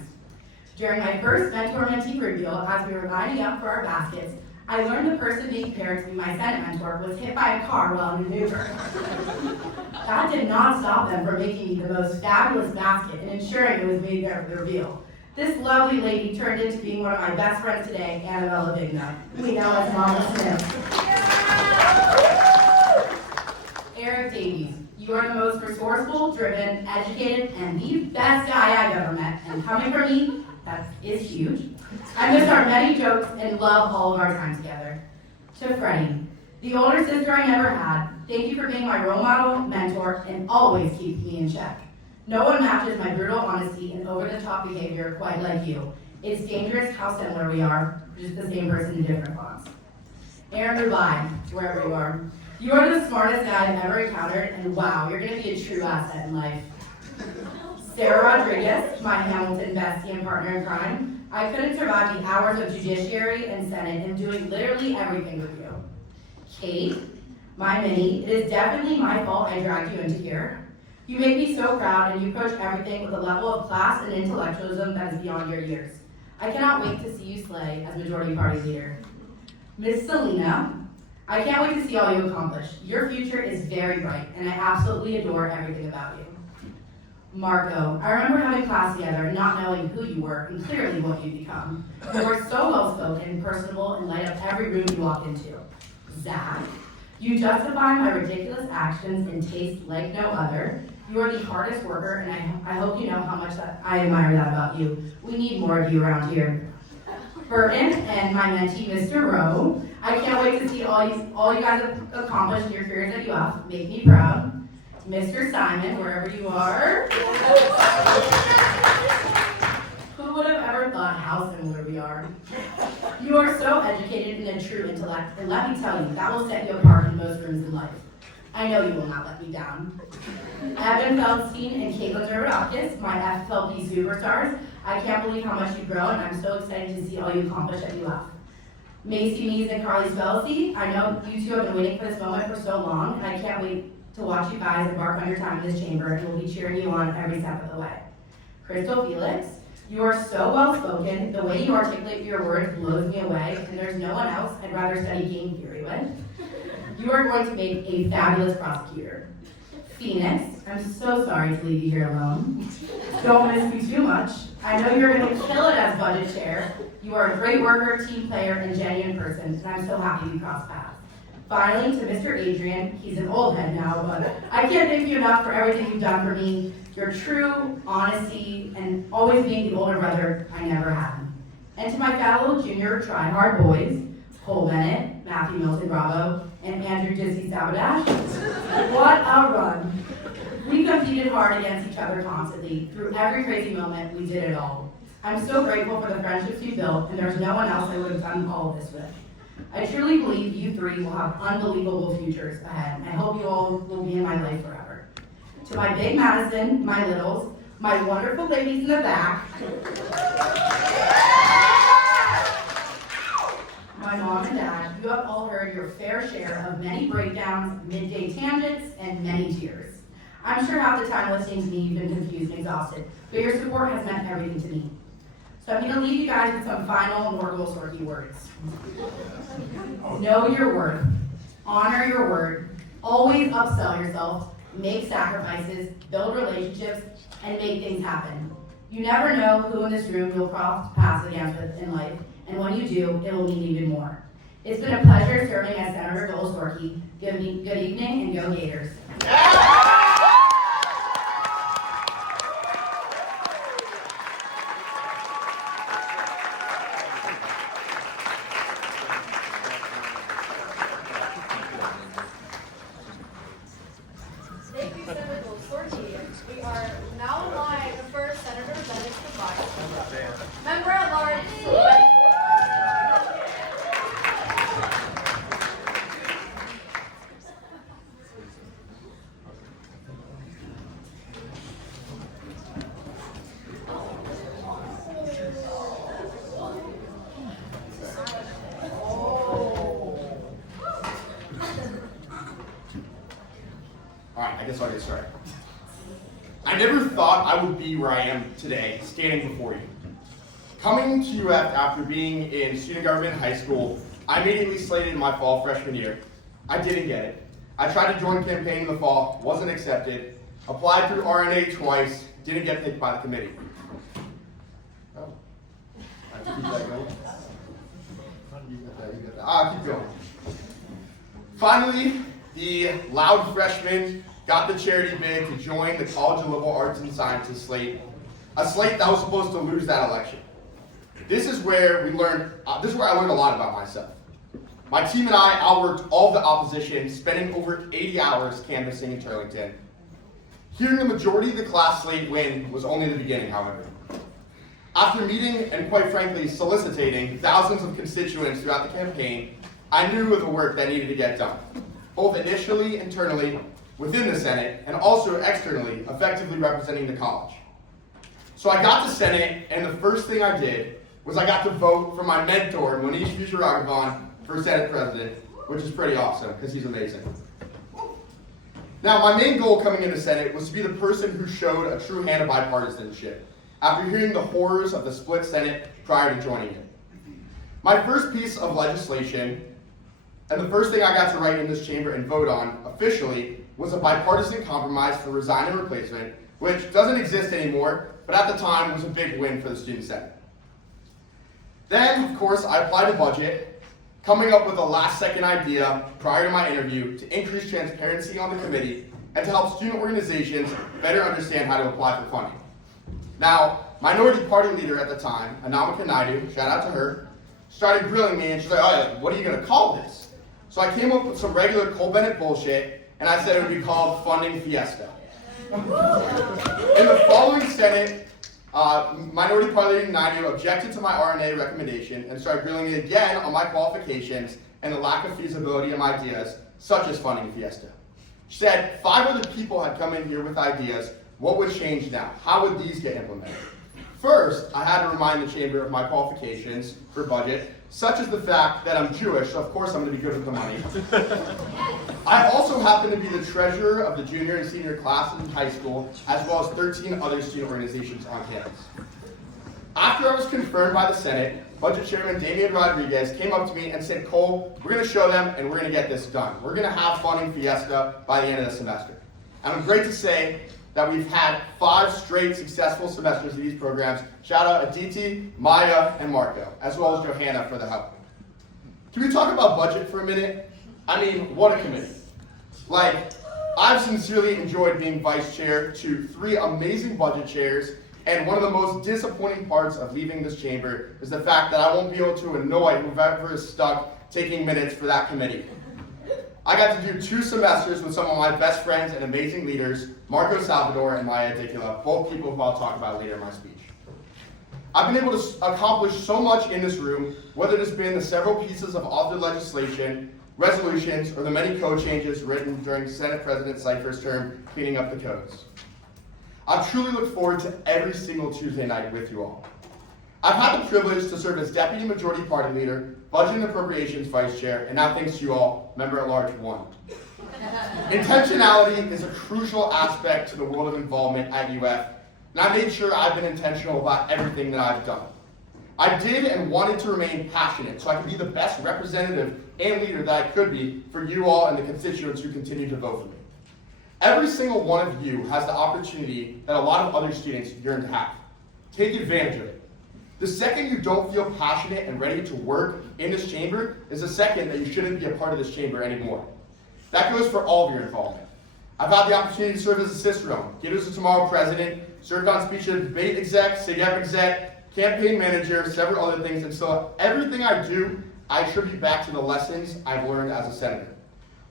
During my first mentor-mentee reveal, as we were lining up for our baskets, I learned the person being paired to be my Senate mentor was hit by a car while in an Uber. That did not stop them from making me the most fabulous basket and ensuring it was made there for the reveal. This lovely lady turned into being one of my best friends today, Ioel we know as Mama Smith. Eric Davies, you are the most resourceful, driven, educated, and the best guy I've ever met. And coming from me, that is huge. I miss our many jokes and love all of our time together. To Freddie, the older sister I never had, thank you for being my role model, mentor, and always keeping me in check. No one matches my brutal honesty and over-the-top behavior quite like you. It's dangerous how similar we are, just the same person in different fonts. Aaron Rubai, wherever you are. You are the smartest guy I've ever encountered, and wow, you're gonna be a true asset in life. Sarah Rodriguez, my Hamilton bestie and partner in crime. I couldn't survive the hours of Judiciary and Senate and doing literally everything with you. Kate, my mini, it is definitely my fault I dragged you into here. You make me so proud, and you approach everything with a level of class and intellectualism that is beyond your years. I cannot wait to see you slay as majority party leader. Miss Selena, I can't wait to see all you accomplish. Your future is very bright, and I absolutely adore everything about you. Marco, I remember having class together and not knowing who you were and clearly what you'd become. You were so well-spoken, personable, and light up every room you walk into. Zach, you justify my ridiculous actions and taste like no other. You are the hardest worker, and I hope you know how much I admire that about you. We need more of you around here. Burton and my mentee, Mr. Rowe, I can't wait to see all you guys have accomplished in your careers at UF. Make me proud. Mr. Simon, wherever you are. Who would have ever never thought how similar we are. You are so educated and a true intellect, and let me tell you, that will set you apart in most rooms in life. I know you will not let me down. Evan Feldstein and Kayla Zerwadakis, my FFLP superstars, I can't believe how much you've grown, and I'm so excited to see all you accomplish at UF. Macy Mees and Carly Spelsey, I know you two have been waiting for this moment for so long, and I can't wait to watch you guys embark on your time in this chamber, and we'll be cheering you on every step of the way. Krystal Felix, you are so well spoken, the way you articulate your words blows me away, and there's no one else I'd rather study game theory with. You are going to make a fabulous prosecutor. Phoenix, I'm so sorry to leave you here alone. Don't miss me too much. I know you're going to kill it as budget chair. You are a great worker, team player, and genuine person, and I'm so happy we crossed paths. Finally, to Mr. Adrian, he's an old head now, but I can't thank you enough for everything you've done for me, your true honesty, and always being the older brother I never had. And to my fellow junior try-hard boys, Cole Bennett, Matthew Milton Bravo, and Andrew Dizzy Sabadash, what a run. We competed hard against each other constantly. Through every crazy moment, we did it all. I'm so grateful for the friendships you built, and there's no one else I would have done all of this with. I truly believe you three will have unbelievable futures ahead. I hope you all will be in my life forever. To my big Madison, my littles, my wonderful ladies in the back, my mom and dad, you have all heard your fair share of many breakdowns, midday tangents, and many tears. I'm sure half the time listening to me you've been confused and exhausted, but your support has meant everything to me. So I'm going to leave you guys with some final Noor Golesorkhi words. Know your worth, honor your word, always upsell yourself, make sacrifices, build relationships, and make things happen. You never know who in this room you'll cross paths against with in life, and when you do, it will mean even more. It's been a pleasure serving as Senator Golesorkhi. Good evening and go Gators. Thank you, Senator Wolsonovich. We are now in line for Senator Bennett's goodbye. Member at large, select. Alright, I guess I'll get started. I never thought I would be where I am today, standing before you. Coming to UF after being in student government in high school, I immediately slated my fall freshman year. I didn't get it. I tried to join a campaign in the fall, wasn't accepted. Applied through RNA twice, didn't get picked by the committee. Oh, I have to keep that going. You got that. I'll keep going. Finally, the loud freshman got the charity bid to join the College of Liberal Arts and Sciences slate, a slate that was supposed to lose that election. This is where I learned a lot about myself. My team and I outworked all of the opposition, spending over 80 hours canvassing in Turlington. Hearing the majority of the class slate win was only the beginning, however. After meeting and quite frankly soliciting thousands of constituents throughout the campaign, I knew of the work that needed to get done, both initially, internally, within the Senate, and also externally, effectively representing the college. So I got to Senate, and the first thing I did was I got to vote for my mentor, Monish Vijayaraghavan, for Senate President, which is pretty awesome, because he's amazing. Now, my main goal coming into Senate was to be the person who showed a true hand of bipartisanship, after hearing the horrors of the split Senate prior to joining it. My first piece of legislation, and the first thing I got to write in this chamber and vote on officially, was a bipartisan compromise for resign and replacement, which doesn't exist anymore, but at the time was a big win for the Student Senate. Then, of course, I applied to budget, coming up with a last-second idea prior to my interview to increase transparency on the committee and to help student organizations better understand how to apply for funding. Now, Minority Party leader at the time, Anamika Naidu, shout out to her, started grilling me and she's like, oh, what are you going to call this? So I came up with some regular Cole Bennett bullshit and I said it would be called Funding Fiesta. In the following Senate, Minority Party Leader Naidu objected to my RNA recommendation and started grilling me again on my qualifications and the lack of feasibility of my ideas, such as funding Fiesta. She said 5 other people had come in here with ideas. What would change now? How would these get implemented? First, I had to remind the chamber of my qualifications for budget, such as the fact that I'm Jewish, so of course I'm going to be good with the money. I also happen to be the treasurer of the junior and senior classes in high school, as well as 13 other student organizations on campus. After I was confirmed by the Senate, Budget Chairman Damian Rodriguez came up to me and said, Cole, we're going to show them and we're going to get this done. We're going to have funding Fiesta by the end of the semester. And I'm great to say that we've had 5 straight successful semesters of these programs. Shout out Aditi, Maya, and Marco, as well as Johanna for the help. Can we talk about budget for a minute? I mean, what a committee. Like, I've sincerely enjoyed being vice chair to 3 amazing budget chairs, and one of the most disappointing parts of leaving this chamber is the fact that I won't be able to annoy whoever is stuck taking minutes for that committee. I got to do 2 semesters with some of my best friends and amazing leaders, Marco Salvador and Maya Idiculla, both people who I'll talk about later in my speech. I've been able to accomplish so much in this room, whether it has been the several pieces of authored legislation, resolutions, or the many code changes written during Senate President Cypher's term cleaning up the codes. I truly look forward to every single Tuesday night with you all. I've had the privilege to serve as Deputy Majority Party Leader, Budget and Appropriations Vice Chair, and now thanks to you all, Member at Large 1. Intentionality is a crucial aspect to the world of involvement at UF, and I made sure I've been intentional about everything that I've done. I did and wanted to remain passionate so I could be the best representative and leader that I could be for you all and the constituents who continue to vote for me. Every single one of you has the opportunity that a lot of other students yearn to have. Take advantage of it. The second you don't feel passionate and ready to work in this chamber is the second that you shouldn't be a part of this chamber anymore. That goes for all of your involvement. I've had the opportunity to serve as a cicerone, Leaders of Tomorrow president, served on speech and debate exec, SIGEP exec, campaign manager, several other things, and so everything I do, I attribute back to the lessons I've learned as a senator.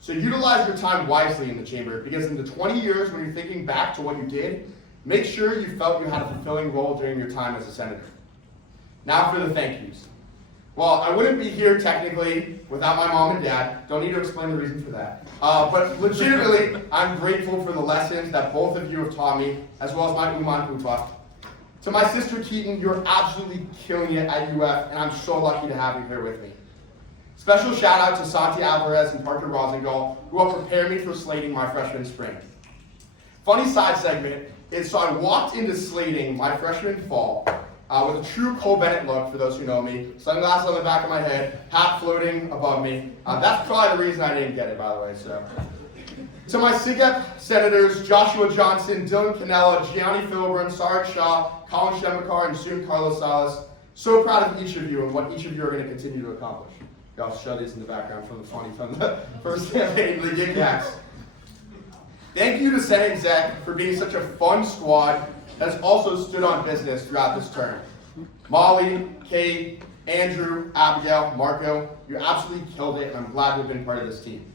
So utilize your time wisely in the chamber, because in the 20 years when you're thinking back to what you did, make sure you felt you had a fulfilling role during your time as a senator. Now for the thank yous. Well, I wouldn't be here technically without my mom and dad. Don't need to explain the reason for that. But legitimately, I'm grateful for the lessons that both of you have taught me, as well as my Uman Upa. To my sister Keaton, you're absolutely killing it at UF, and I'm so lucky to have you here with me. Special shout out to Santi Alvarez and Parker Rosengall, who helped prepare me for slating my freshman spring. Funny side segment is, so I walked into slating my freshman fall with a true Cole Bennett look, for those who know me, sunglasses on the back of my head, hat floating above me. That's probably the reason I didn't get it, by the way. So, to my SIGEP senators, Joshua Johnson, Dylan Cannella, Gianni Filburn, Sarge Shaw, Colin Shemakar, and soon Carlos Salas, so proud of each of you and what each of you are going to continue to accomplish. Y'all show these in the background from the first campaign, the Yik Yaks. Thank you to Senate Exec for being such a fun squad that has also stood on business throughout this term. Molly, Kate, Andrew, Abigail, Marco, you absolutely killed it, and I'm glad to have been part of this team.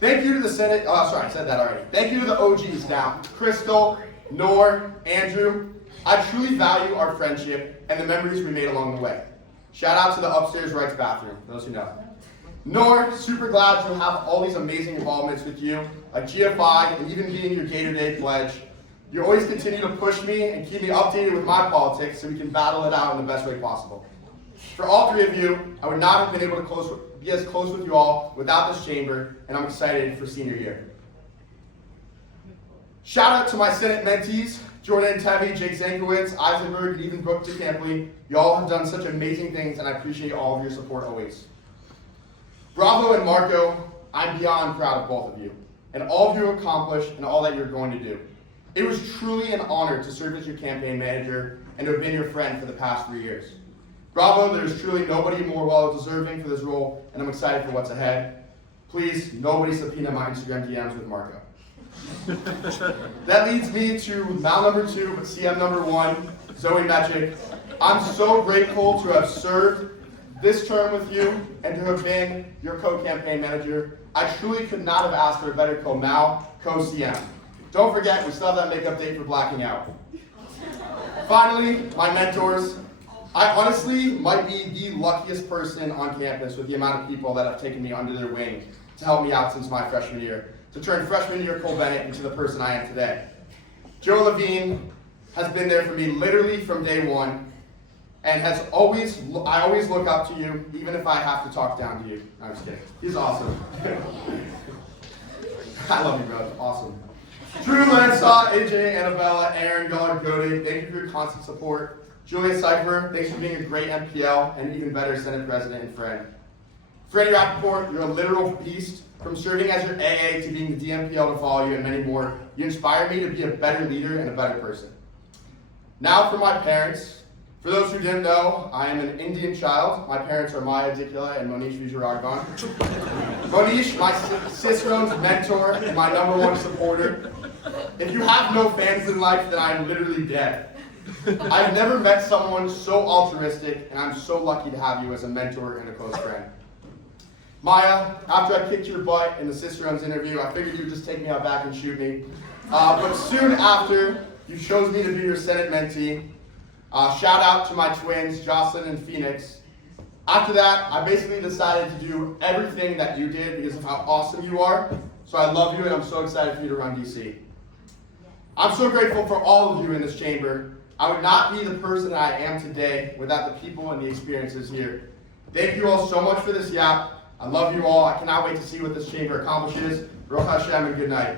Thank you to the Senate, I said that already. Thank you to the OGs now, Krystal, Noor, Andrew. I truly value our friendship and the memories we made along the way. Shout out to the upstairs rights bathroom, those who know. Noor, super glad to have all these amazing involvements with you, like GFI and even being your day-to-day pledge. You always continue to push me and keep me updated with my politics so we can battle it out in the best way possible. For all 3 of you, I would not have been able to be as close with you all without this chamber, and I'm excited for senior year. Shout out to my Senate mentees, Jordan Tevi, Jake Zankowitz, Eisenberg, and even Brooke DeCampley. Y'all have done such amazing things, and I appreciate all of your support always. Bravo and Marco, I'm beyond proud of both of you, and all of you have accomplished and all that you're going to do. It was truly an honor to serve as your campaign manager and to have been your friend for the past 3 years. Bravo, there's truly nobody more well-deserving for this role, and I'm excited for what's ahead. Please, nobody subpoena my Instagram DMs with Marco. That leads me to Mal number 2, but CM number 1, Zoe Metric. I'm so grateful to have served this term with you and to have been your co-campaign manager. I truly could not have asked for a better co-Mal, co-CM. Don't forget, we still have that makeup date for blacking out. Finally, my mentors. I honestly might be the luckiest person on campus with the amount of people that have taken me under their wing to help me out since my freshman year, to turn freshman year Cole Bennett into the person I am today. Joe Levine has been there for me literally from day one, and I always look up to you, even if I have to talk down to you. No, I'm just kidding. He's awesome. I love you, bro. Awesome. Drew, Lancelot, AJ, Annabella, Aaron, God, Cody, thank you for your constant support. Julia Cypher, thanks for being a great MPL and even better Senate President and friend. Freddie Rappaport, you're a literal beast. From serving as your AA to being the DMPL to follow you and many more, you inspire me to be a better leader and a better person. Now for my parents. For those who didn't know, I am an Indian child. My parents are Maya Idiculla and Monish Vijayaraghan. Monish, my Cicerone's mentor and my #1 supporter. If you have no fans in life, then I am literally dead. I've never met someone so altruistic, and I'm so lucky to have you as a mentor and a close friend. Maya, after I kicked your butt in the Cicerone's interview, I figured you'd just take me out back and shoot me. But soon after, you chose me to be your Senate mentee. Shout out to my twins, Jocelyn and Phoenix. After that, I basically decided to do everything that you did because of how awesome you are. So I love you, and I'm so excited for you to run DC. I'm so grateful for all of you in this chamber. I would not be the person that I am today without the people and the experiences here. Thank you all so much for this yap. I love you all. I cannot wait to see what this chamber accomplishes. Baruch Hashem and good night.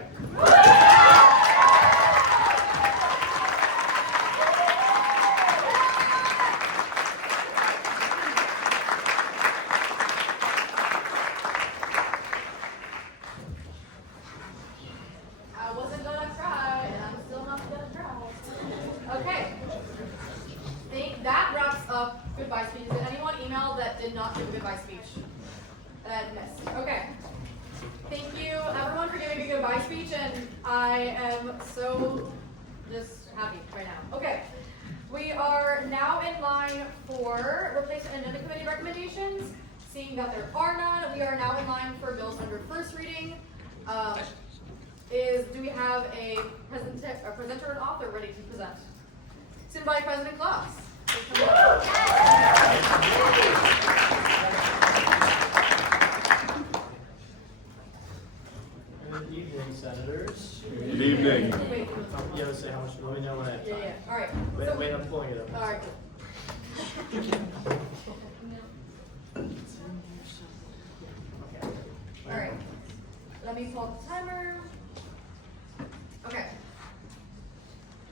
I wasn't gonna cry, and I'm still not gonna cry. Okay. That wraps up goodbye speeches. Did anyone email that did not give a goodbye speech? That I missed. Okay. Thank you, everyone, for giving a goodbye speech, and I am so just happy right now. Okay. We are now in line for replacement and agenda committee recommendations. Seeing that there are none, we are now in line for bills under first reading. Do we have a presenter and author ready to present? Sent by President Klaus. Good evening, senators. Good evening. Wait. You have to say how much. Let me know when I have time. Yeah. All right. Wait, I'm pulling it up. All right. All right. Let me pull up the timer. Okay.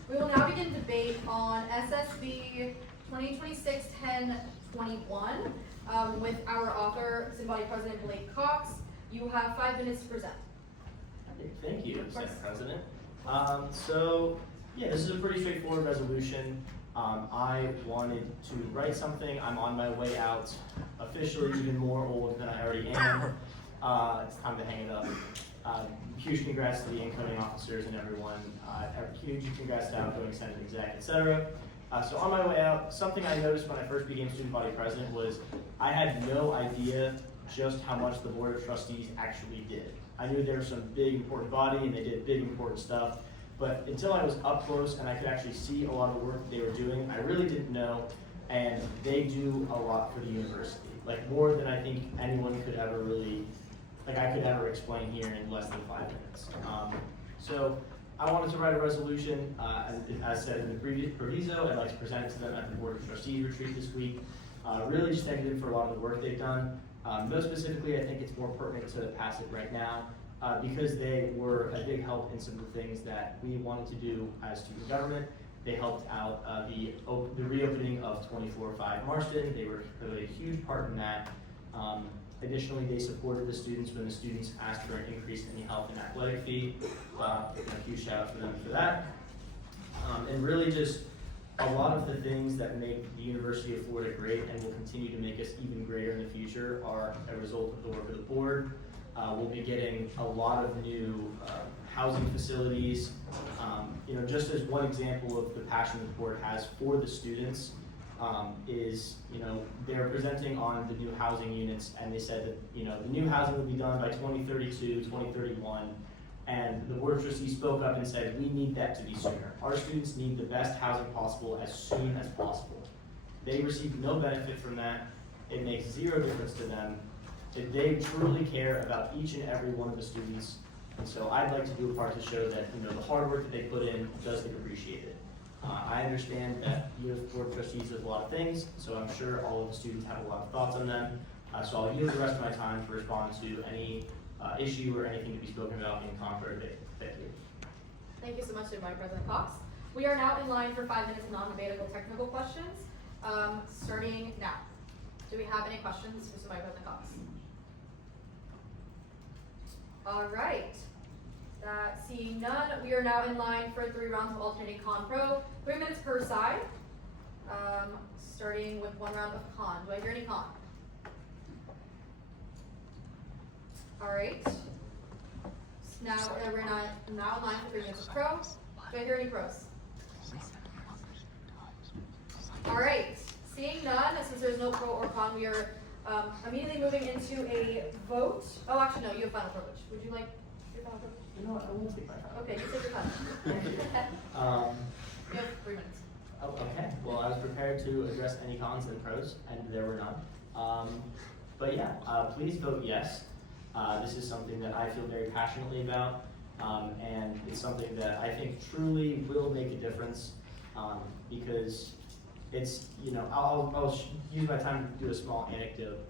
We will now begin debate on SSB 2026-1021 with our author, Student Body President Blake Cox. You have 5 minutes to present. Thank you, Senate President. This is a pretty straightforward resolution. I wanted to write something. I'm on my way out, officially even more old than I already am. It's time to hang it up. Huge congrats to the incoming officers and everyone. Huge congrats to outgoing Senate exec, etc. So on my way out, something I noticed when I first became student body president was I had no idea just how much the Board of Trustees actually did. I knew there was some big important body and they did big important stuff, but until I was up close and I could actually see a lot of the work that they were doing, I really didn't know, and they do a lot for the university, like more than I think anyone could ever really, like I could ever explain here in less than 5 minutes. So I wanted to write a resolution, as said in the previous proviso. I'd like to present it to them at the Board of Trustees retreat this week. Really just thank them for a lot of the work they've done. Most specifically, I think it's more pertinent to pass it right now because they were a big help in some of the things that we wanted to do as student government. They helped out the reopening of 24/5 Marston. They were really a huge part in that. Additionally, they supported the students when the students asked for an increase in the health and athletic fee. A huge shout out for them for that. And really just a lot of the things that make the University of Florida great and will continue to make us even greater in the future are a result of the work of the board. We'll be getting a lot of new housing facilities. Just as one example of the passion the board has for the students they're presenting on the new housing units, and they said that the new housing will be done by 2032, 2031. And the Board of Trustees spoke up and said, we need that to be sooner. Our students need the best housing possible as soon as possible. They receive no benefit from that. It makes zero difference to them. They truly care about each and every one of the students. And so I'd like to do a part to show that, the hard work that they put in does get appreciated. I understand that U.S. Board of Trustees does a lot of things, so I'm sure all of the students have a lot of thoughts on them. So I'll use the rest of my time to respond to any issue or anything to be spoken about in contrary debate. Thank you. Thank you so much, Supervisor President Cox. We are now in line for 5 minutes of non-debatable technical questions, starting now. Do we have any questions for Supervisor President Cox? All right. Seeing none, we are now in line for 3 rounds of alternating con-pro, 3 minutes per side, starting with 1 round of con. Do I hear any con? All right. Now we're now in line for 3 minutes of pro. Do I hear any pros? All right. Seeing none, since there's no pro or con, we are immediately moving into a vote. Oh, actually, no, you have final privilege. Would you like your final privilege? You know what, I won't take my time. Okay, you take your time. You have 3 minutes. Oh, okay, well, I was prepared to address any cons and pros, and there were none. But yeah, please vote yes. This is something that I feel very passionately about, and it's something that I think truly will make a difference, because it's, I'll use my time to do a small anecdote.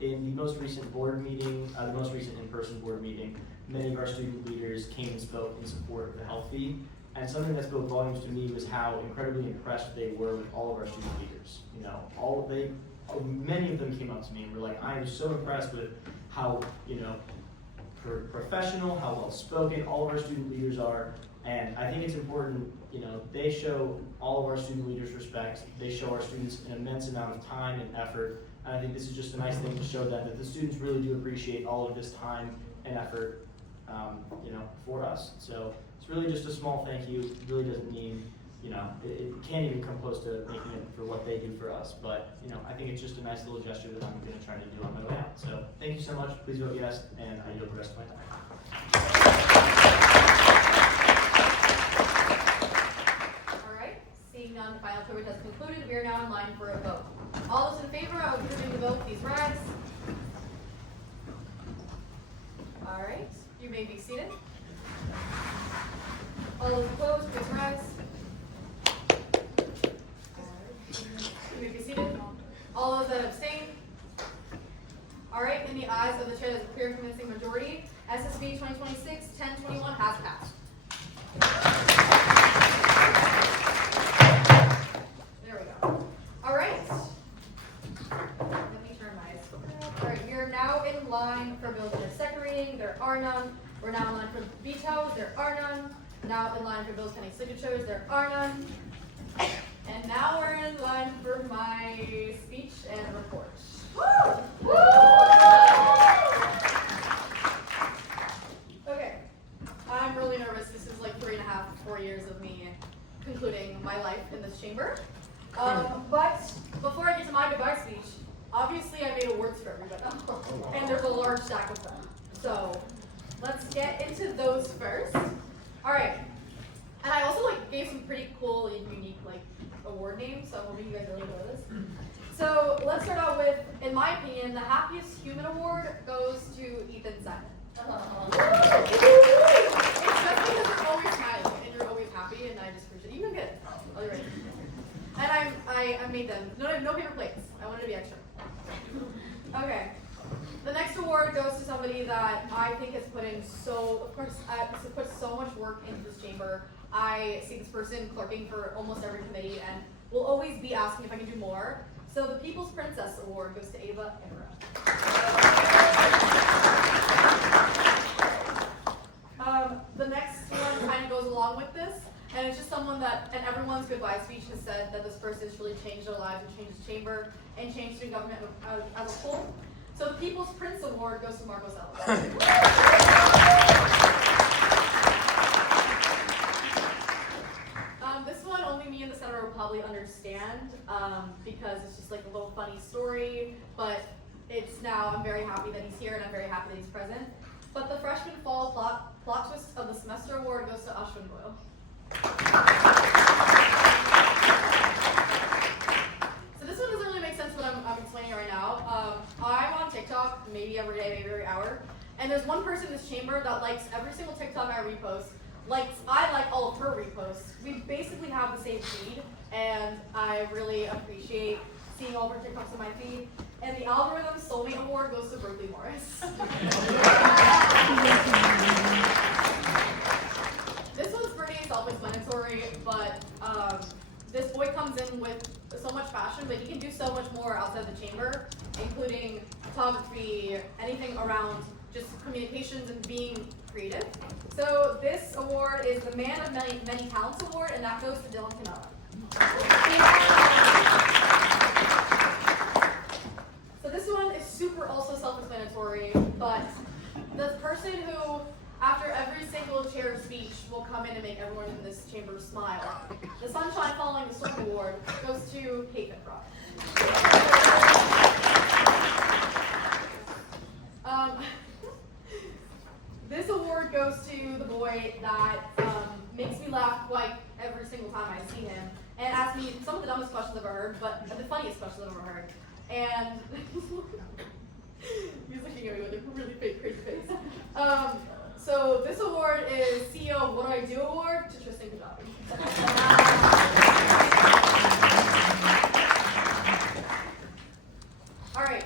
In the most recent board meeting, the most recent in-person board meeting, many of our student leaders came and spoke in support of the health fee, and something that spoke volumes to me was how incredibly impressed they were with all of our student leaders. Many of them came up to me and were like, I am so impressed with how, professional, how well spoken all of our student leaders are. And I think it's important, they show all of our student leaders respect. They show our students an immense amount of time and effort. And I think this is just a nice thing to show them that the students really do appreciate all of this time and effort, for us. So it's really just a small thank you. It really doesn't mean, it can't even come close to making it for what they do for us. But, I think it's just a nice little gesture that I'm going to try to do on my way out. So thank you so much. Please vote yes, and I yield the rest of my time. All right. Seeing none, final coverage has concluded. We are now in line for a vote. All those in favor of approving the vote, please rise. All right. You may be seated. All those opposed, please rise. You may be seated. All those that abstain. All right, in the eyes of the chair, there's a clear and convincing majority. SSB 2026-1021 has passed. There we go. All right. Let me turn my. All right, we are now in line for bills that are second reading. There are none. We're now in line for vetoes. There are none. Now in line for bills pending signatures. There are none. And now we're in line for my speech and report. Woo! Woo! Okay, I'm really nervous. This is like 3.5, 4 years of me concluding my life in this chamber. But before I get to my goodbye speech, obviously I made awards for everybody, and there's a large stack of them. So let's get into those first. All right, and I also gave some pretty cool and unique award names, so I'm hoping you guys really know this. So let's start out with, in my opinion, the happiest human award goes to Ethan Simon. It's just because you're always smiling and you're always happy, and I just appreciate it. You can get it. I'll be ready. And I made them. No paper plates. I wanted to be extra. Okay. The next award goes to somebody that I think has put so much work into this chamber. I see this person clerking for almost every committee and will always be asking if I can do more. So the People's Princess Award goes to Ava Arora. The next one kind of goes along with this, and it's just someone that, in everyone's goodbye speech, has said that this person has really changed their lives and changed the chamber and changed student government as a whole. So the People's Prince Award goes to Marco Salvador. This one only me and the senator will probably understand because it's just a little funny story, but it's now, I'm very happy that he's here and I'm very happy that he's present. But the freshman fall plot twist of the semester award goes to Ashwin Boyle. So this one doesn't really make sense what I'm explaining right now. I'm on TikTok maybe every day, maybe every hour, and there's one person in this chamber that likes every single TikTok I repost. I like all of her reposts. We basically have the same feed, and I really appreciate seeing all of her TikToks on my feed. And the algorithm soulmate award goes to Berkeley Morris. This one's pretty self-explanatory, but this boy comes in with so much passion, but he can do so much more outside the chamber, including photography, anything around just communications and being creative. So this award is the Man of Many Talents Award, and that goes to Dylan Canella. So this one is super also self-explanatory, but the person who, after every single chair speech, will come in and make everyone in this chamber smile. The Sunshine Following the Storm Award goes to Kate Rock. This award goes to the boy that makes me laugh quite every single time I see him, and asks me some of the dumbest questions I've ever heard, but the funniest questions I've ever heard. And he's looking at me with a really big, crazy face. So this award is CEO of What Do I Do Award to Tristan Kajabi. All right.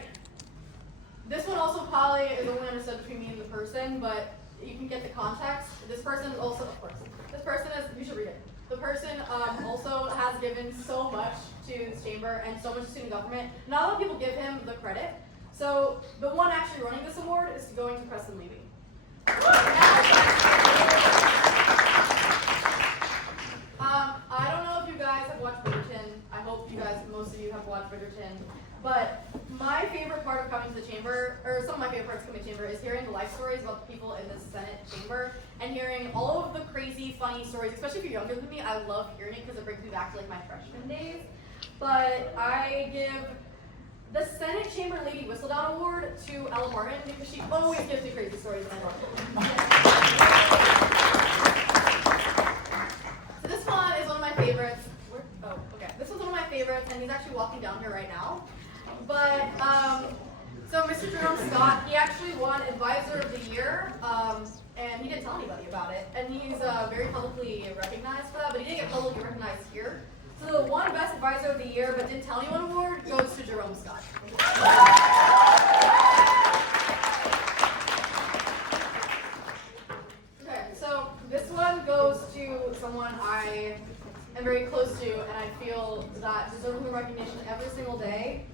This one also probably is only understood between me and the person, but you can get the context. This person is also, of course, this person is, you should read it. The person also has given so much to this chamber and so much to student government. Not a lot of people give him the credit. So the one actually running this award is going to Preston Levy. I don't know if you guys have watched Burton. I hope you guys, most of you have watched Burton. But my favorite part of coming to the chamber, or some of my favorite parts of coming to the chamber, is hearing the life stories about the people in the Senate chamber and hearing all of the crazy, funny stories. Especially if you're younger than me, I love hearing it because it brings me back to like my freshman days. But I give the Senate Chamber Lady Whistledown Award to Ella Martin because she always gives me crazy stories and I love it. So this one is one of my favorites. This one's one of my favorites, and he's actually walking down here right now. But, so Mr. Jerome Scott, he actually won Advisor of the Year, and he didn't tell anybody about it. And he's very publicly recognized for that, but he didn't get publicly recognized here. So the one Best Advisor of the Year but didn't tell anyone award goes to Jerome Scott. Okay, so this one goes to someone I am very close to, and I feel that deserves the recognition every single day.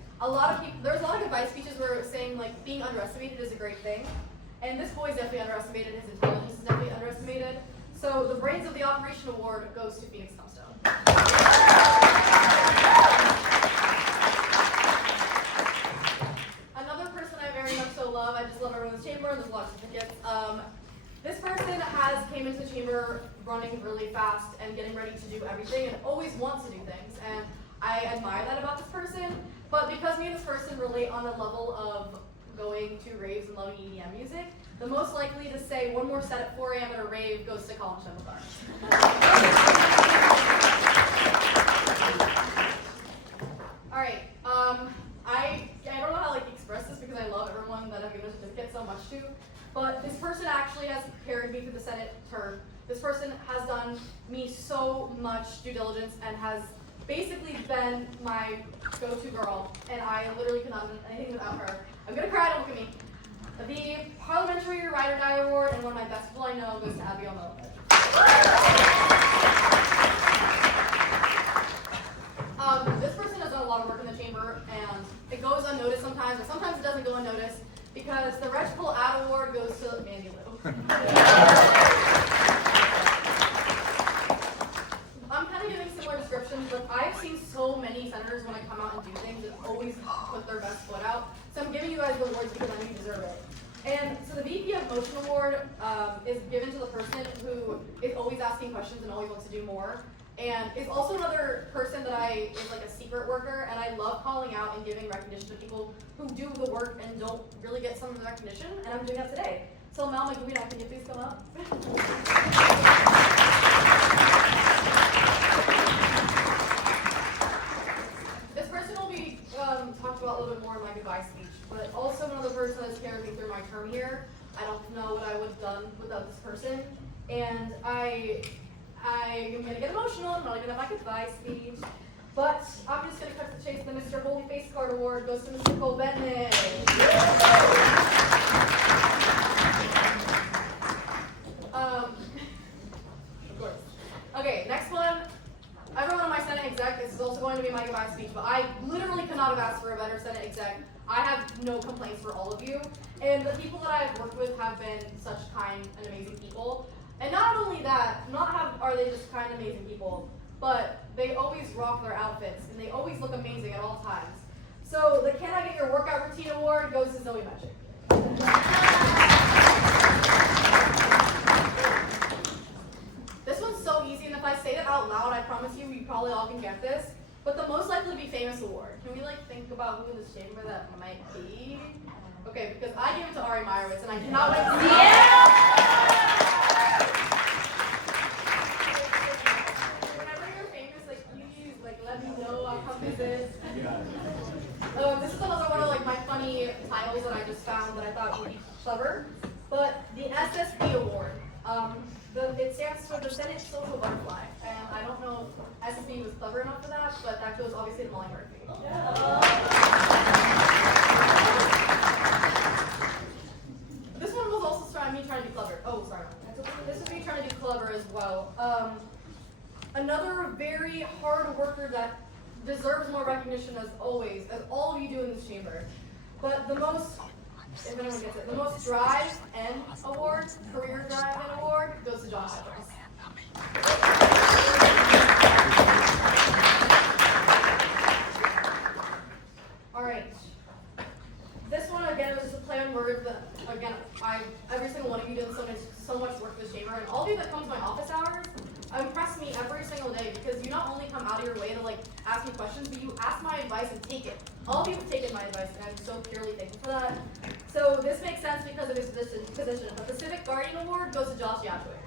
There's a lot of advice speeches where saying like being underestimated is a great thing, and this boy is definitely underestimated. His intelligence is definitely underestimated. So the Brains of the Operation Award goes to Felix. Another person I very much so love, I just love everyone in the chamber, and there's a lot of certificates. This person came into the chamber running really fast and getting ready to do everything and always wants to do things, and I admire that about this person. But because me and this person relate on a level of going to raves and loving EDM music, the most likely to say one more set at 4 a.m. at a rave goes to Colin Salvador. All right, I don't know how to express this because I love everyone that I've given a certificate so much to, but this person actually has carried me through the Senate term. This person has done me so much due diligence and has basically been my go-to girl, and I literally could not have done anything without her. I'm gonna cry, don't look at me. The Parliamentary Ride or Die Award, and one of my best people I know, goes to Ioel. This person has done a lot of work in the chamber, and it goes unnoticed sometimes, but sometimes it doesn't go unnoticed, because the Reg Pull Ad Award goes to Mandy Lou. I'm kind of giving similar descriptions, but I've seen so many senators when I come out and do things that always put their best foot out. So I'm giving you guys the awards because I know you deserve it. And so the VP of Motion Award is given to the person who is always asking questions and always wants to do more. And is also another person that is like a secret worker, and I love calling out and giving recognition to people who do the work and don't really get some of the recognition, and I'm doing that today. So Mel, can you please come up? This person will be talked about a little bit more in my goodbye speech, but also another person that's carried me through my term here. I don't know what I would have done without this person, and I'm gonna get emotional. I'm not gonna have my goodbye speech, but I'm just gonna cut to the chase. The Mr. Holy Face Card Award goes to Mr. Bennett. Of course. Okay, next one. Everyone on my Senate exec, this is also going to be my goodbye speech, but I literally could not have asked for a better Senate exec. I have no complaints for all of you, and the people that I've worked with have been such kind and amazing people. And not only that, are they just kind and amazing people, but they always rock their outfits, and they always look amazing at all times. So the Can I Get Your Workout Routine Award goes to Zoe Magic. This one's so easy, and if I say it out loud, I promise you probably all can get this. But the Most Likely to Be Famous Award. Can we think about who in this chamber that might be? Okay, because I gave it to Ari Meyerowitz, and I cannot wait to see Whenever you're famous, please, let me know. I'll come visit. This is another one of my funny titles that I just found that I thought would be clever. But the SSB Award. It stands for the Senate Social Butterfly, and I don't know if SSB was clever enough for that, but that goes obviously to Molly Murphy. This one was also me trying to be clever. Oh, sorry. This was me trying to be clever as well. Another very hard worker that deserves more recognition as always, as all of you do in this chamber. But the most, if anyone gets it, the most Drive N Award, Career Drive N Award, goes to John Petros. Alright. This one, again, was just a play on words, but again, every single one of you did so much work for this chamber, and all of you that come to my office hours impress me every single day, because you not only come out of your way to ask me questions, but you ask my advice and take it. All of you have taken my advice, and I'm so purely thankful for that. So this makes sense because of his position, but the Civic Guardian Award goes to Josh Yatwick.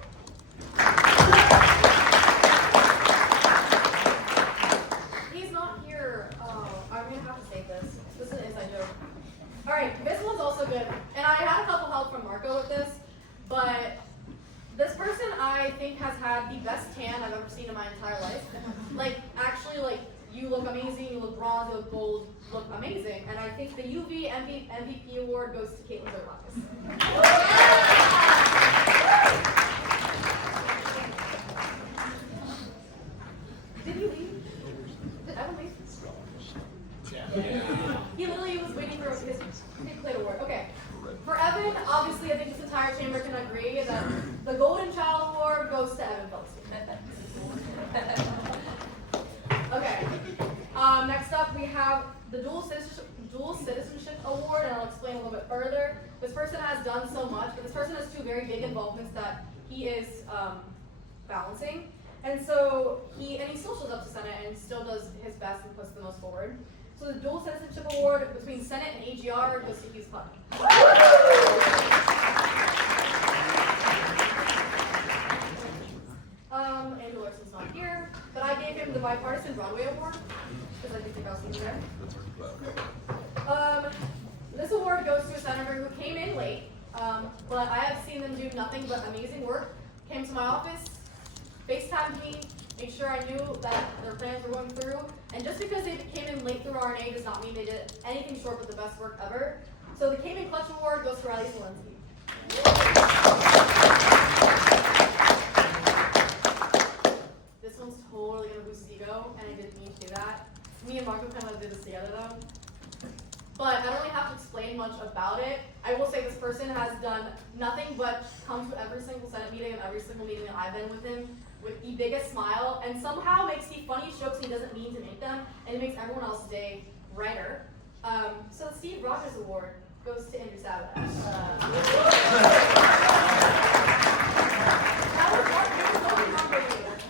He's not here. Oh, I'm gonna have to save this. This is an inside joke. Alright, this one's also good. And I had a couple help from Marco with this, but this person I think has had the best tan I've ever seen in my entire life. Actually, you look amazing, you look bronze, you look gold, look amazing. And I think the UV MVP award goes to Caitlin Zerwakis. Did he leave? Did Evan leave? Yeah. He literally was waiting for his plate award. Okay. For Evan, obviously, I think this entire chamber can agree that the Golden Child Award goes to Evan Felix. Okay. Next up, we have the Dual Citizenship Award, and I'll explain a little bit further. This person has done so much, but this person has two very big involvements that he is balancing. And so he still shows up to Senate and still does his best and puts the most forward. So the Dual Citizenship Award between Senate and AGR goes to Hughes Club. Andrew Larson's not here, but I gave him the Bipartisan Broadway Award because I think the was there. This award goes to a senator who came in late, but I have seen them do nothing but amazing work. Came to my office, FaceTimed me, made sure I knew that their plans were going through, and just because they came in late through RNA does not mean they did anything short of the best work ever. So the Came in Clutch Award goes to Riley Selensky. This one's totally gonna boost his ego, and I didn't mean to do that. Me and Marco kind of did this together though. But I don't really have to explain much about it. I will say this person has done nothing but come to every single Senate meeting and every single meeting that I've been with him with the biggest smile, and somehow makes the funniest jokes he doesn't mean to make them, and it makes everyone else's day brighter. So the Steve Rogers Award goes to Andrew Sabadash.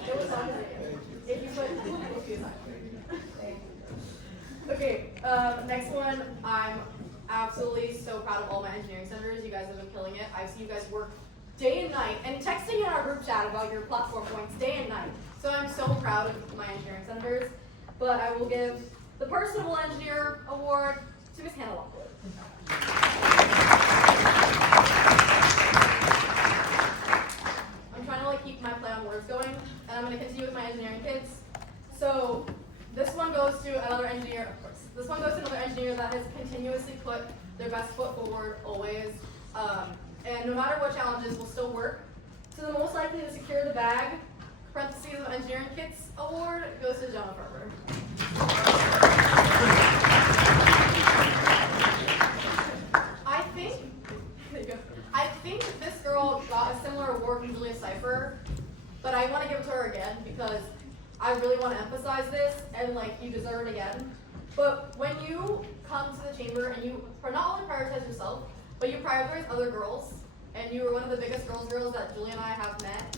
It was on his name. If you put Okay, next one. I'm absolutely so proud of all my engineering centers. You guys have been killing it. I see you guys night and texting in our group chat about your platform points day and night. So I'm so proud of my engineering senators. But I will give the Personable Engineer Award to Ms. Hannah Lockwood. I'm trying to keep my play on words going, and I'm going to continue with my engineering kids. So this one goes to another engineer, of course. This one goes to another engineer that has continuously put their best foot forward, always. And no matter what challenges, will still work. So the most likely to secure the bag, parentheses of engineering kits award, goes to Jonah Ferber. I think this girl got a similar award from Julia Cypher, but I want to give it to her again because I really want to emphasize this, and you deserve it again. But when you come to the chamber and you not only prioritize yourself, but you prioritize other girls, and you were one of the biggest girls that Julia and I have met,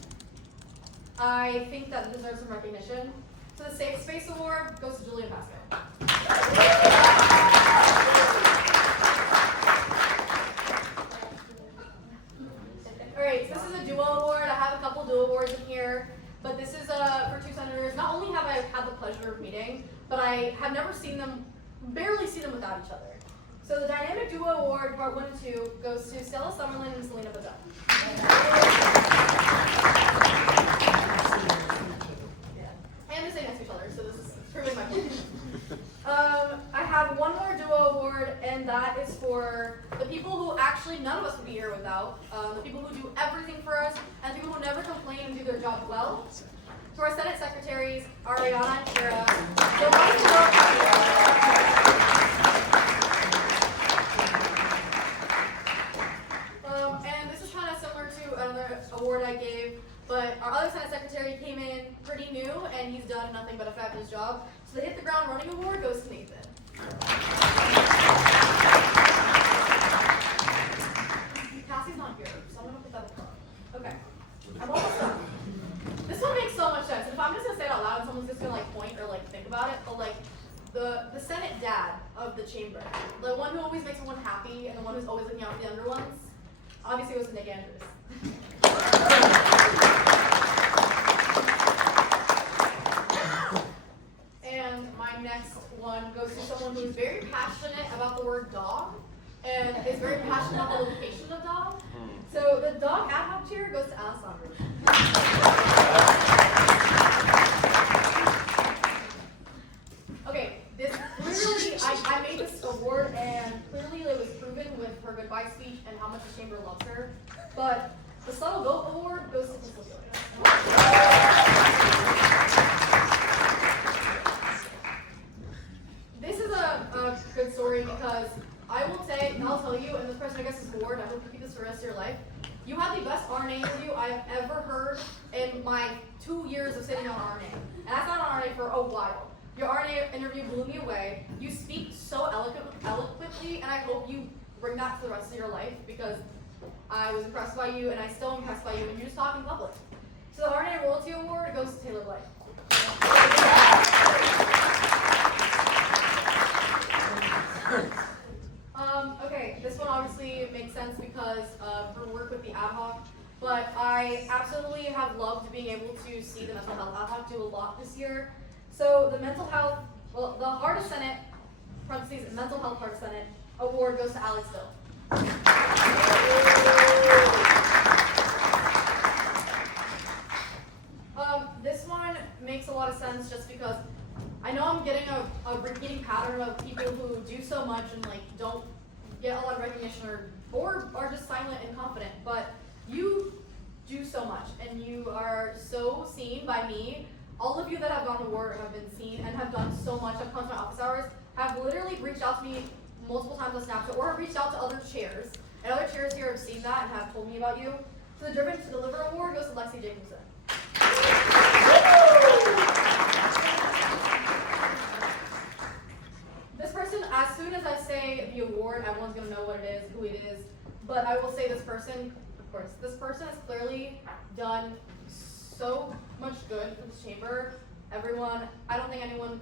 I think that deserves some recognition. So the Safe Space Award goes to Julia Pascal. Alright, so this is a duo award. I have a couple duo awards in here, but this is for two senators. Not only have I had the pleasure of meeting, but I have never seen them, barely seen them without each other. So the Dynamic Duo Award, Part 1 and 2, goes to Stella Summerlin and Selena Badal. And they stay next to each other, so this is proving my point. I have one more duo award, and that is for the people who actually none of us would be here without. The people who do everything for us, and people who never complain and do their job well. To our Senate Secretaries, Ariana and Kara. And this is kind of similar to another award I gave, but our other Senate Secretary came in pretty new, and he's done nothing but a fabulous job. So the Hit the Ground Running Award goes to Nathan. Cassie's not here, so I'm going to put that up front. Okay, I'm almost done. This one makes so much sense. If I'm just going to say it out loud, someone's just going to point or think about it, but the Senate dad of the chamber, the one who always makes everyone happy and the one who's always looking out for the younger ones, obviously goes to Nick Andrews. And my next one goes to someone who's very passionate about the word dog and is very passionate about the location of dog. So the dog ad hoc chair goes to Alessandro. Okay, this clearly, I made this award, and clearly it was proven with her goodbye speech and how much the chamber loves her. But the Subtle Goat Award goes to Krystal. This is a good story because I will say, and I'll tell you, and this person I guess is bored, I hope you keep this for the rest of your life. You had the best RNA interview I've ever heard in my 2 years of sitting on RNA. And that's not on RNA for a while. Your RNA interview blew me away. You speak so eloquently, and I hope you bring that to the rest of your life because I was impressed by you, and I still am impressed by you, and you just talk in public. So the RNA Royalty Award goes to Taylor Blake. Okay, this one obviously makes sense because of her work with the ad hoc, but I absolutely have loved being able to see the mental health ad hoc do a lot this year. So the mental health, well, the Heart of Senate, parentheses, mental health Heart of Senate award goes to Alex Dill. This one makes a lot of sense just because I know I'm getting a repeating pattern of people who do so much and don't get a lot of recognition or are just silent and confident, but you do so much and you are so seen by me. All of you that have gotten the award have been seen and have done so much, have come to my office hours, have literally reached out to me multiple times on Snapchat or have reached out to other chairs, and other chairs here have seen that and have told me about you. So the Driven to Deliver award goes to Lexi Jacobson. This person, as soon as I say the award, everyone's going to know what it is, who it is. But I will say this person, of course, this person has clearly done so much good for this chamber. Everyone, I don't think anyone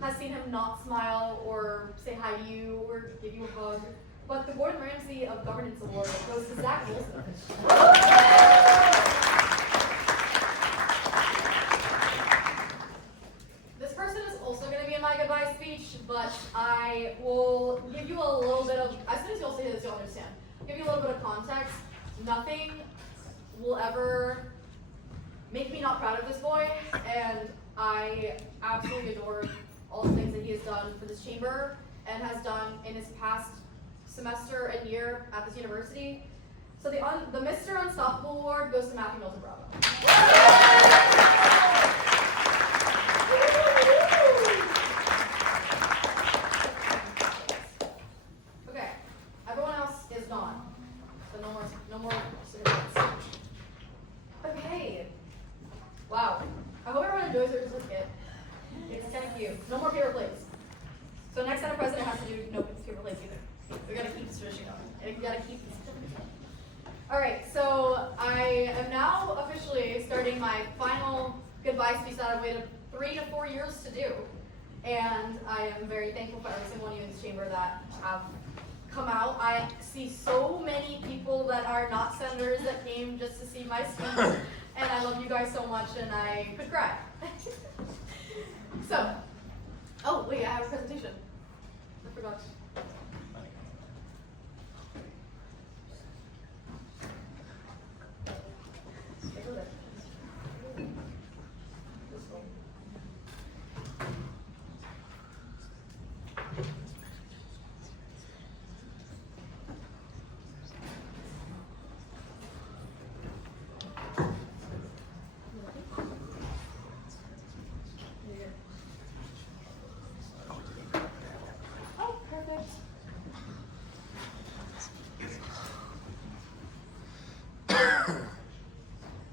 has seen him not smile or say hi to you or give you a hug but the Gordon Ramsay of Governance Award goes to Zach Wolsonovich. This person is also going to be in my goodbye speech, but I will give you a little bit of, as soon as you all say this, you'll understand. I'll give you a little bit of context. Nothing will ever make me not proud of this boy, and I absolutely adore all the things that he has done for this chamber and has done in his past semester and year at this university. So the Mr. Unstoppable Award goes to Matthew Milton Bravo. Okay, everyone else is gone, so no more certificates. Okay, wow. I hope everyone enjoys their certificate. It's kind of cute. No more paper plates. So next Senate President has to do no paper plates either. We gotta keep this tradition going. And we gotta keep these certificates going. Alright, so I am now officially starting my final goodbye speech that I've waited 3 to 4 years to do. And I am very thankful for every single one of you in this chamber that have come out. I see so many people that are not senators that came just to see my speech. And I love you guys so much, and I could cry. So, oh wait, I have a presentation. I forgot.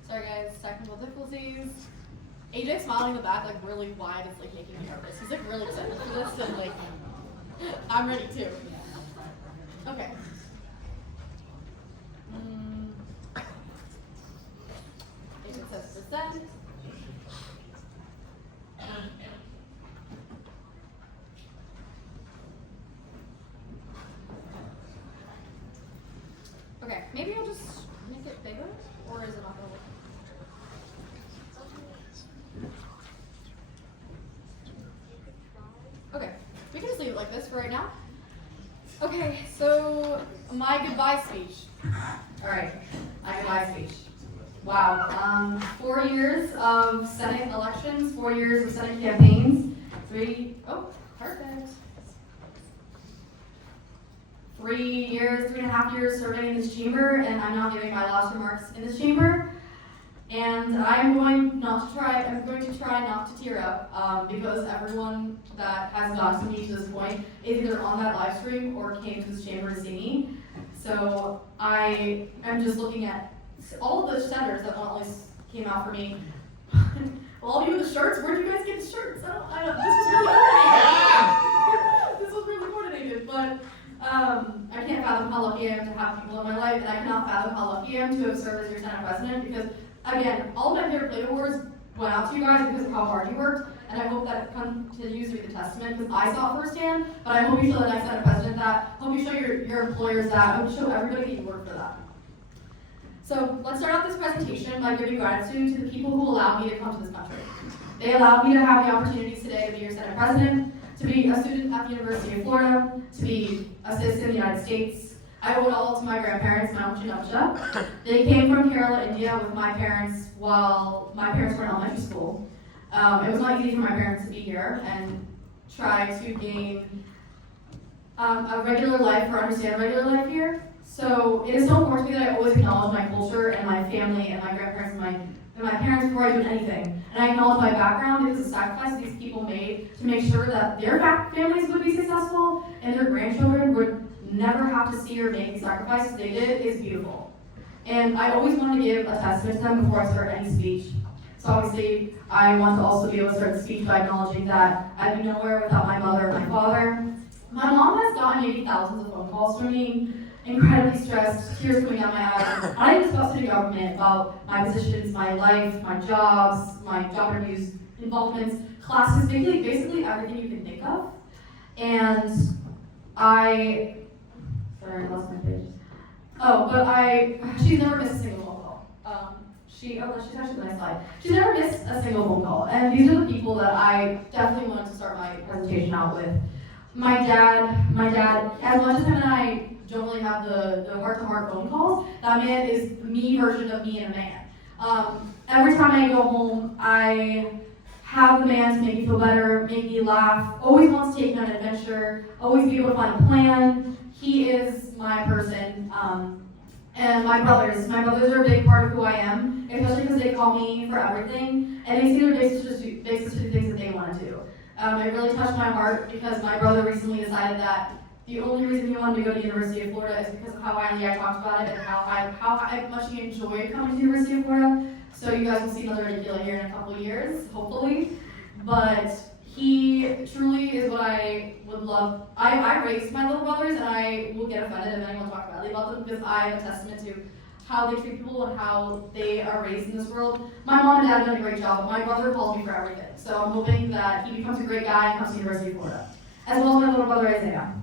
Sorry guys, technical difficulties. AJ's smiling in the back like really wide, it's like making me nervous. He's like really excited for this and like, I'm ready too. Okay. If it says present. Okay, maybe I'll just make it bigger, or is it not gonna work? Okay, we can just leave it like this for right now. Okay, so my goodbye speech. All right, my goodbye speech. Wow, 4 years of Senate elections, 4 years of Senate campaigns, perfect. 3.5 years serving in this chamber, and I'm not giving my last remarks in this chamber. And I'm going to try not to tear up, because everyone that has gotten to me to this point is either on that live stream or came to this chamber to see me. So I am just looking at all of the senators that not only came out for me. Well, all of you with the shirts, where'd you guys get the shirts? I don't, this was really coordinated. This was really coordinated, but I can't fathom how lucky I am to have people in my life, and I cannot fathom how lucky I am to have served as your Senate President, because, again, all of my favorite plate awards went out to you guys because of how hard you worked, and I hope that it continues to be the testament, because I saw it firsthand, but I hope you show the next Senate President that, I hope you show your employers that, I hope you show everybody that you work for that. So let's start out this presentation by giving gratitude to the people who allowed me to come to this country. They allowed me to have the opportunities today to be your Senate President, to be a student at the University of Florida, to be a citizen in the United States. I owe it all to my grandparents, my Unwatchable. They came from Kerala, India with my parents while my parents were in elementary school. It was not easy for my parents to be here and try to gain a regular life or understand regular life here. So it is so important to me that I always acknowledge my culture and my family and my grandparents and my parents before I do anything. And I acknowledge my background because the sacrifice these people made to make sure that their families would be successful and their grandchildren would never have to see or make the sacrifices they did is beautiful. And I always want to give a testament to them before I start any speech. So obviously, I want to also be able to start the speech by acknowledging that I'd be nowhere without my mother and my father. My mom has gotten maybe thousands of phone calls from me, incredibly stressed, tears coming down my eyes. I discussed in government about my positions, my life, my jobs, my job interviews, involvements, classes, basically everything you can think of. And sorry Sorry, I lost my page. Oh, but she's never missed a single phone call. She's actually the next slide. She's never missed a single phone call. And these are the people that I definitely wanted to start my presentation out with. My dad, as much as him and I don't really have the heart-to-heart phone calls, that man is the me version of me and a man. Every time I go home, I have the man to make me feel better, make me laugh, always wants to take me on an adventure, always be able to find a plan. He is my person. And my brothers are a big part of who I am, especially because they call me for everything, and they see their basis to do things that they want to do. It really touched my heart because my brother recently decided that the only reason he wanted to go to the University of Florida is because of how highly I talked about it and how much he enjoyed coming to the University of Florida. So you guys will see another Idiculla here in a couple years, hopefully. But he truly is what I would love. I raised my little brothers, and I will get offended if anyone talks badly about them because I am a testament to how they treat people and how they are raised in this world. My mom and dad have done a great job, but my brother calls me for everything. So I'm hoping that he becomes a great guy and comes to the University of Florida, as well as my little brother Isaiah.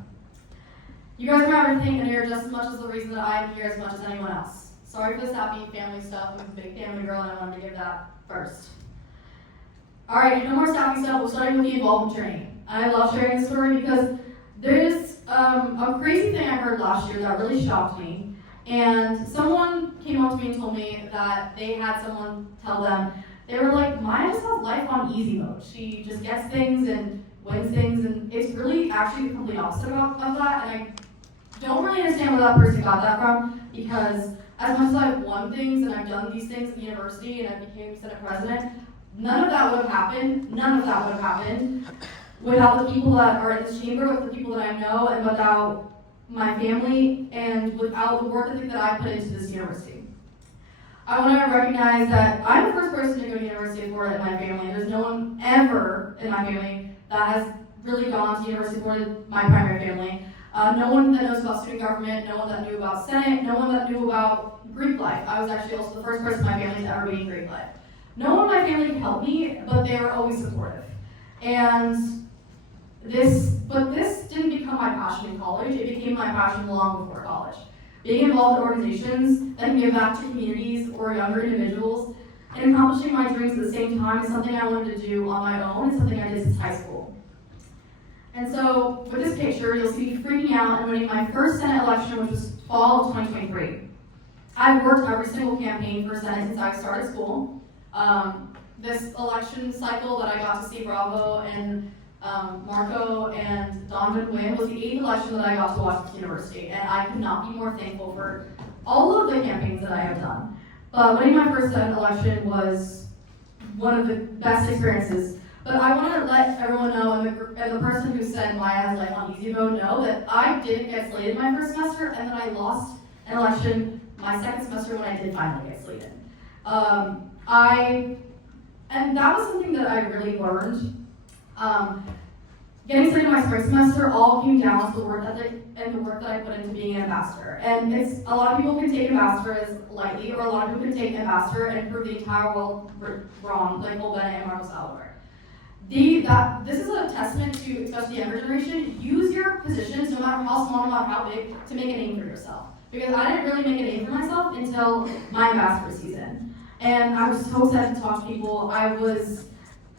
You guys are everything, and you're just as much as the reason that I'm here as much as anyone else. Sorry for the sappy family stuff. I'm a big family girl, and I wanted to give that first. All right, no more sappy stuff. We're starting with the involvement journey. I love sharing this story because there's a crazy thing I heard last year that really shocked me. And someone came up to me and told me that they had someone tell them, they were like, Maya just has life on easy mode. She just gets things and wins things, and it's really actually the complete opposite of that. And I don't really understand where that person got that from, because as much as I've won things and I've done these things at the university and I became Senate president, none of that would have happened without the people that are in this chamber, with the people that I know, and without my family, and without the work ethic that I put into this university. I want to recognize that I'm the first person to go to the University of Florida in my family. There's no one ever in my family that has really gone to the University of Florida, my primary family. No one that knows about student government, no one that knew about Senate, no one that knew about Greek life. I was actually also the first person in my family to ever be in Greek life. No one in my family could help me, but they were always supportive. And this didn't become my passion in college, it became my passion long before college. Being involved in organizations that can give back to communities or younger individuals and accomplishing my dreams at the same time is something I wanted to do on my own. It's something I did since high school. And so with this picture, you'll see me freaking out and winning my first Senate election, which was fall of 2023. I've worked every single campaign for Senate since I started school. This election cycle that I got to see Bravo and Marco and Donovan win was the 8th election that I got to watch at the university, and I could not be more thankful for all of the campaigns that I have done. But winning my first Senate election was one of the best experiences. But I want to let everyone know, and the person who said Maya has life on easy mode know, that I didn't get slated my first semester, and then I lost an election my second semester when I did finally get slated. And that was something that I really learned. Getting slated my spring semester all came down to the work ethic and the work that I put into being an ambassador. And a lot of people can take ambassador as lightly, or a lot of people can take ambassador and prove the entire world wrong, like Bennett and Salvador. This is a testament to, especially the younger generation, use your positions, no matter how small, no matter how big, to make a name for yourself. Because I didn't really make a name for myself until my ambassador season. And I was so excited to talk to people. I was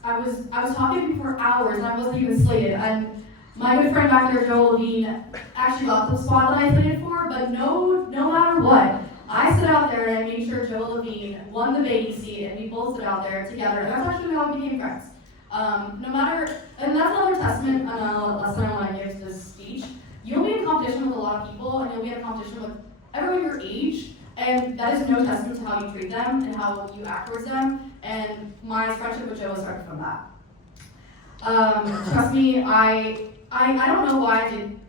talking to people for hours, and I wasn't even slated. And my good friend back there, Joel Levine, actually got the spot that I slated for, but no matter what, I stood out there and I made sure Joel Levine won the baby seat, and we both stood out there together. And that's actually how we became friends. And that's another testament, and lesson I want to give to this speech. You'll be in competition with a lot of people, and you'll be in competition with everyone your age, and that is no testament to how you treat them and how you act towards them. And my friendship with Joe started from that. Trust me, I don't know why I did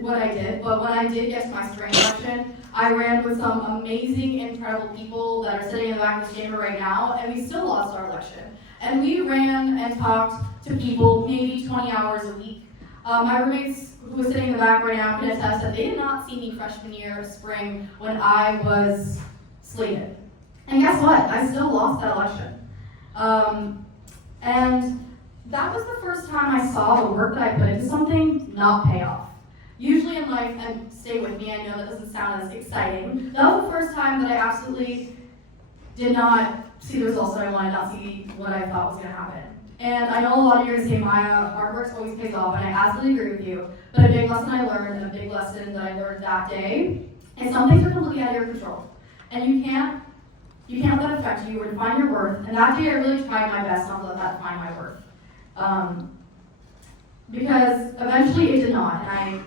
what I did, but when I did get to my spring election, I ran with some amazing, incredible people that are sitting in the back of the chamber right now, and we still lost our election. And we ran and talked to people maybe 20 hours a week. My roommates who was sitting in the back right now can attest that they did not see me freshman year of spring when I was slated. And guess what? I still lost that election. And that was the first time I saw the work that I put into something not pay off. Usually in life, and stay with me, I know that doesn't sound as exciting. That was the first time that I absolutely did not see the results that I wanted, not see what I thought was gonna happen. And I know a lot of you are gonna say, Maya, hard work always pays off, and I absolutely agree with you. But a big lesson I learned, and a big lesson that I learned that day, is some things are completely out of your control. And you can't let it affect you or define your worth. And that day I really tried my best not to let that define my worth. Because eventually it did not, and I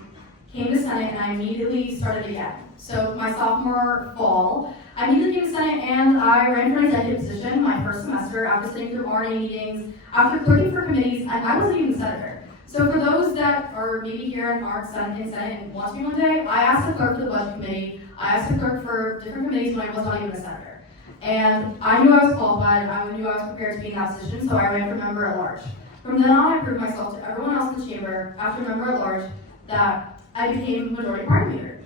came to Senate and I immediately started again. So my sophomore fall, I immediately came to Senate and I ran for an executive position my first semester after sitting through RNA meetings, after clerking for committees, and I wasn't even a senator. So for those that are maybe here and aren't in Senate and want to be one day, I asked the clerk for the budget committee, I asked the clerk for different committees when I was not even a senator. And I knew I was qualified, I knew I was prepared to be in that position, so I ran for member at large. From then on, I proved myself to everyone else in the chamber, after member at large, that I became majority party leader.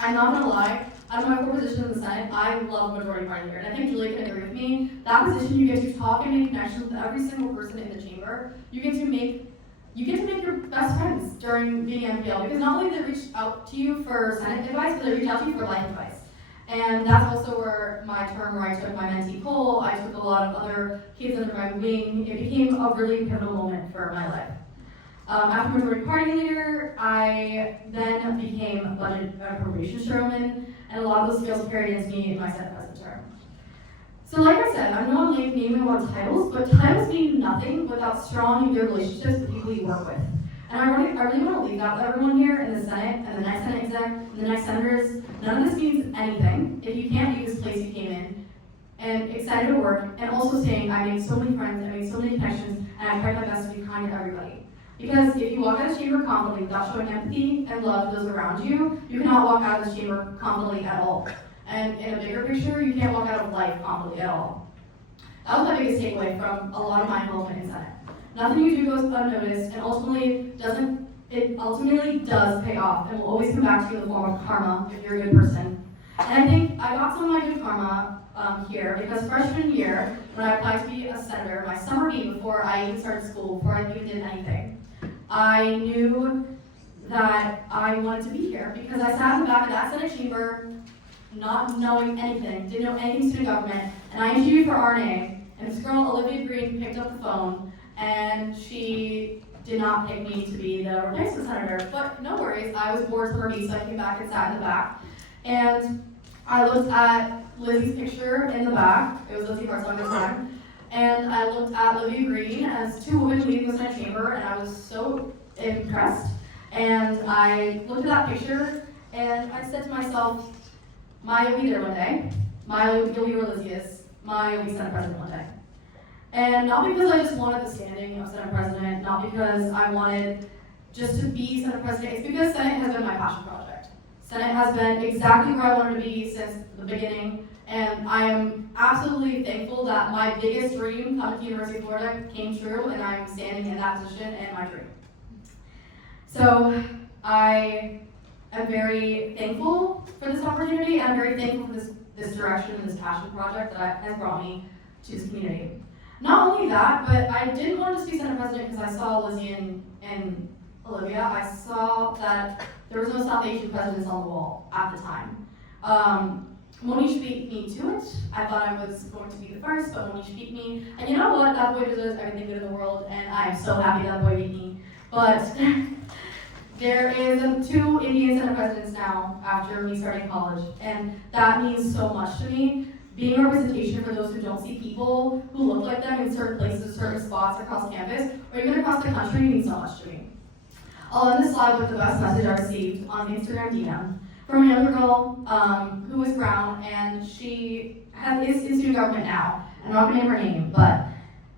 I'm not gonna lie, out of my 4 positions in the Senate, I love majority party leader. And I think Julie can agree with me. That position, you get to talk and make connections with every single person in the chamber. You get to make your best friends during being MPL, because not only do they reach out to you for Senate advice, but they reach out to you for life advice. And that's also where my term where I took my mentee Cole, I took a lot of other kids under my wing. It became a really pivotal moment for my life. After majority party leader, I then became budget appropriations chairwoman, and a lot of those skills carried into me in my Senate president term. So like I said, I know I'm naming a lot of titles, but titles mean nothing without strong and good relationships with people you work with. And I really want to leave out everyone here in the Senate, and the next Senate exec, and the next senators. None of this means anything if you can't leave this place you came in, and excited to work, and also saying, I made so many friends, I made so many connections, and I tried my best to be kind to everybody. Because if you walk out of this chamber confidently without showing empathy and love to those around you, you cannot walk out of this chamber confidently at all. And in a bigger picture, you can't walk out of life confidently at all. That was my biggest takeaway from a lot of my involvement in Senate. Nothing you do goes unnoticed, and ultimately does pay off, and will always come back to you in the form of karma if you're a good person. And I think I got some of my good karma here, because freshman year, when I applied to be a senator, my summer meeting before I even started school, before I even did anything, I knew that I wanted to be here, because I sat in the back of that Senate chamber, not knowing anything, didn't know anything student government, and I interviewed for RNA, and this girl, Olivia Green, picked up the phone, and she did not pick me to be the replacement senator, but no worries, I was bored for me, so I came back and sat in the back, and I looked at Lizzie's picture in the back, it was Lizzie Hartzog at the time, and I looked at Olivia Green as 2 women leading the Senate chamber, and I was so impressed, and I looked at that picture, and I said to myself, Maya will be there one day, Maya will be where Lizzie is, Maya will be Senate President one day. And not because I just wanted the standing of Senate President, not because I wanted just to be Senate President, it's because Senate has been my passion project. Senate has been exactly where I wanted to be since the beginning, and I am absolutely thankful that my biggest dream coming to the University of Florida came true, and I'm standing in that position in my dream. So I am very thankful for this opportunity, and I'm very thankful for this direction and this passion project that has brought me to this community. Not only that, but I didn't want to just be Senate President because I saw Lizzie and Olivia. I saw that there was no South Asian presidents on the wall at the time. Monish beat me to it. I thought I was going to be the first, but Monish beat me. And you know what? That boy deserves everything good in the world, and I am so happy that boy beat me. But there is 2 Indian Senate presidents now after me starting college, and that means so much to me. Being a representation for those who don't see people who look like them in certain places, certain spots across campus, or even across the country means so much to me. I'll end this slide with the best message I received on Instagram DM from a younger girl who is brown, and she is in student government now. I'm not gonna name her name, but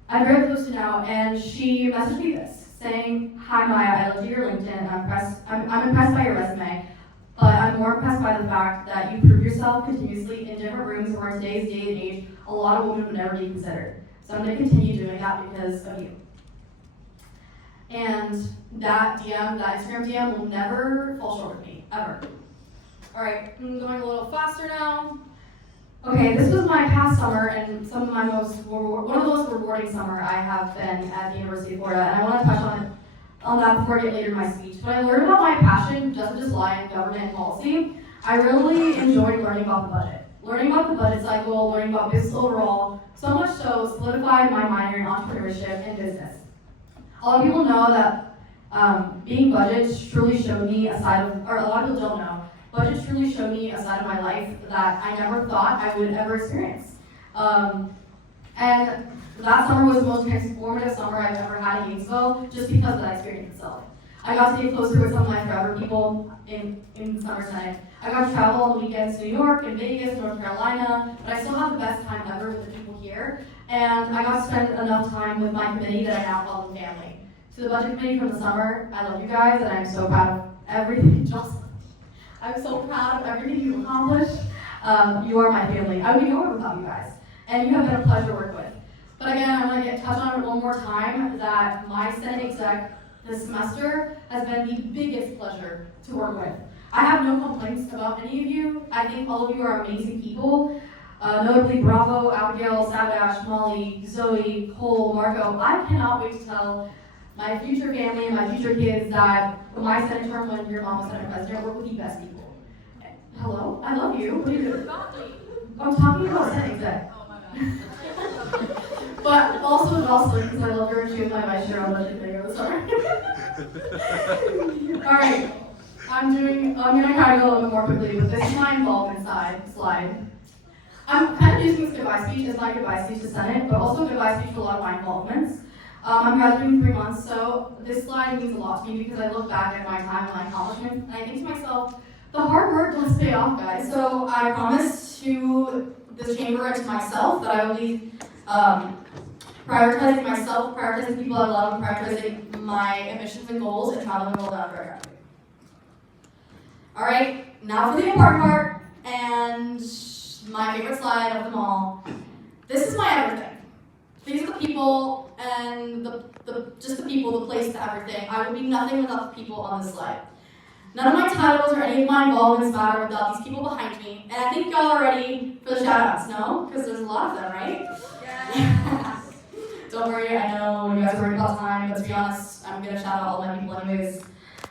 I'm very close to now, and she messaged me this, saying, "Hi Maya, I looked at your LinkedIn, and I'm impressed by your resume. But I'm more impressed by the fact that you prove yourself continuously in different rooms where in today's day and age, a lot of women would never be considered. So I'm going to continue doing that because of you." And that DM, that Instagram DM will never fall short with me, ever. All right, I'm going a little faster now. Okay, this was my past summer and one of the most rewarding summer I have been at the University of Florida, and I want to touch on it on that before I get later in my speech. But I learned about my passion doesn't just lie in government and policy. I really enjoyed learning about the budget. Learning about the budget cycle, learning about business overall, so much so solidified my minor in entrepreneurship and business. A lot of people know that being budgets truly showed me a side of, or a lot of people don't know, budgets truly showed me a side of my life that I never thought I would ever experience. And that summer was the most transformative summer I've ever had in Gainesville, just because of that experience itself. I got to get closer with some of my forever people in the summer Senate. I got to travel on the weekends to New York and Vegas, North Carolina, but I still had the best time ever with the people here. And I got to spend enough time with my committee that I now call them family. To the budget committee from the summer, I love you guys, and I'm so proud of everything. I'm so proud of everything you've accomplished. You are my family. I would be nowhere without you guys. And you have been a pleasure to work with. But again, I want to touch on it one more time, that my Senate exec this semester has been the biggest pleasure to work with. I have no complaints about any of you. I think all of you are amazing people. Notably Bravo, Abigail, Sabadash, Molly, Zoe, Cole, Marco. I cannot wait to tell my future family and my future kids that my Senate term, when your mom was Senate president, work with the best people. Hello? I love you. What are you doing? I'm talking about Senate exec. But also Jocelyn, because I love her and she was my vice chair on budget committee over the summer. Alright, I'm gonna kind of go a little bit more quickly, but this is my involvement slide. I'm kind of using this goodbye speech as my goodbye speech to Senate, but also a goodbye speech to a lot of my involvements. I'm graduating in 3 months, so this slide means a lot to me because I look back at my time and my accomplishments, and I think to myself, the hard work does pay off, guys. So I promise to this chamber and to myself that I will be prioritizing myself, prioritizing people I love, and prioritizing my ambitions and goals, and traveling the world after I graduate. Alright, now for the important part, and my favorite slide of them all. This is my everything. These are the people, and just the people, the place, the everything. I would be nothing without the people on this slide. None of my titles or any of my involvements matter without these people behind me. And I think y'all are ready for the shout-outs, no? Because there's a lot of them, right? Yeah. Don't worry, I know you guys are worried about time, but to be honest, I'm going to shout out all my people anyways.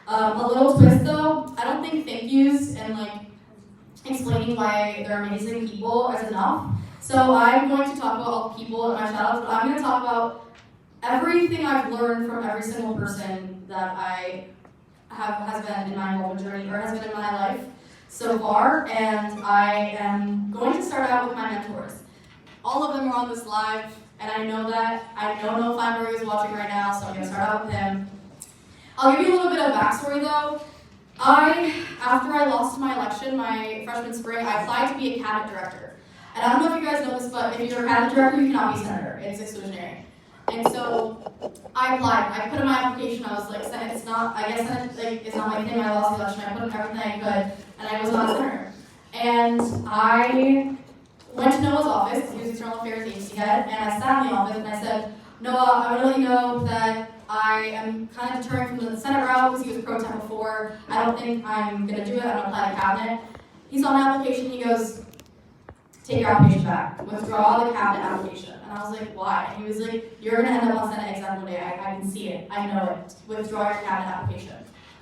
A little twist though, I don't think thank yous and explaining why they're amazing people is enough. So I'm going to talk about all the people in my shout-outs, but I'm going to talk about everything I've learned from every single person that has been in my involvement journey, or has been in my life so far, and I am going to start out with my mentors. All of them are on this live, and I know that. I don't know if Feinberg is watching right now, so I'm going to start out with him. I'll give you a little bit of backstory though. After I lost my election, my freshman spring, I applied to be a cabinet director. And I don't know if you guys know this, but if you're a cabinet director, you cannot be senator. It's exclusionary. And so I applied. I put in my application. I was like, Senate, it's not my thing. I lost the election. I put in everything I could, and I was not a senator. And I went to Noah's office. He was External Affairs Agency head, and I sat in the office and I said, Noah, I want to let you know that I am kind of deterring from the Senate route because he was pro temp before. I don't think I'm going to do it. I'm going to apply to cabinet. He saw my application. He goes, take your application back. Withdraw the cabinet application. And I was like, why? And he was like, you're going to end up on Senate exec one day. I can see it. I know it. Withdraw your cabinet application.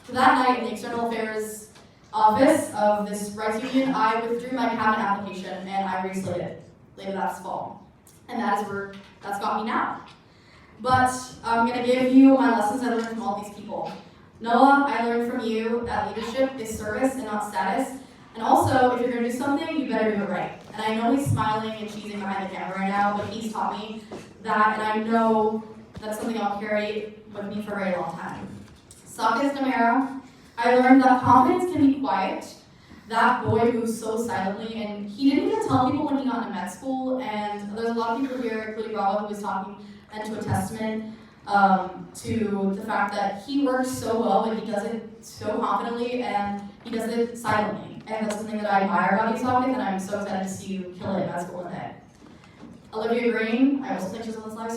So that night in the External Affairs office of this rights union, I withdrew my cabinet application and I reslated it later that fall. And that is where that's got me now. But I'm going to give you my lessons I learned from all these people. Noah, I learned from you that leadership is service and not status. And also, if you're going to do something, you better do it right. And I know he's smiling and cheesing behind the camera right now, but he's taught me that, and I know that's something I'll carry with me for a very long time. Sakis Demera, I learned that confidence can be quiet. That boy moves so silently, and he didn't even tell people when he got into med school, and there's a lot of people here, including Bravo, who was talking and to a testament to the fact that he works so well, and he does it so confidently, and he does it silently. And that's something that I admire about you, Sakis, and I'm so excited to see you kill it in med school one day. Olivia Green, I also think she's on this live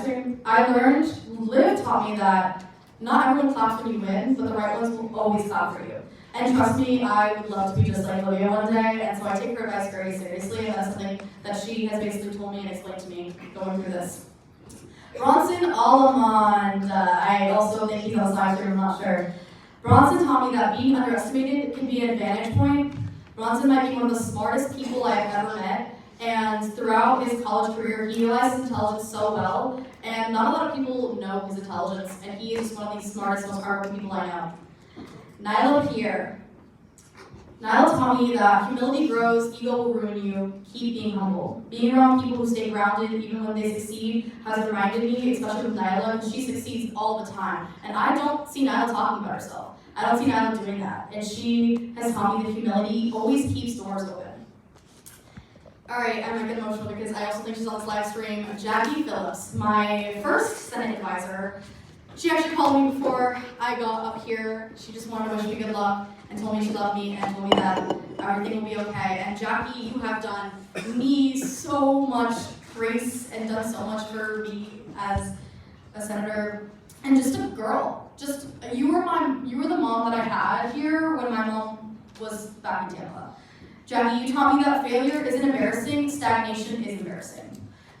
stream. I learned, Liv taught me that not everyone claps when you win, but the right ones will always clap for you. And trust me, I would love to be just like Olivia one day, and so I take her advice very seriously, and that's something that she has basically told me and explained to me going through this. Bronson Alamond, I also think he's on the live stream, I'm not sure. Bronson taught me that being underestimated can be an advantage point. Bronson might be one of the smartest people I've ever met, and throughout his college career, he utilized his intelligence so well, and not a lot of people know his intelligence, and he is one of the smartest, most hardworking people I know. Nyla Pierre. Nyla taught me that humility grows, ego will ruin you, keep being humble. Being around people who stay grounded even when they succeed has reminded me, especially with Nyla, because she succeeds all the time. And I don't see Nyla talking about herself. I don't see Nyla doing that. And she has taught me that humility always keeps doors open. Alright, I might get emotional because I also think she's on this live stream. Jackie Phillips, my first Senate advisor. She actually called me before I got up here. She just wanted to wish me good luck and told me she loved me and told me that everything will be okay. And Jackie, you have done me so much grace and done so much for me as a senator and just a girl. Just you were the mom that I had here when my mom was back in Tampa. Jackie, you taught me that failure isn't embarrassing, stagnation is embarrassing.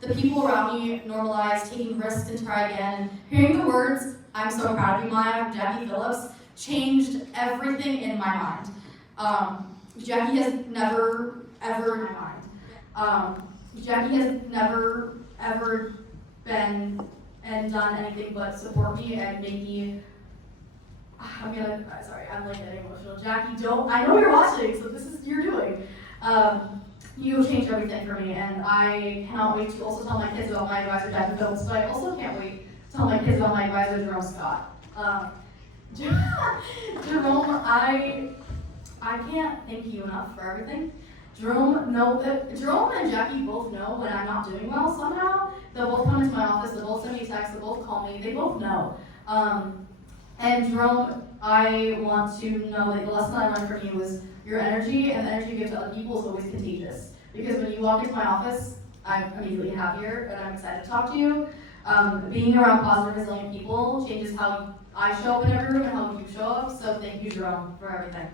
The people around me normalized taking risks and try again. Hearing the words, "I'm so proud of you, Maya," from Jackie Phillips, changed everything in my mind. Jackie has never, ever, Jackie has never, ever been and done anything but support me and make me, I'm like getting emotional. Jackie, I know you're watching, so this is, you're doing. You changed everything for me, and I cannot wait to also tell my kids about my advisor, Jackie Phillips, but I also can't wait to tell my kids about my advisor, Jerome Scott. Jerome, I can't thank you enough for everything. Jerome and Jackie both know when I'm not doing well somehow. They'll both come into my office, they'll both send me texts, they'll both call me, they both know. And Jerome, I want to know that the lesson I learned from you was your energy, and the energy you give to other people is always contagious. Because when you walk into my office, I'm immediately happier and I'm excited to talk to you. Being around positive, resilient people changes how I show up in every room and how you show up, so thank you, Jerome, for everything.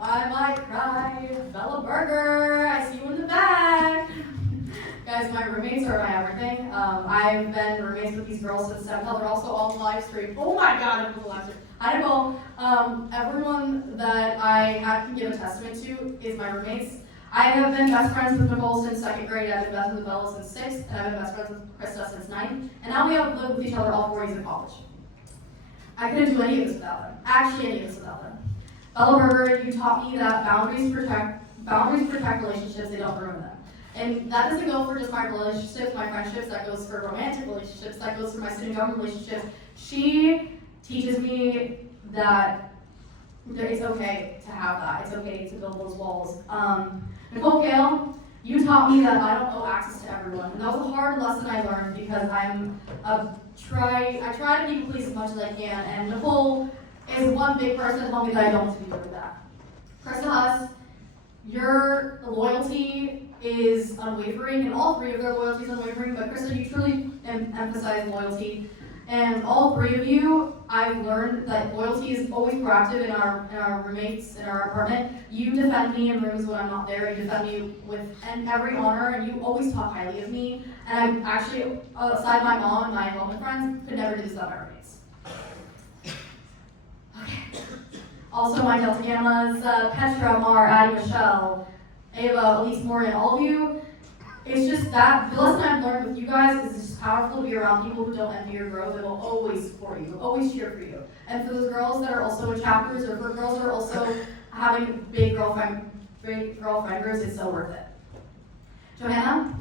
I might cry. Bella Burger, I see you in the back. Guys, my roommates are my everything. I've been roommates with these girls since 7th. They're also all live stream. Oh my god, I'm on the live stream. Hi, Nicole. Everyone that I can give a testament to is my roommates. I have been best friends with Nicole since 2nd grade. I've been best friends with Bella since 6th, and I've been best friends with Krystal since 9th. And now we have lived with each other all 4 years in college. I couldn't do any of this without them. Actually, any of this without them. Bella Burger, you taught me that boundaries protect relationships, they don't ruin them. And that doesn't go for just my relationships, my friendships, that goes for romantic relationships, that goes for my student government relationships. She teaches me that it's okay to have that. It's okay to build those walls. Nicole Kale, you taught me that I don't owe access to everyone. And that was a hard lesson I learned because I try to people please as much as I can. And Nicole is one big person that told me that I don't have to be with that. Krystal, your loyalty is unwavering, and all 3 of their loyalty is unwavering, but Krystal, you truly emphasize loyalty. And all 3 of you, I've learned that loyalty is always proactive in our roommates, in our apartment. You defend me in rooms when I'm not there. You defend me with every honor, and you always talk highly of me. And I'm actually, aside my mom and my woman friends, could never do this without my roommates. Okay. Also, my Delta Gammas, Petra, Mar, Addie, Michelle, Ava, Elise, Morgan, all of you. It's just that the lesson I've learned with you guys is it's just powerful to be around people who don't envy your growth and will always support you, always cheer for you. And for those girls that are also in chapters, or for girls that are also having big girlfriend groups, it's so worth it. Johanna,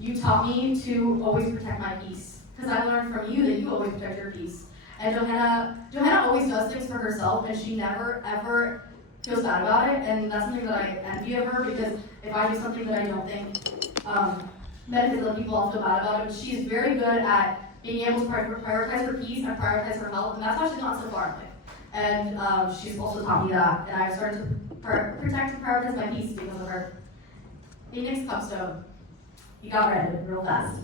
you taught me to always protect my peace, because I learned from you that you always protect your peace. And Johanna always does things for herself, and she never ever feels bad about it, and that's something that I envy of her, because if I do something that I don't think benefits other people, I'll feel bad about it. But she's very good at being able to prioritize her peace and prioritize her health, and that's why she's not so far away. And she's also taught me that, and I've started to protect and prioritize my peace because of her. Phoenix Cupstone. You got ready real fast.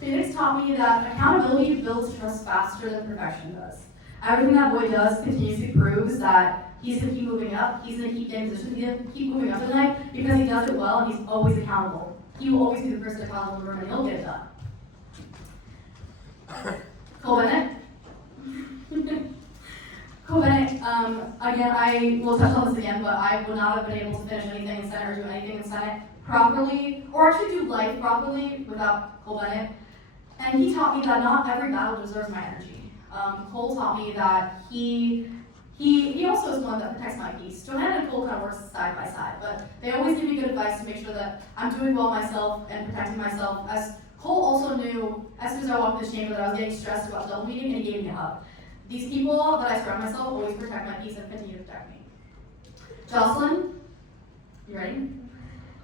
Phoenix taught me that accountability builds trust faster than perfection does. Everything that boy does continuously proves that he's going to keep moving up, he's going to keep getting positioned, he's going to keep moving up in life because he does it well and he's always accountable. he will always be the person accountable in the room and he'll get it done. Cole Bennett. Cole Bennett, again, I will touch on this again, but I would not have been able to finish anything in Senate or do anything in Senate properly, or actually do life properly without Cole Bennett. And he taught me that not every battle deserves my energy. Cole taught me that he also is one that protects my peace. Johanna and Cole kind of work side by side, but they always give me good advice to make sure that I'm doing well myself and protecting myself. As Cole also knew, as soon as I walked in this chamber, that I was getting stressed about double meeting, and he gave me a hug. These people that I surround myself always protect my peace and continue to protect me. Jocelyn, you ready?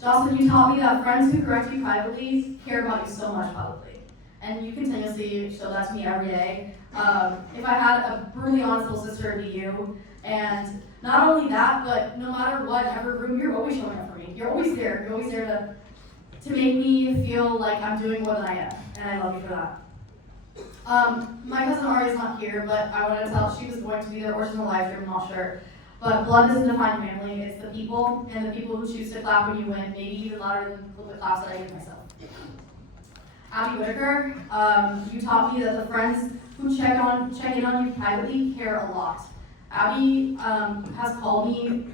Jocelyn, you taught me that friends who correct you privately care about you so much publicly. And you continuously show that to me every day. If I had a brutally honest little sister, it'd be you. And not only that, but no matter what, every room, you're always showing up for me. You're always there. You're always there to make me feel like I'm doing more than I am. And I love you for that. My cousin Ari is not here, but I wanted to tell she was going to be there or she's in the live stream, I'm not sure. But blood doesn't define family, it's the people, and the people who choose to clap when you win, maybe even louder than the claps that I give myself. Abby Whitaker, you taught me that the friends who check in on you privately care a lot. Abby has called me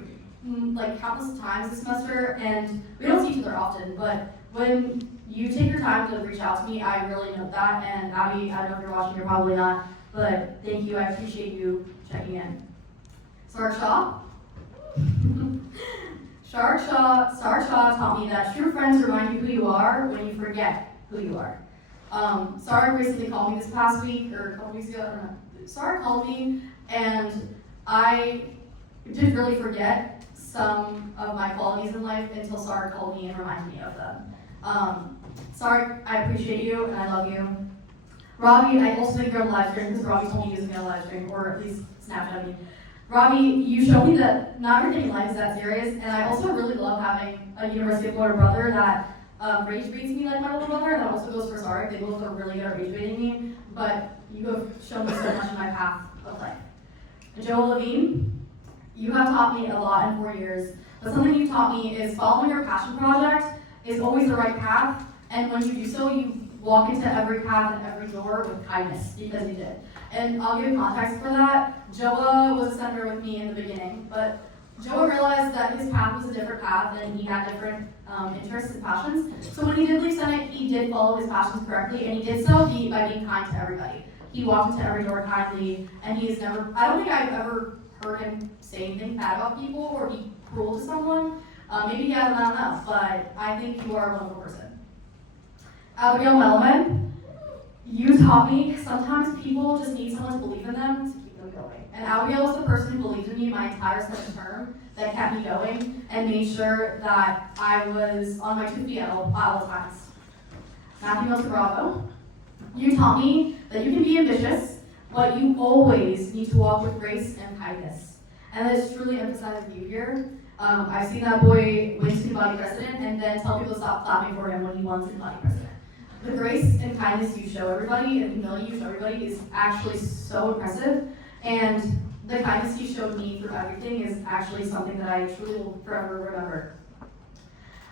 like countless times this semester, and we don't see each other often, but when you take your time to reach out to me, I really note that. And Abby, I don't know if you're watching, you're probably not, but thank you, I appreciate you checking in. Sarge Shaw. Sarge Shaw taught me that true friends remind you who you are when you forget who you are. Sarge recently called me this past week, or a couple weeks ago, I don't know. Sarge called me, and I did really forget some of my qualities in life until Sarge called me and reminded me of them. Sarge, I appreciate you, and I love you. Robbie, I also think you're on the live stream, because Robbie told me he was going to live stream, or at least Snapchat me. Robbie, you showed me that not everything in life is that serious, and I also really love having a University of Florida brother that rage baits me like my little brother, and that also goes for Sarge. They both are really good at rage baiting me, but you have shown me so much in my path of life. And Joel Levine, you have taught me a lot in 4 years, but something you taught me is following your passion project is always the right path, and when you do so, you walk into every path and every door with kindness, because you did. And I'll give context for that. Joa was a senator with me in the beginning, but Joa realized that his path was a different path and he had different interests and passions. So when he did leave Senate, he did follow his passions correctly, and he did so by being kind to everybody. He walked into every door kindly, and he has never, I don't think I've ever heard him say anything bad about people or be cruel to someone. Maybe he has, I don't know, but I think you are a wonderful person. Abigail Melman, you taught me sometimes people just need someone to believe in them to keep them going. And Abigail was the person who believed in me my entire second term that kept me going and made sure that I was on my 2 feet at all times. Matthew Bravo, you taught me that you can be ambitious, but you always need to walk with grace and kindness. And that is truly emphasized with you here. I've seen that boy win student body president and then tell people to stop clapping for him when he won student body president. The grace and kindness you show everybody and humility you show everybody is actually so impressive. And the kindness you showed me through everything is actually something that I truly will forever remember.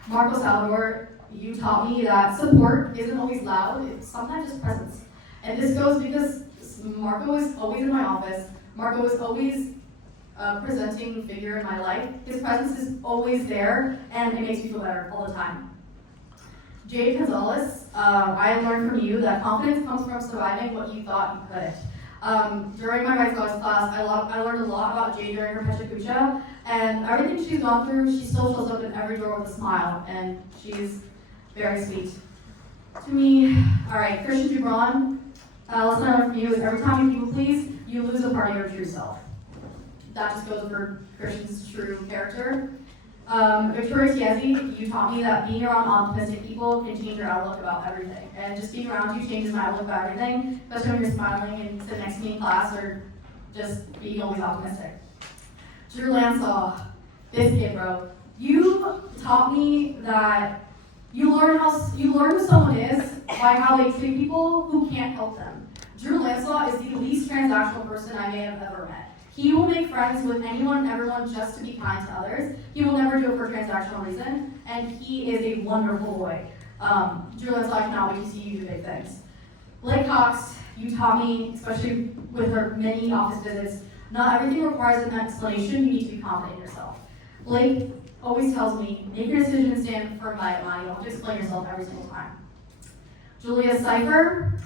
Marco Salvador, you taught me that support isn't always loud, it's sometimes just presence. And this goes because Marco is always in my office. Marco is always a presenting figure in my life. His presence is always there, and it makes me feel better all the time. Jade Gonzalez, I learned from you that confidence comes from surviving what you thought you couldn't. During my rights class, I learned a lot about Jade during her Pechakucha, and everything she's gone through, she still shows up in every door with a smile, and she's very sweet. To me, all right, Christian Dubron, lesson I learned from you is every time you people please, you lose a part of your true self. That just goes for Christian's true character. Victoria Tiesi, you taught me that being around optimistic people can change your outlook about everything. And just being around you changes my outlook about everything, especially when you're smiling and sitting next to me in class or just being always optimistic. Drew Lansaw, this kid, bro. You taught me that you learn who someone is by how they treat people who can't help them. Drew Lansaw is the least transactional person I may have ever met. He will make friends with anyone and everyone just to be kind to others. He will never do it for a transactional reason, and he is a wonderful boy. Julian, so I cannot wait to see you do big things. Blake Cox, you taught me, especially with her many office visits, not everything requires an explanation, you need to be confident in yourself. Blake always tells me, make your decision and stand firm by it, Ma. You don't have to explain yourself every single time. Julia Cipher,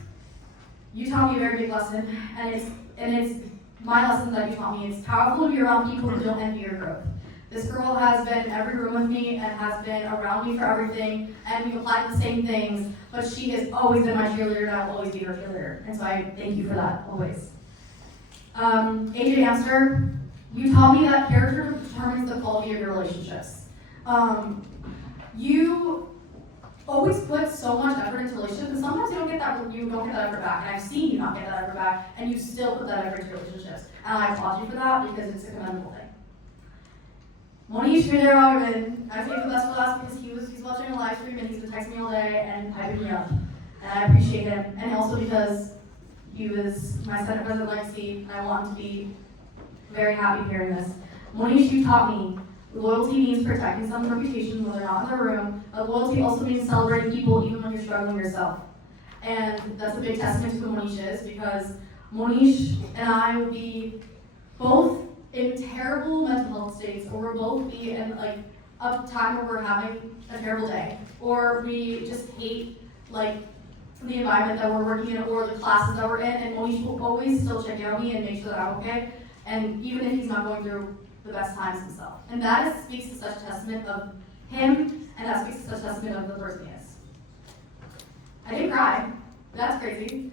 you taught me a very big lesson, and it's my lesson that you taught me. It's powerful to be around people who don't envy your growth. This girl has been in every room with me and has been around me for everything, and we've applied the same things, but she has always been my cheerleader, and I will always be her cheerleader. And so I thank you for that, always. AJ Amster, you taught me that character determines the quality of your relationships. You always put so much effort into relationships, and sometimes you don't get that effort back. And I've seen you not get that effort back, and you still put that effort into relationships. And I applaud you for that because it's a commendable thing. Monish Vidyaravin, I saved the best for last because he's watching a live stream and he's been texting me all day and hyping me up. And I appreciate him. And also because he was my Senate President legacy, and I want him to be very happy hearing this. Monish, you taught me loyalty means protecting someone's reputation when they're not in the room, but loyalty also means celebrating people even when you're struggling yourself. And that's a big testament to who Monish is, because Monish and I will be both in terrible mental health states, or we'll both be in like a time where we're having a terrible day, or we just hate like the environment that we're working in or the classes that we're in, and Monish will always still check in on me and make sure that I'm okay, and even if he's not going through the best times himself. And that speaks to such a testament of him, and that speaks to such a testament of the person he is. I didn't cry. That's crazy.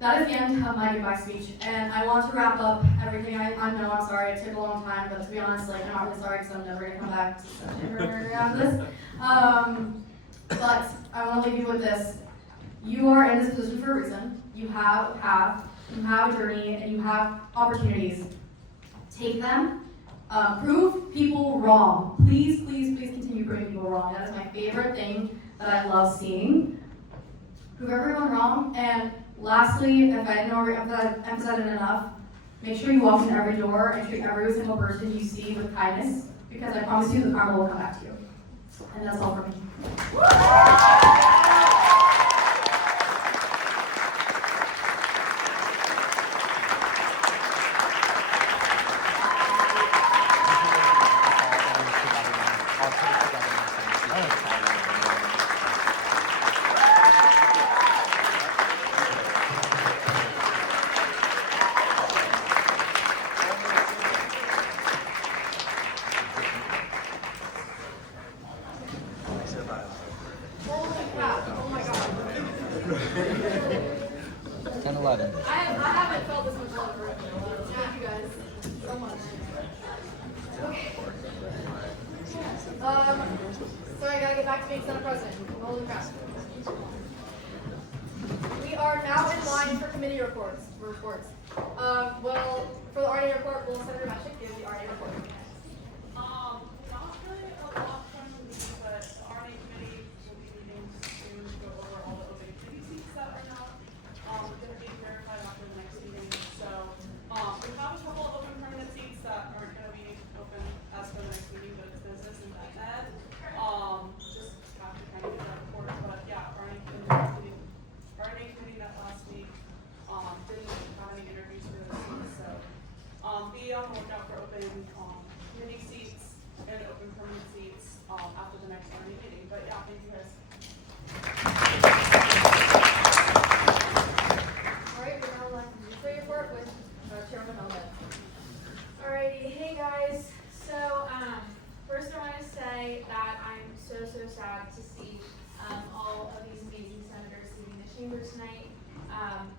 That is the end of my goodbye speech, and I want to wrap up everything. I know I'm sorry, it took a long time, but to be honest, like, I'm not really sorry because I'm never going to come back to September after this. But I want to leave you with this. You are in this position for a reason. You have a journey, and you have opportunities. Take them. Prove people wrong. Please, please, please continue proving people wrong. That is my favorite thing that I love seeing. Prove everyone wrong, and lastly, if I didn't already emphasize it enough, make sure you walk in every door and treat every single person you see with kindness, because I promise you the karma will come back to you. And that's all for me.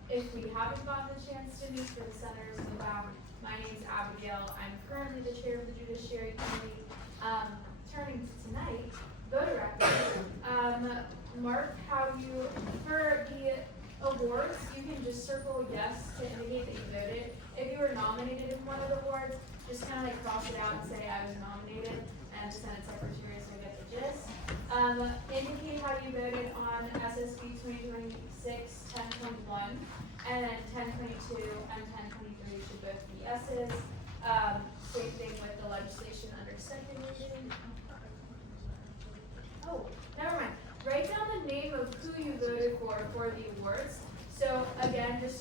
If we haven't gotten the chance to meet for the senators in the back, my name's Abigail. I'm currently the chair of the Judiciary Committee. Turning to tonight, voter record. Mark, how you, for the awards, you can just circle yes to indicate that you voted. If you were nominated in one of the awards, just kind of like cross it out and say I was nominated, and send it secretary so I get the gist. Indicate how you voted on SSB 2026-1021, and then 1022 and 1023 should both be yeses. Same thing with the legislation under second reading. Oh, never mind. Write down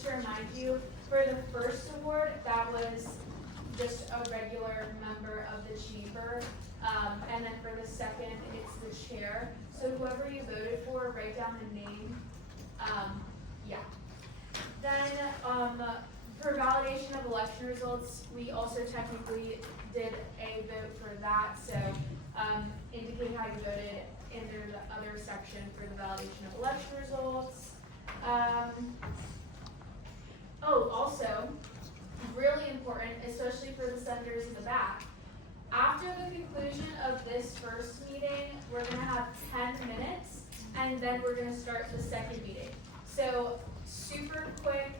just to remind you, for the first award, that was just a regular member of the chamber. And then for the second, it's the chair. So whoever you voted for, write down the name. Yeah. Then for validation of election results, we also technically did a vote for that. So indicate how you voted in the other section for the validation of election results. Oh, also, really important, especially for the senators in the back. After the conclusion of this first meeting, we're gonna have 10 minutes, and then we're gonna start the second meeting. So, super quick,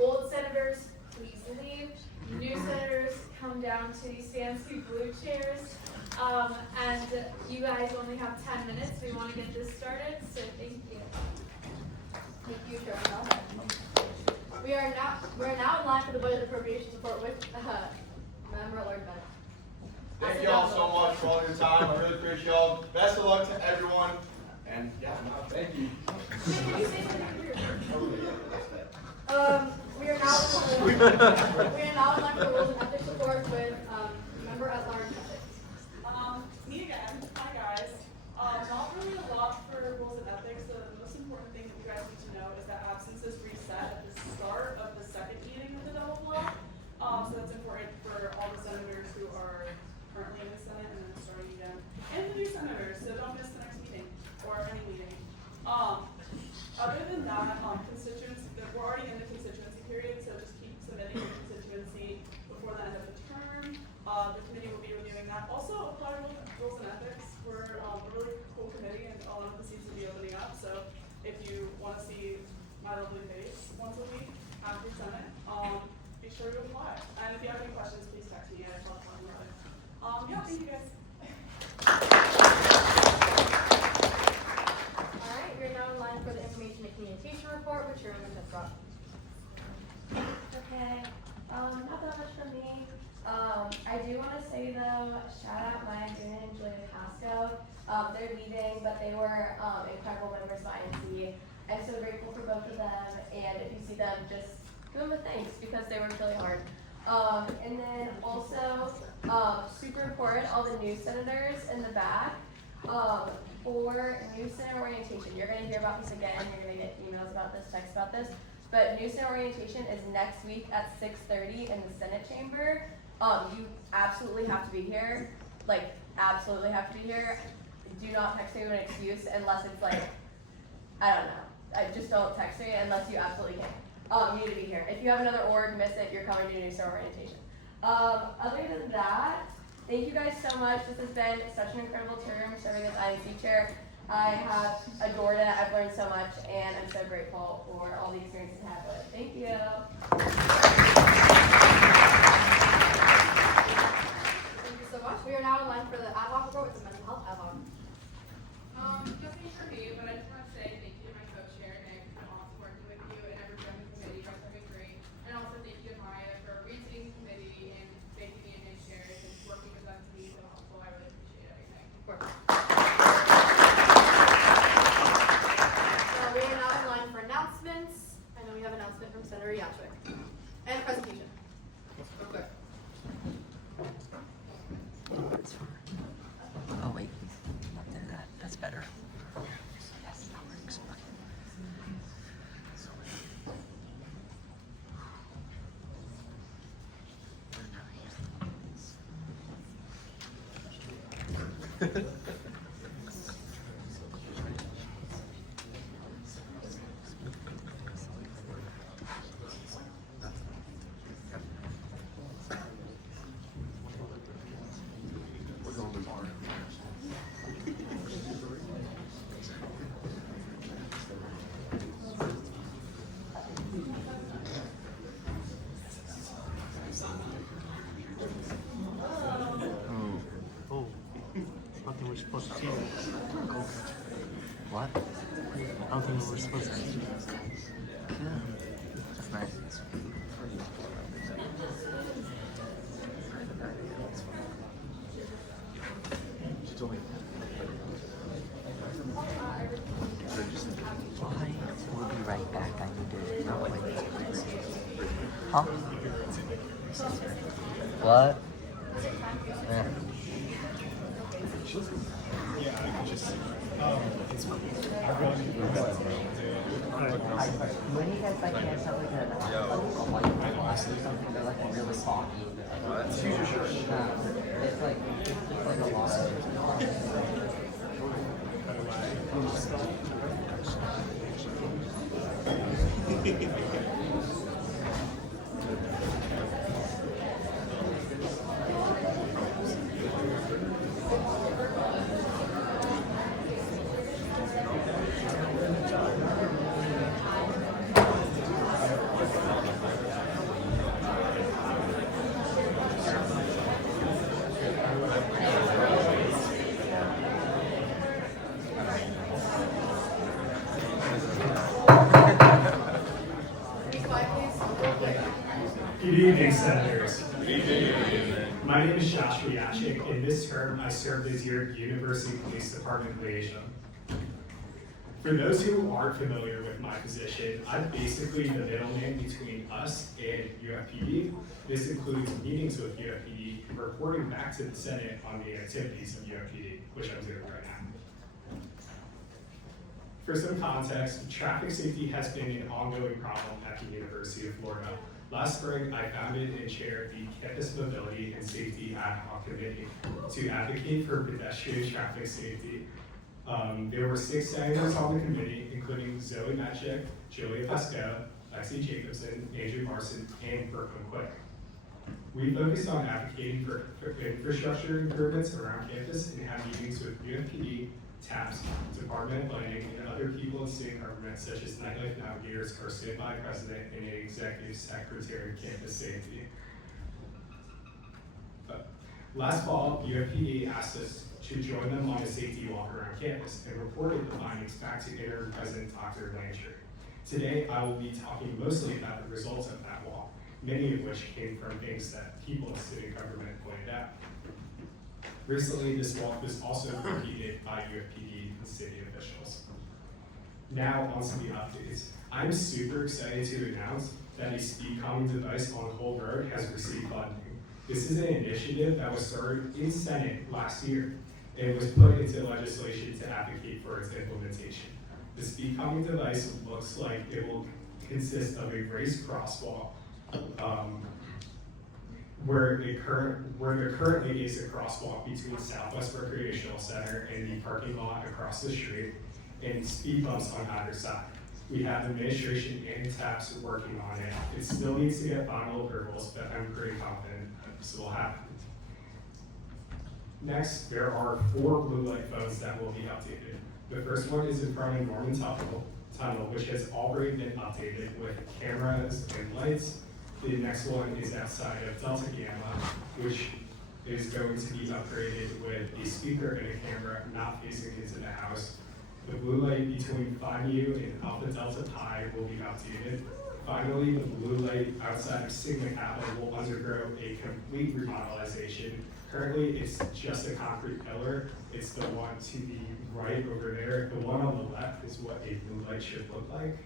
old senators, please leave. New senators, come down to these fancy blue chairs. And you guys only have 10 minutes. We want to get this started, so thank you. Thank you, Cheryl. We're now in line for the budget appropriations report with Member Lord Bennett. Thank you all so much for all your time. I really appreciate y'all. Best of luck to everyone. And yeah, no, thank you. We are now in line for the rules and ethics report with Member at Large Ethics. Me again. Hi guys. Not really a lot for rules and ethics. The most important thing that you guys need to know is that absence is reset at the start of the second meeting of the double block. So that's important for all the senators who are currently in the Senate and then starting again. And the new senators, so don't miss the next meeting or any meeting. Other than that, constituency, we're already in the constituency period, so just keep submitting your constituency before the end of the term. The committee will be reviewing that. Also, apply rules and ethics. We're a really cool committee, and a lot of the seats will be opening up. So if you want to see my lovely face once a week after Senate, be sure to apply. And if you have any questions, please text me. I'd love talking about it. Yeah, thank you guys. Alright, we're now in line for the information and communication report, which you're in the front. Okay, not that much from me. I do want to say though, shout out Maya Dune and Julia Casco. They're leaving, but they were incredible members of INC. I'm so grateful for both of them, and if you see them, just give them a thanks because they worked really hard. And then also, super important, all the new senators in the back. For new Senate orientation, you're going to hear about this again. You're going to get emails about this, texts about this. But new Senate orientation is next week at 6:30 in the Senate chamber. You absolutely have to be here. Like, absolutely have to be here. Do not text me with an excuse unless it's like, I don't know. Just don't text me unless you absolutely can. You need to be here. If you have another org, miss it, you're coming to new Senate orientation. Other than that, thank you guys so much. This has been such an incredible term serving as INC chair. I have adored it. I've learned so much, and I'm so grateful for all the experiences I have with it. Thank you. Thank you so much. We are now in line for the ad hoc report with the mental health ad hoc. Nothing for me, but I just want to say thank you to my co-chair, Nick, for awesome working with you and everyone on the committee. You guys have been great. And also thank you to Maya for reseating the committee and making me and Nick chairs and working with them to be so helpful. I really appreciate everything. Of course. We are now in line for announcements, and then we have an announcement from Senator Yachwick. And presentation. Real quick. Oh wait, that's better. Yes, that works. We're supposed to see it. What? I don't think we were supposed to see it. Yeah, that's nice. She told me. Why? We'll be right back. I need to. Yeah, I can just see. It's When you guys like have something that something they're like really soggy. It's like a lot of Good evening, Senators. My name is Joshua Yachik. In this term, I served as your University Police Department liaison. For those who aren't familiar with my position, I'm basically the middleman between us and UFPD. This includes meetings with UFPD, reporting back to the Senate on the activities of UFPD, which I'm doing right now. For some context, traffic safety has been an ongoing problem at the University of Florida. Last spring, I founded and chaired the Campus Mobility and Safety Ad Hoc Committee to advocate for pedestrian traffic safety. There were 6 senators on the committee, including Zoe Matchik, Julia Pascoe, Lexi Jacobson, Andrew Larsen, and Burton Quick. We focused on advocating for infrastructure improvements around campus and had meetings with UFPD, TAPS, Department of Planning, and other people in state government, such as Nightlife Navigators, our standby president, and an executive secretary of campus safety. Last fall, UFPD asked us to join them on a safety walk around campus and reported the findings back to interim president Dr. Blanchard. Today, I will be talking mostly about the results of that walk, many of which came from things that people in city government pointed out. Recently, this walk was also repeated by UFPD and city officials. Now, on to the updates. I'm super excited to announce that a speed calming device on Hull Road has received funding. This is an initiative that was started in Senate last year and was put into legislation to advocate for its implementation. The speed calming device looks like it will consist of a raised crosswalk where there currently is a crosswalk between Southwest Recreational Center and the parking lot across the street, and speed bumps on either side. We have administration and TAPS working on it. It still needs to get final approvals, but I'm pretty confident this will happen. Next, there are 4 blue light phones that will be updated. The first one is in front of Norman Tunnel, which has already been updated with cameras and lights. The next one is outside of Delta Gamma, which is going to be upgraded with a speaker and a camera not facing into the house. The blue light between 5U and Alpha Delta Pi will be updated. Finally, the blue light outside of Sigma Kappa will undergo a complete remodelization. Currently, it's just a concrete pillar. It's the one to the right over there. The one on the left is what a blue light should look like.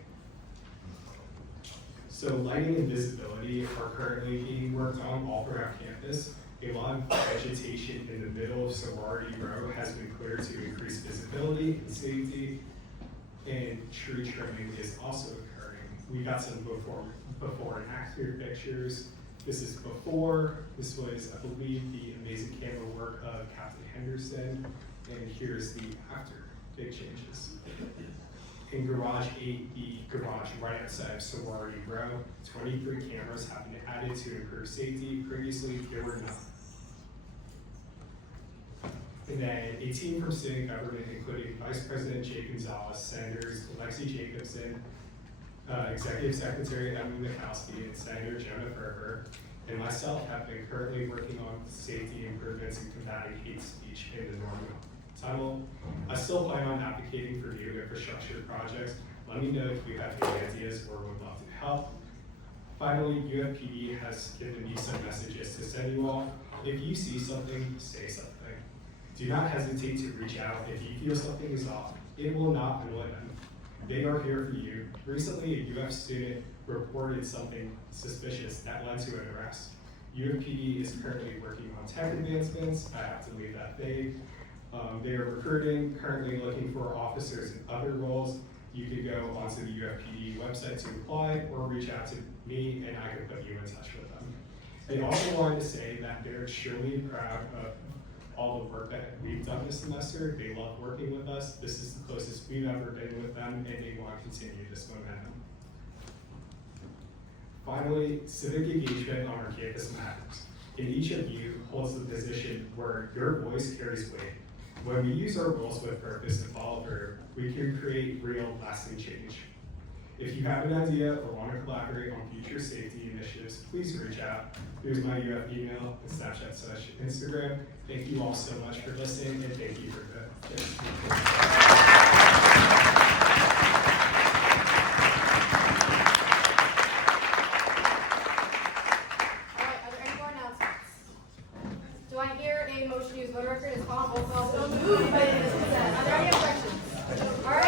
So lighting and visibility are currently being worked on all throughout campus. A lot of vegetation in the middle of Sorority Row has been cleared to increase visibility and safety, and tree trimming is also occurring. We got some before and after pictures. This is before. This was, I believe, the amazing camera work of Captain Henderson, and here's the after. Big changes. In Garage 8, the garage right outside of Sorority Row, 23 cameras have been added to improve safety. Previously, there were none. And then a team from city government, including Vice President Jay Gonzalez, Senators Lexi Jacobson, Executive Secretary Emily Mikowski, and Senator Jonah Ferber, and myself have been currently working on safety improvements and combating hate speech in the Norman Tunnel. I still plan on advocating for new infrastructure projects. Let me know if you have any ideas or would love to help. Finally, UFPD has given me some messages to send you all. If you see something, say something. Do not hesitate to reach out if you feel something is off. It will not annoy them. They are here for you. Recently, a UF student reported something suspicious that led to an arrest. UFPD is currently working on tech advancements. I have to leave that vague. They are recruiting, currently looking for officers in other roles. You could go onto the UFPD website to apply or reach out to me and I can put you in touch with them. They also wanted to say that they're extremely proud of all the work that we've done this semester. They love working with us. This is the closest we've ever been with them, and they want to continue this momentum. Finally, civic engagement on our campus matters, and each of you holds the position where your voice carries weight. When we use our roles with purpose and follow through, we can create real, lasting change. If you have an idea or want to collaborate on future safety initiatives, please reach out. Here's my UF email and Snapchat/Instagram. Thank you all so much for listening, and thank you for the Do I hear a motion to use voter record as follows? Roll call. So moved by the consent. Are there any objections? All right.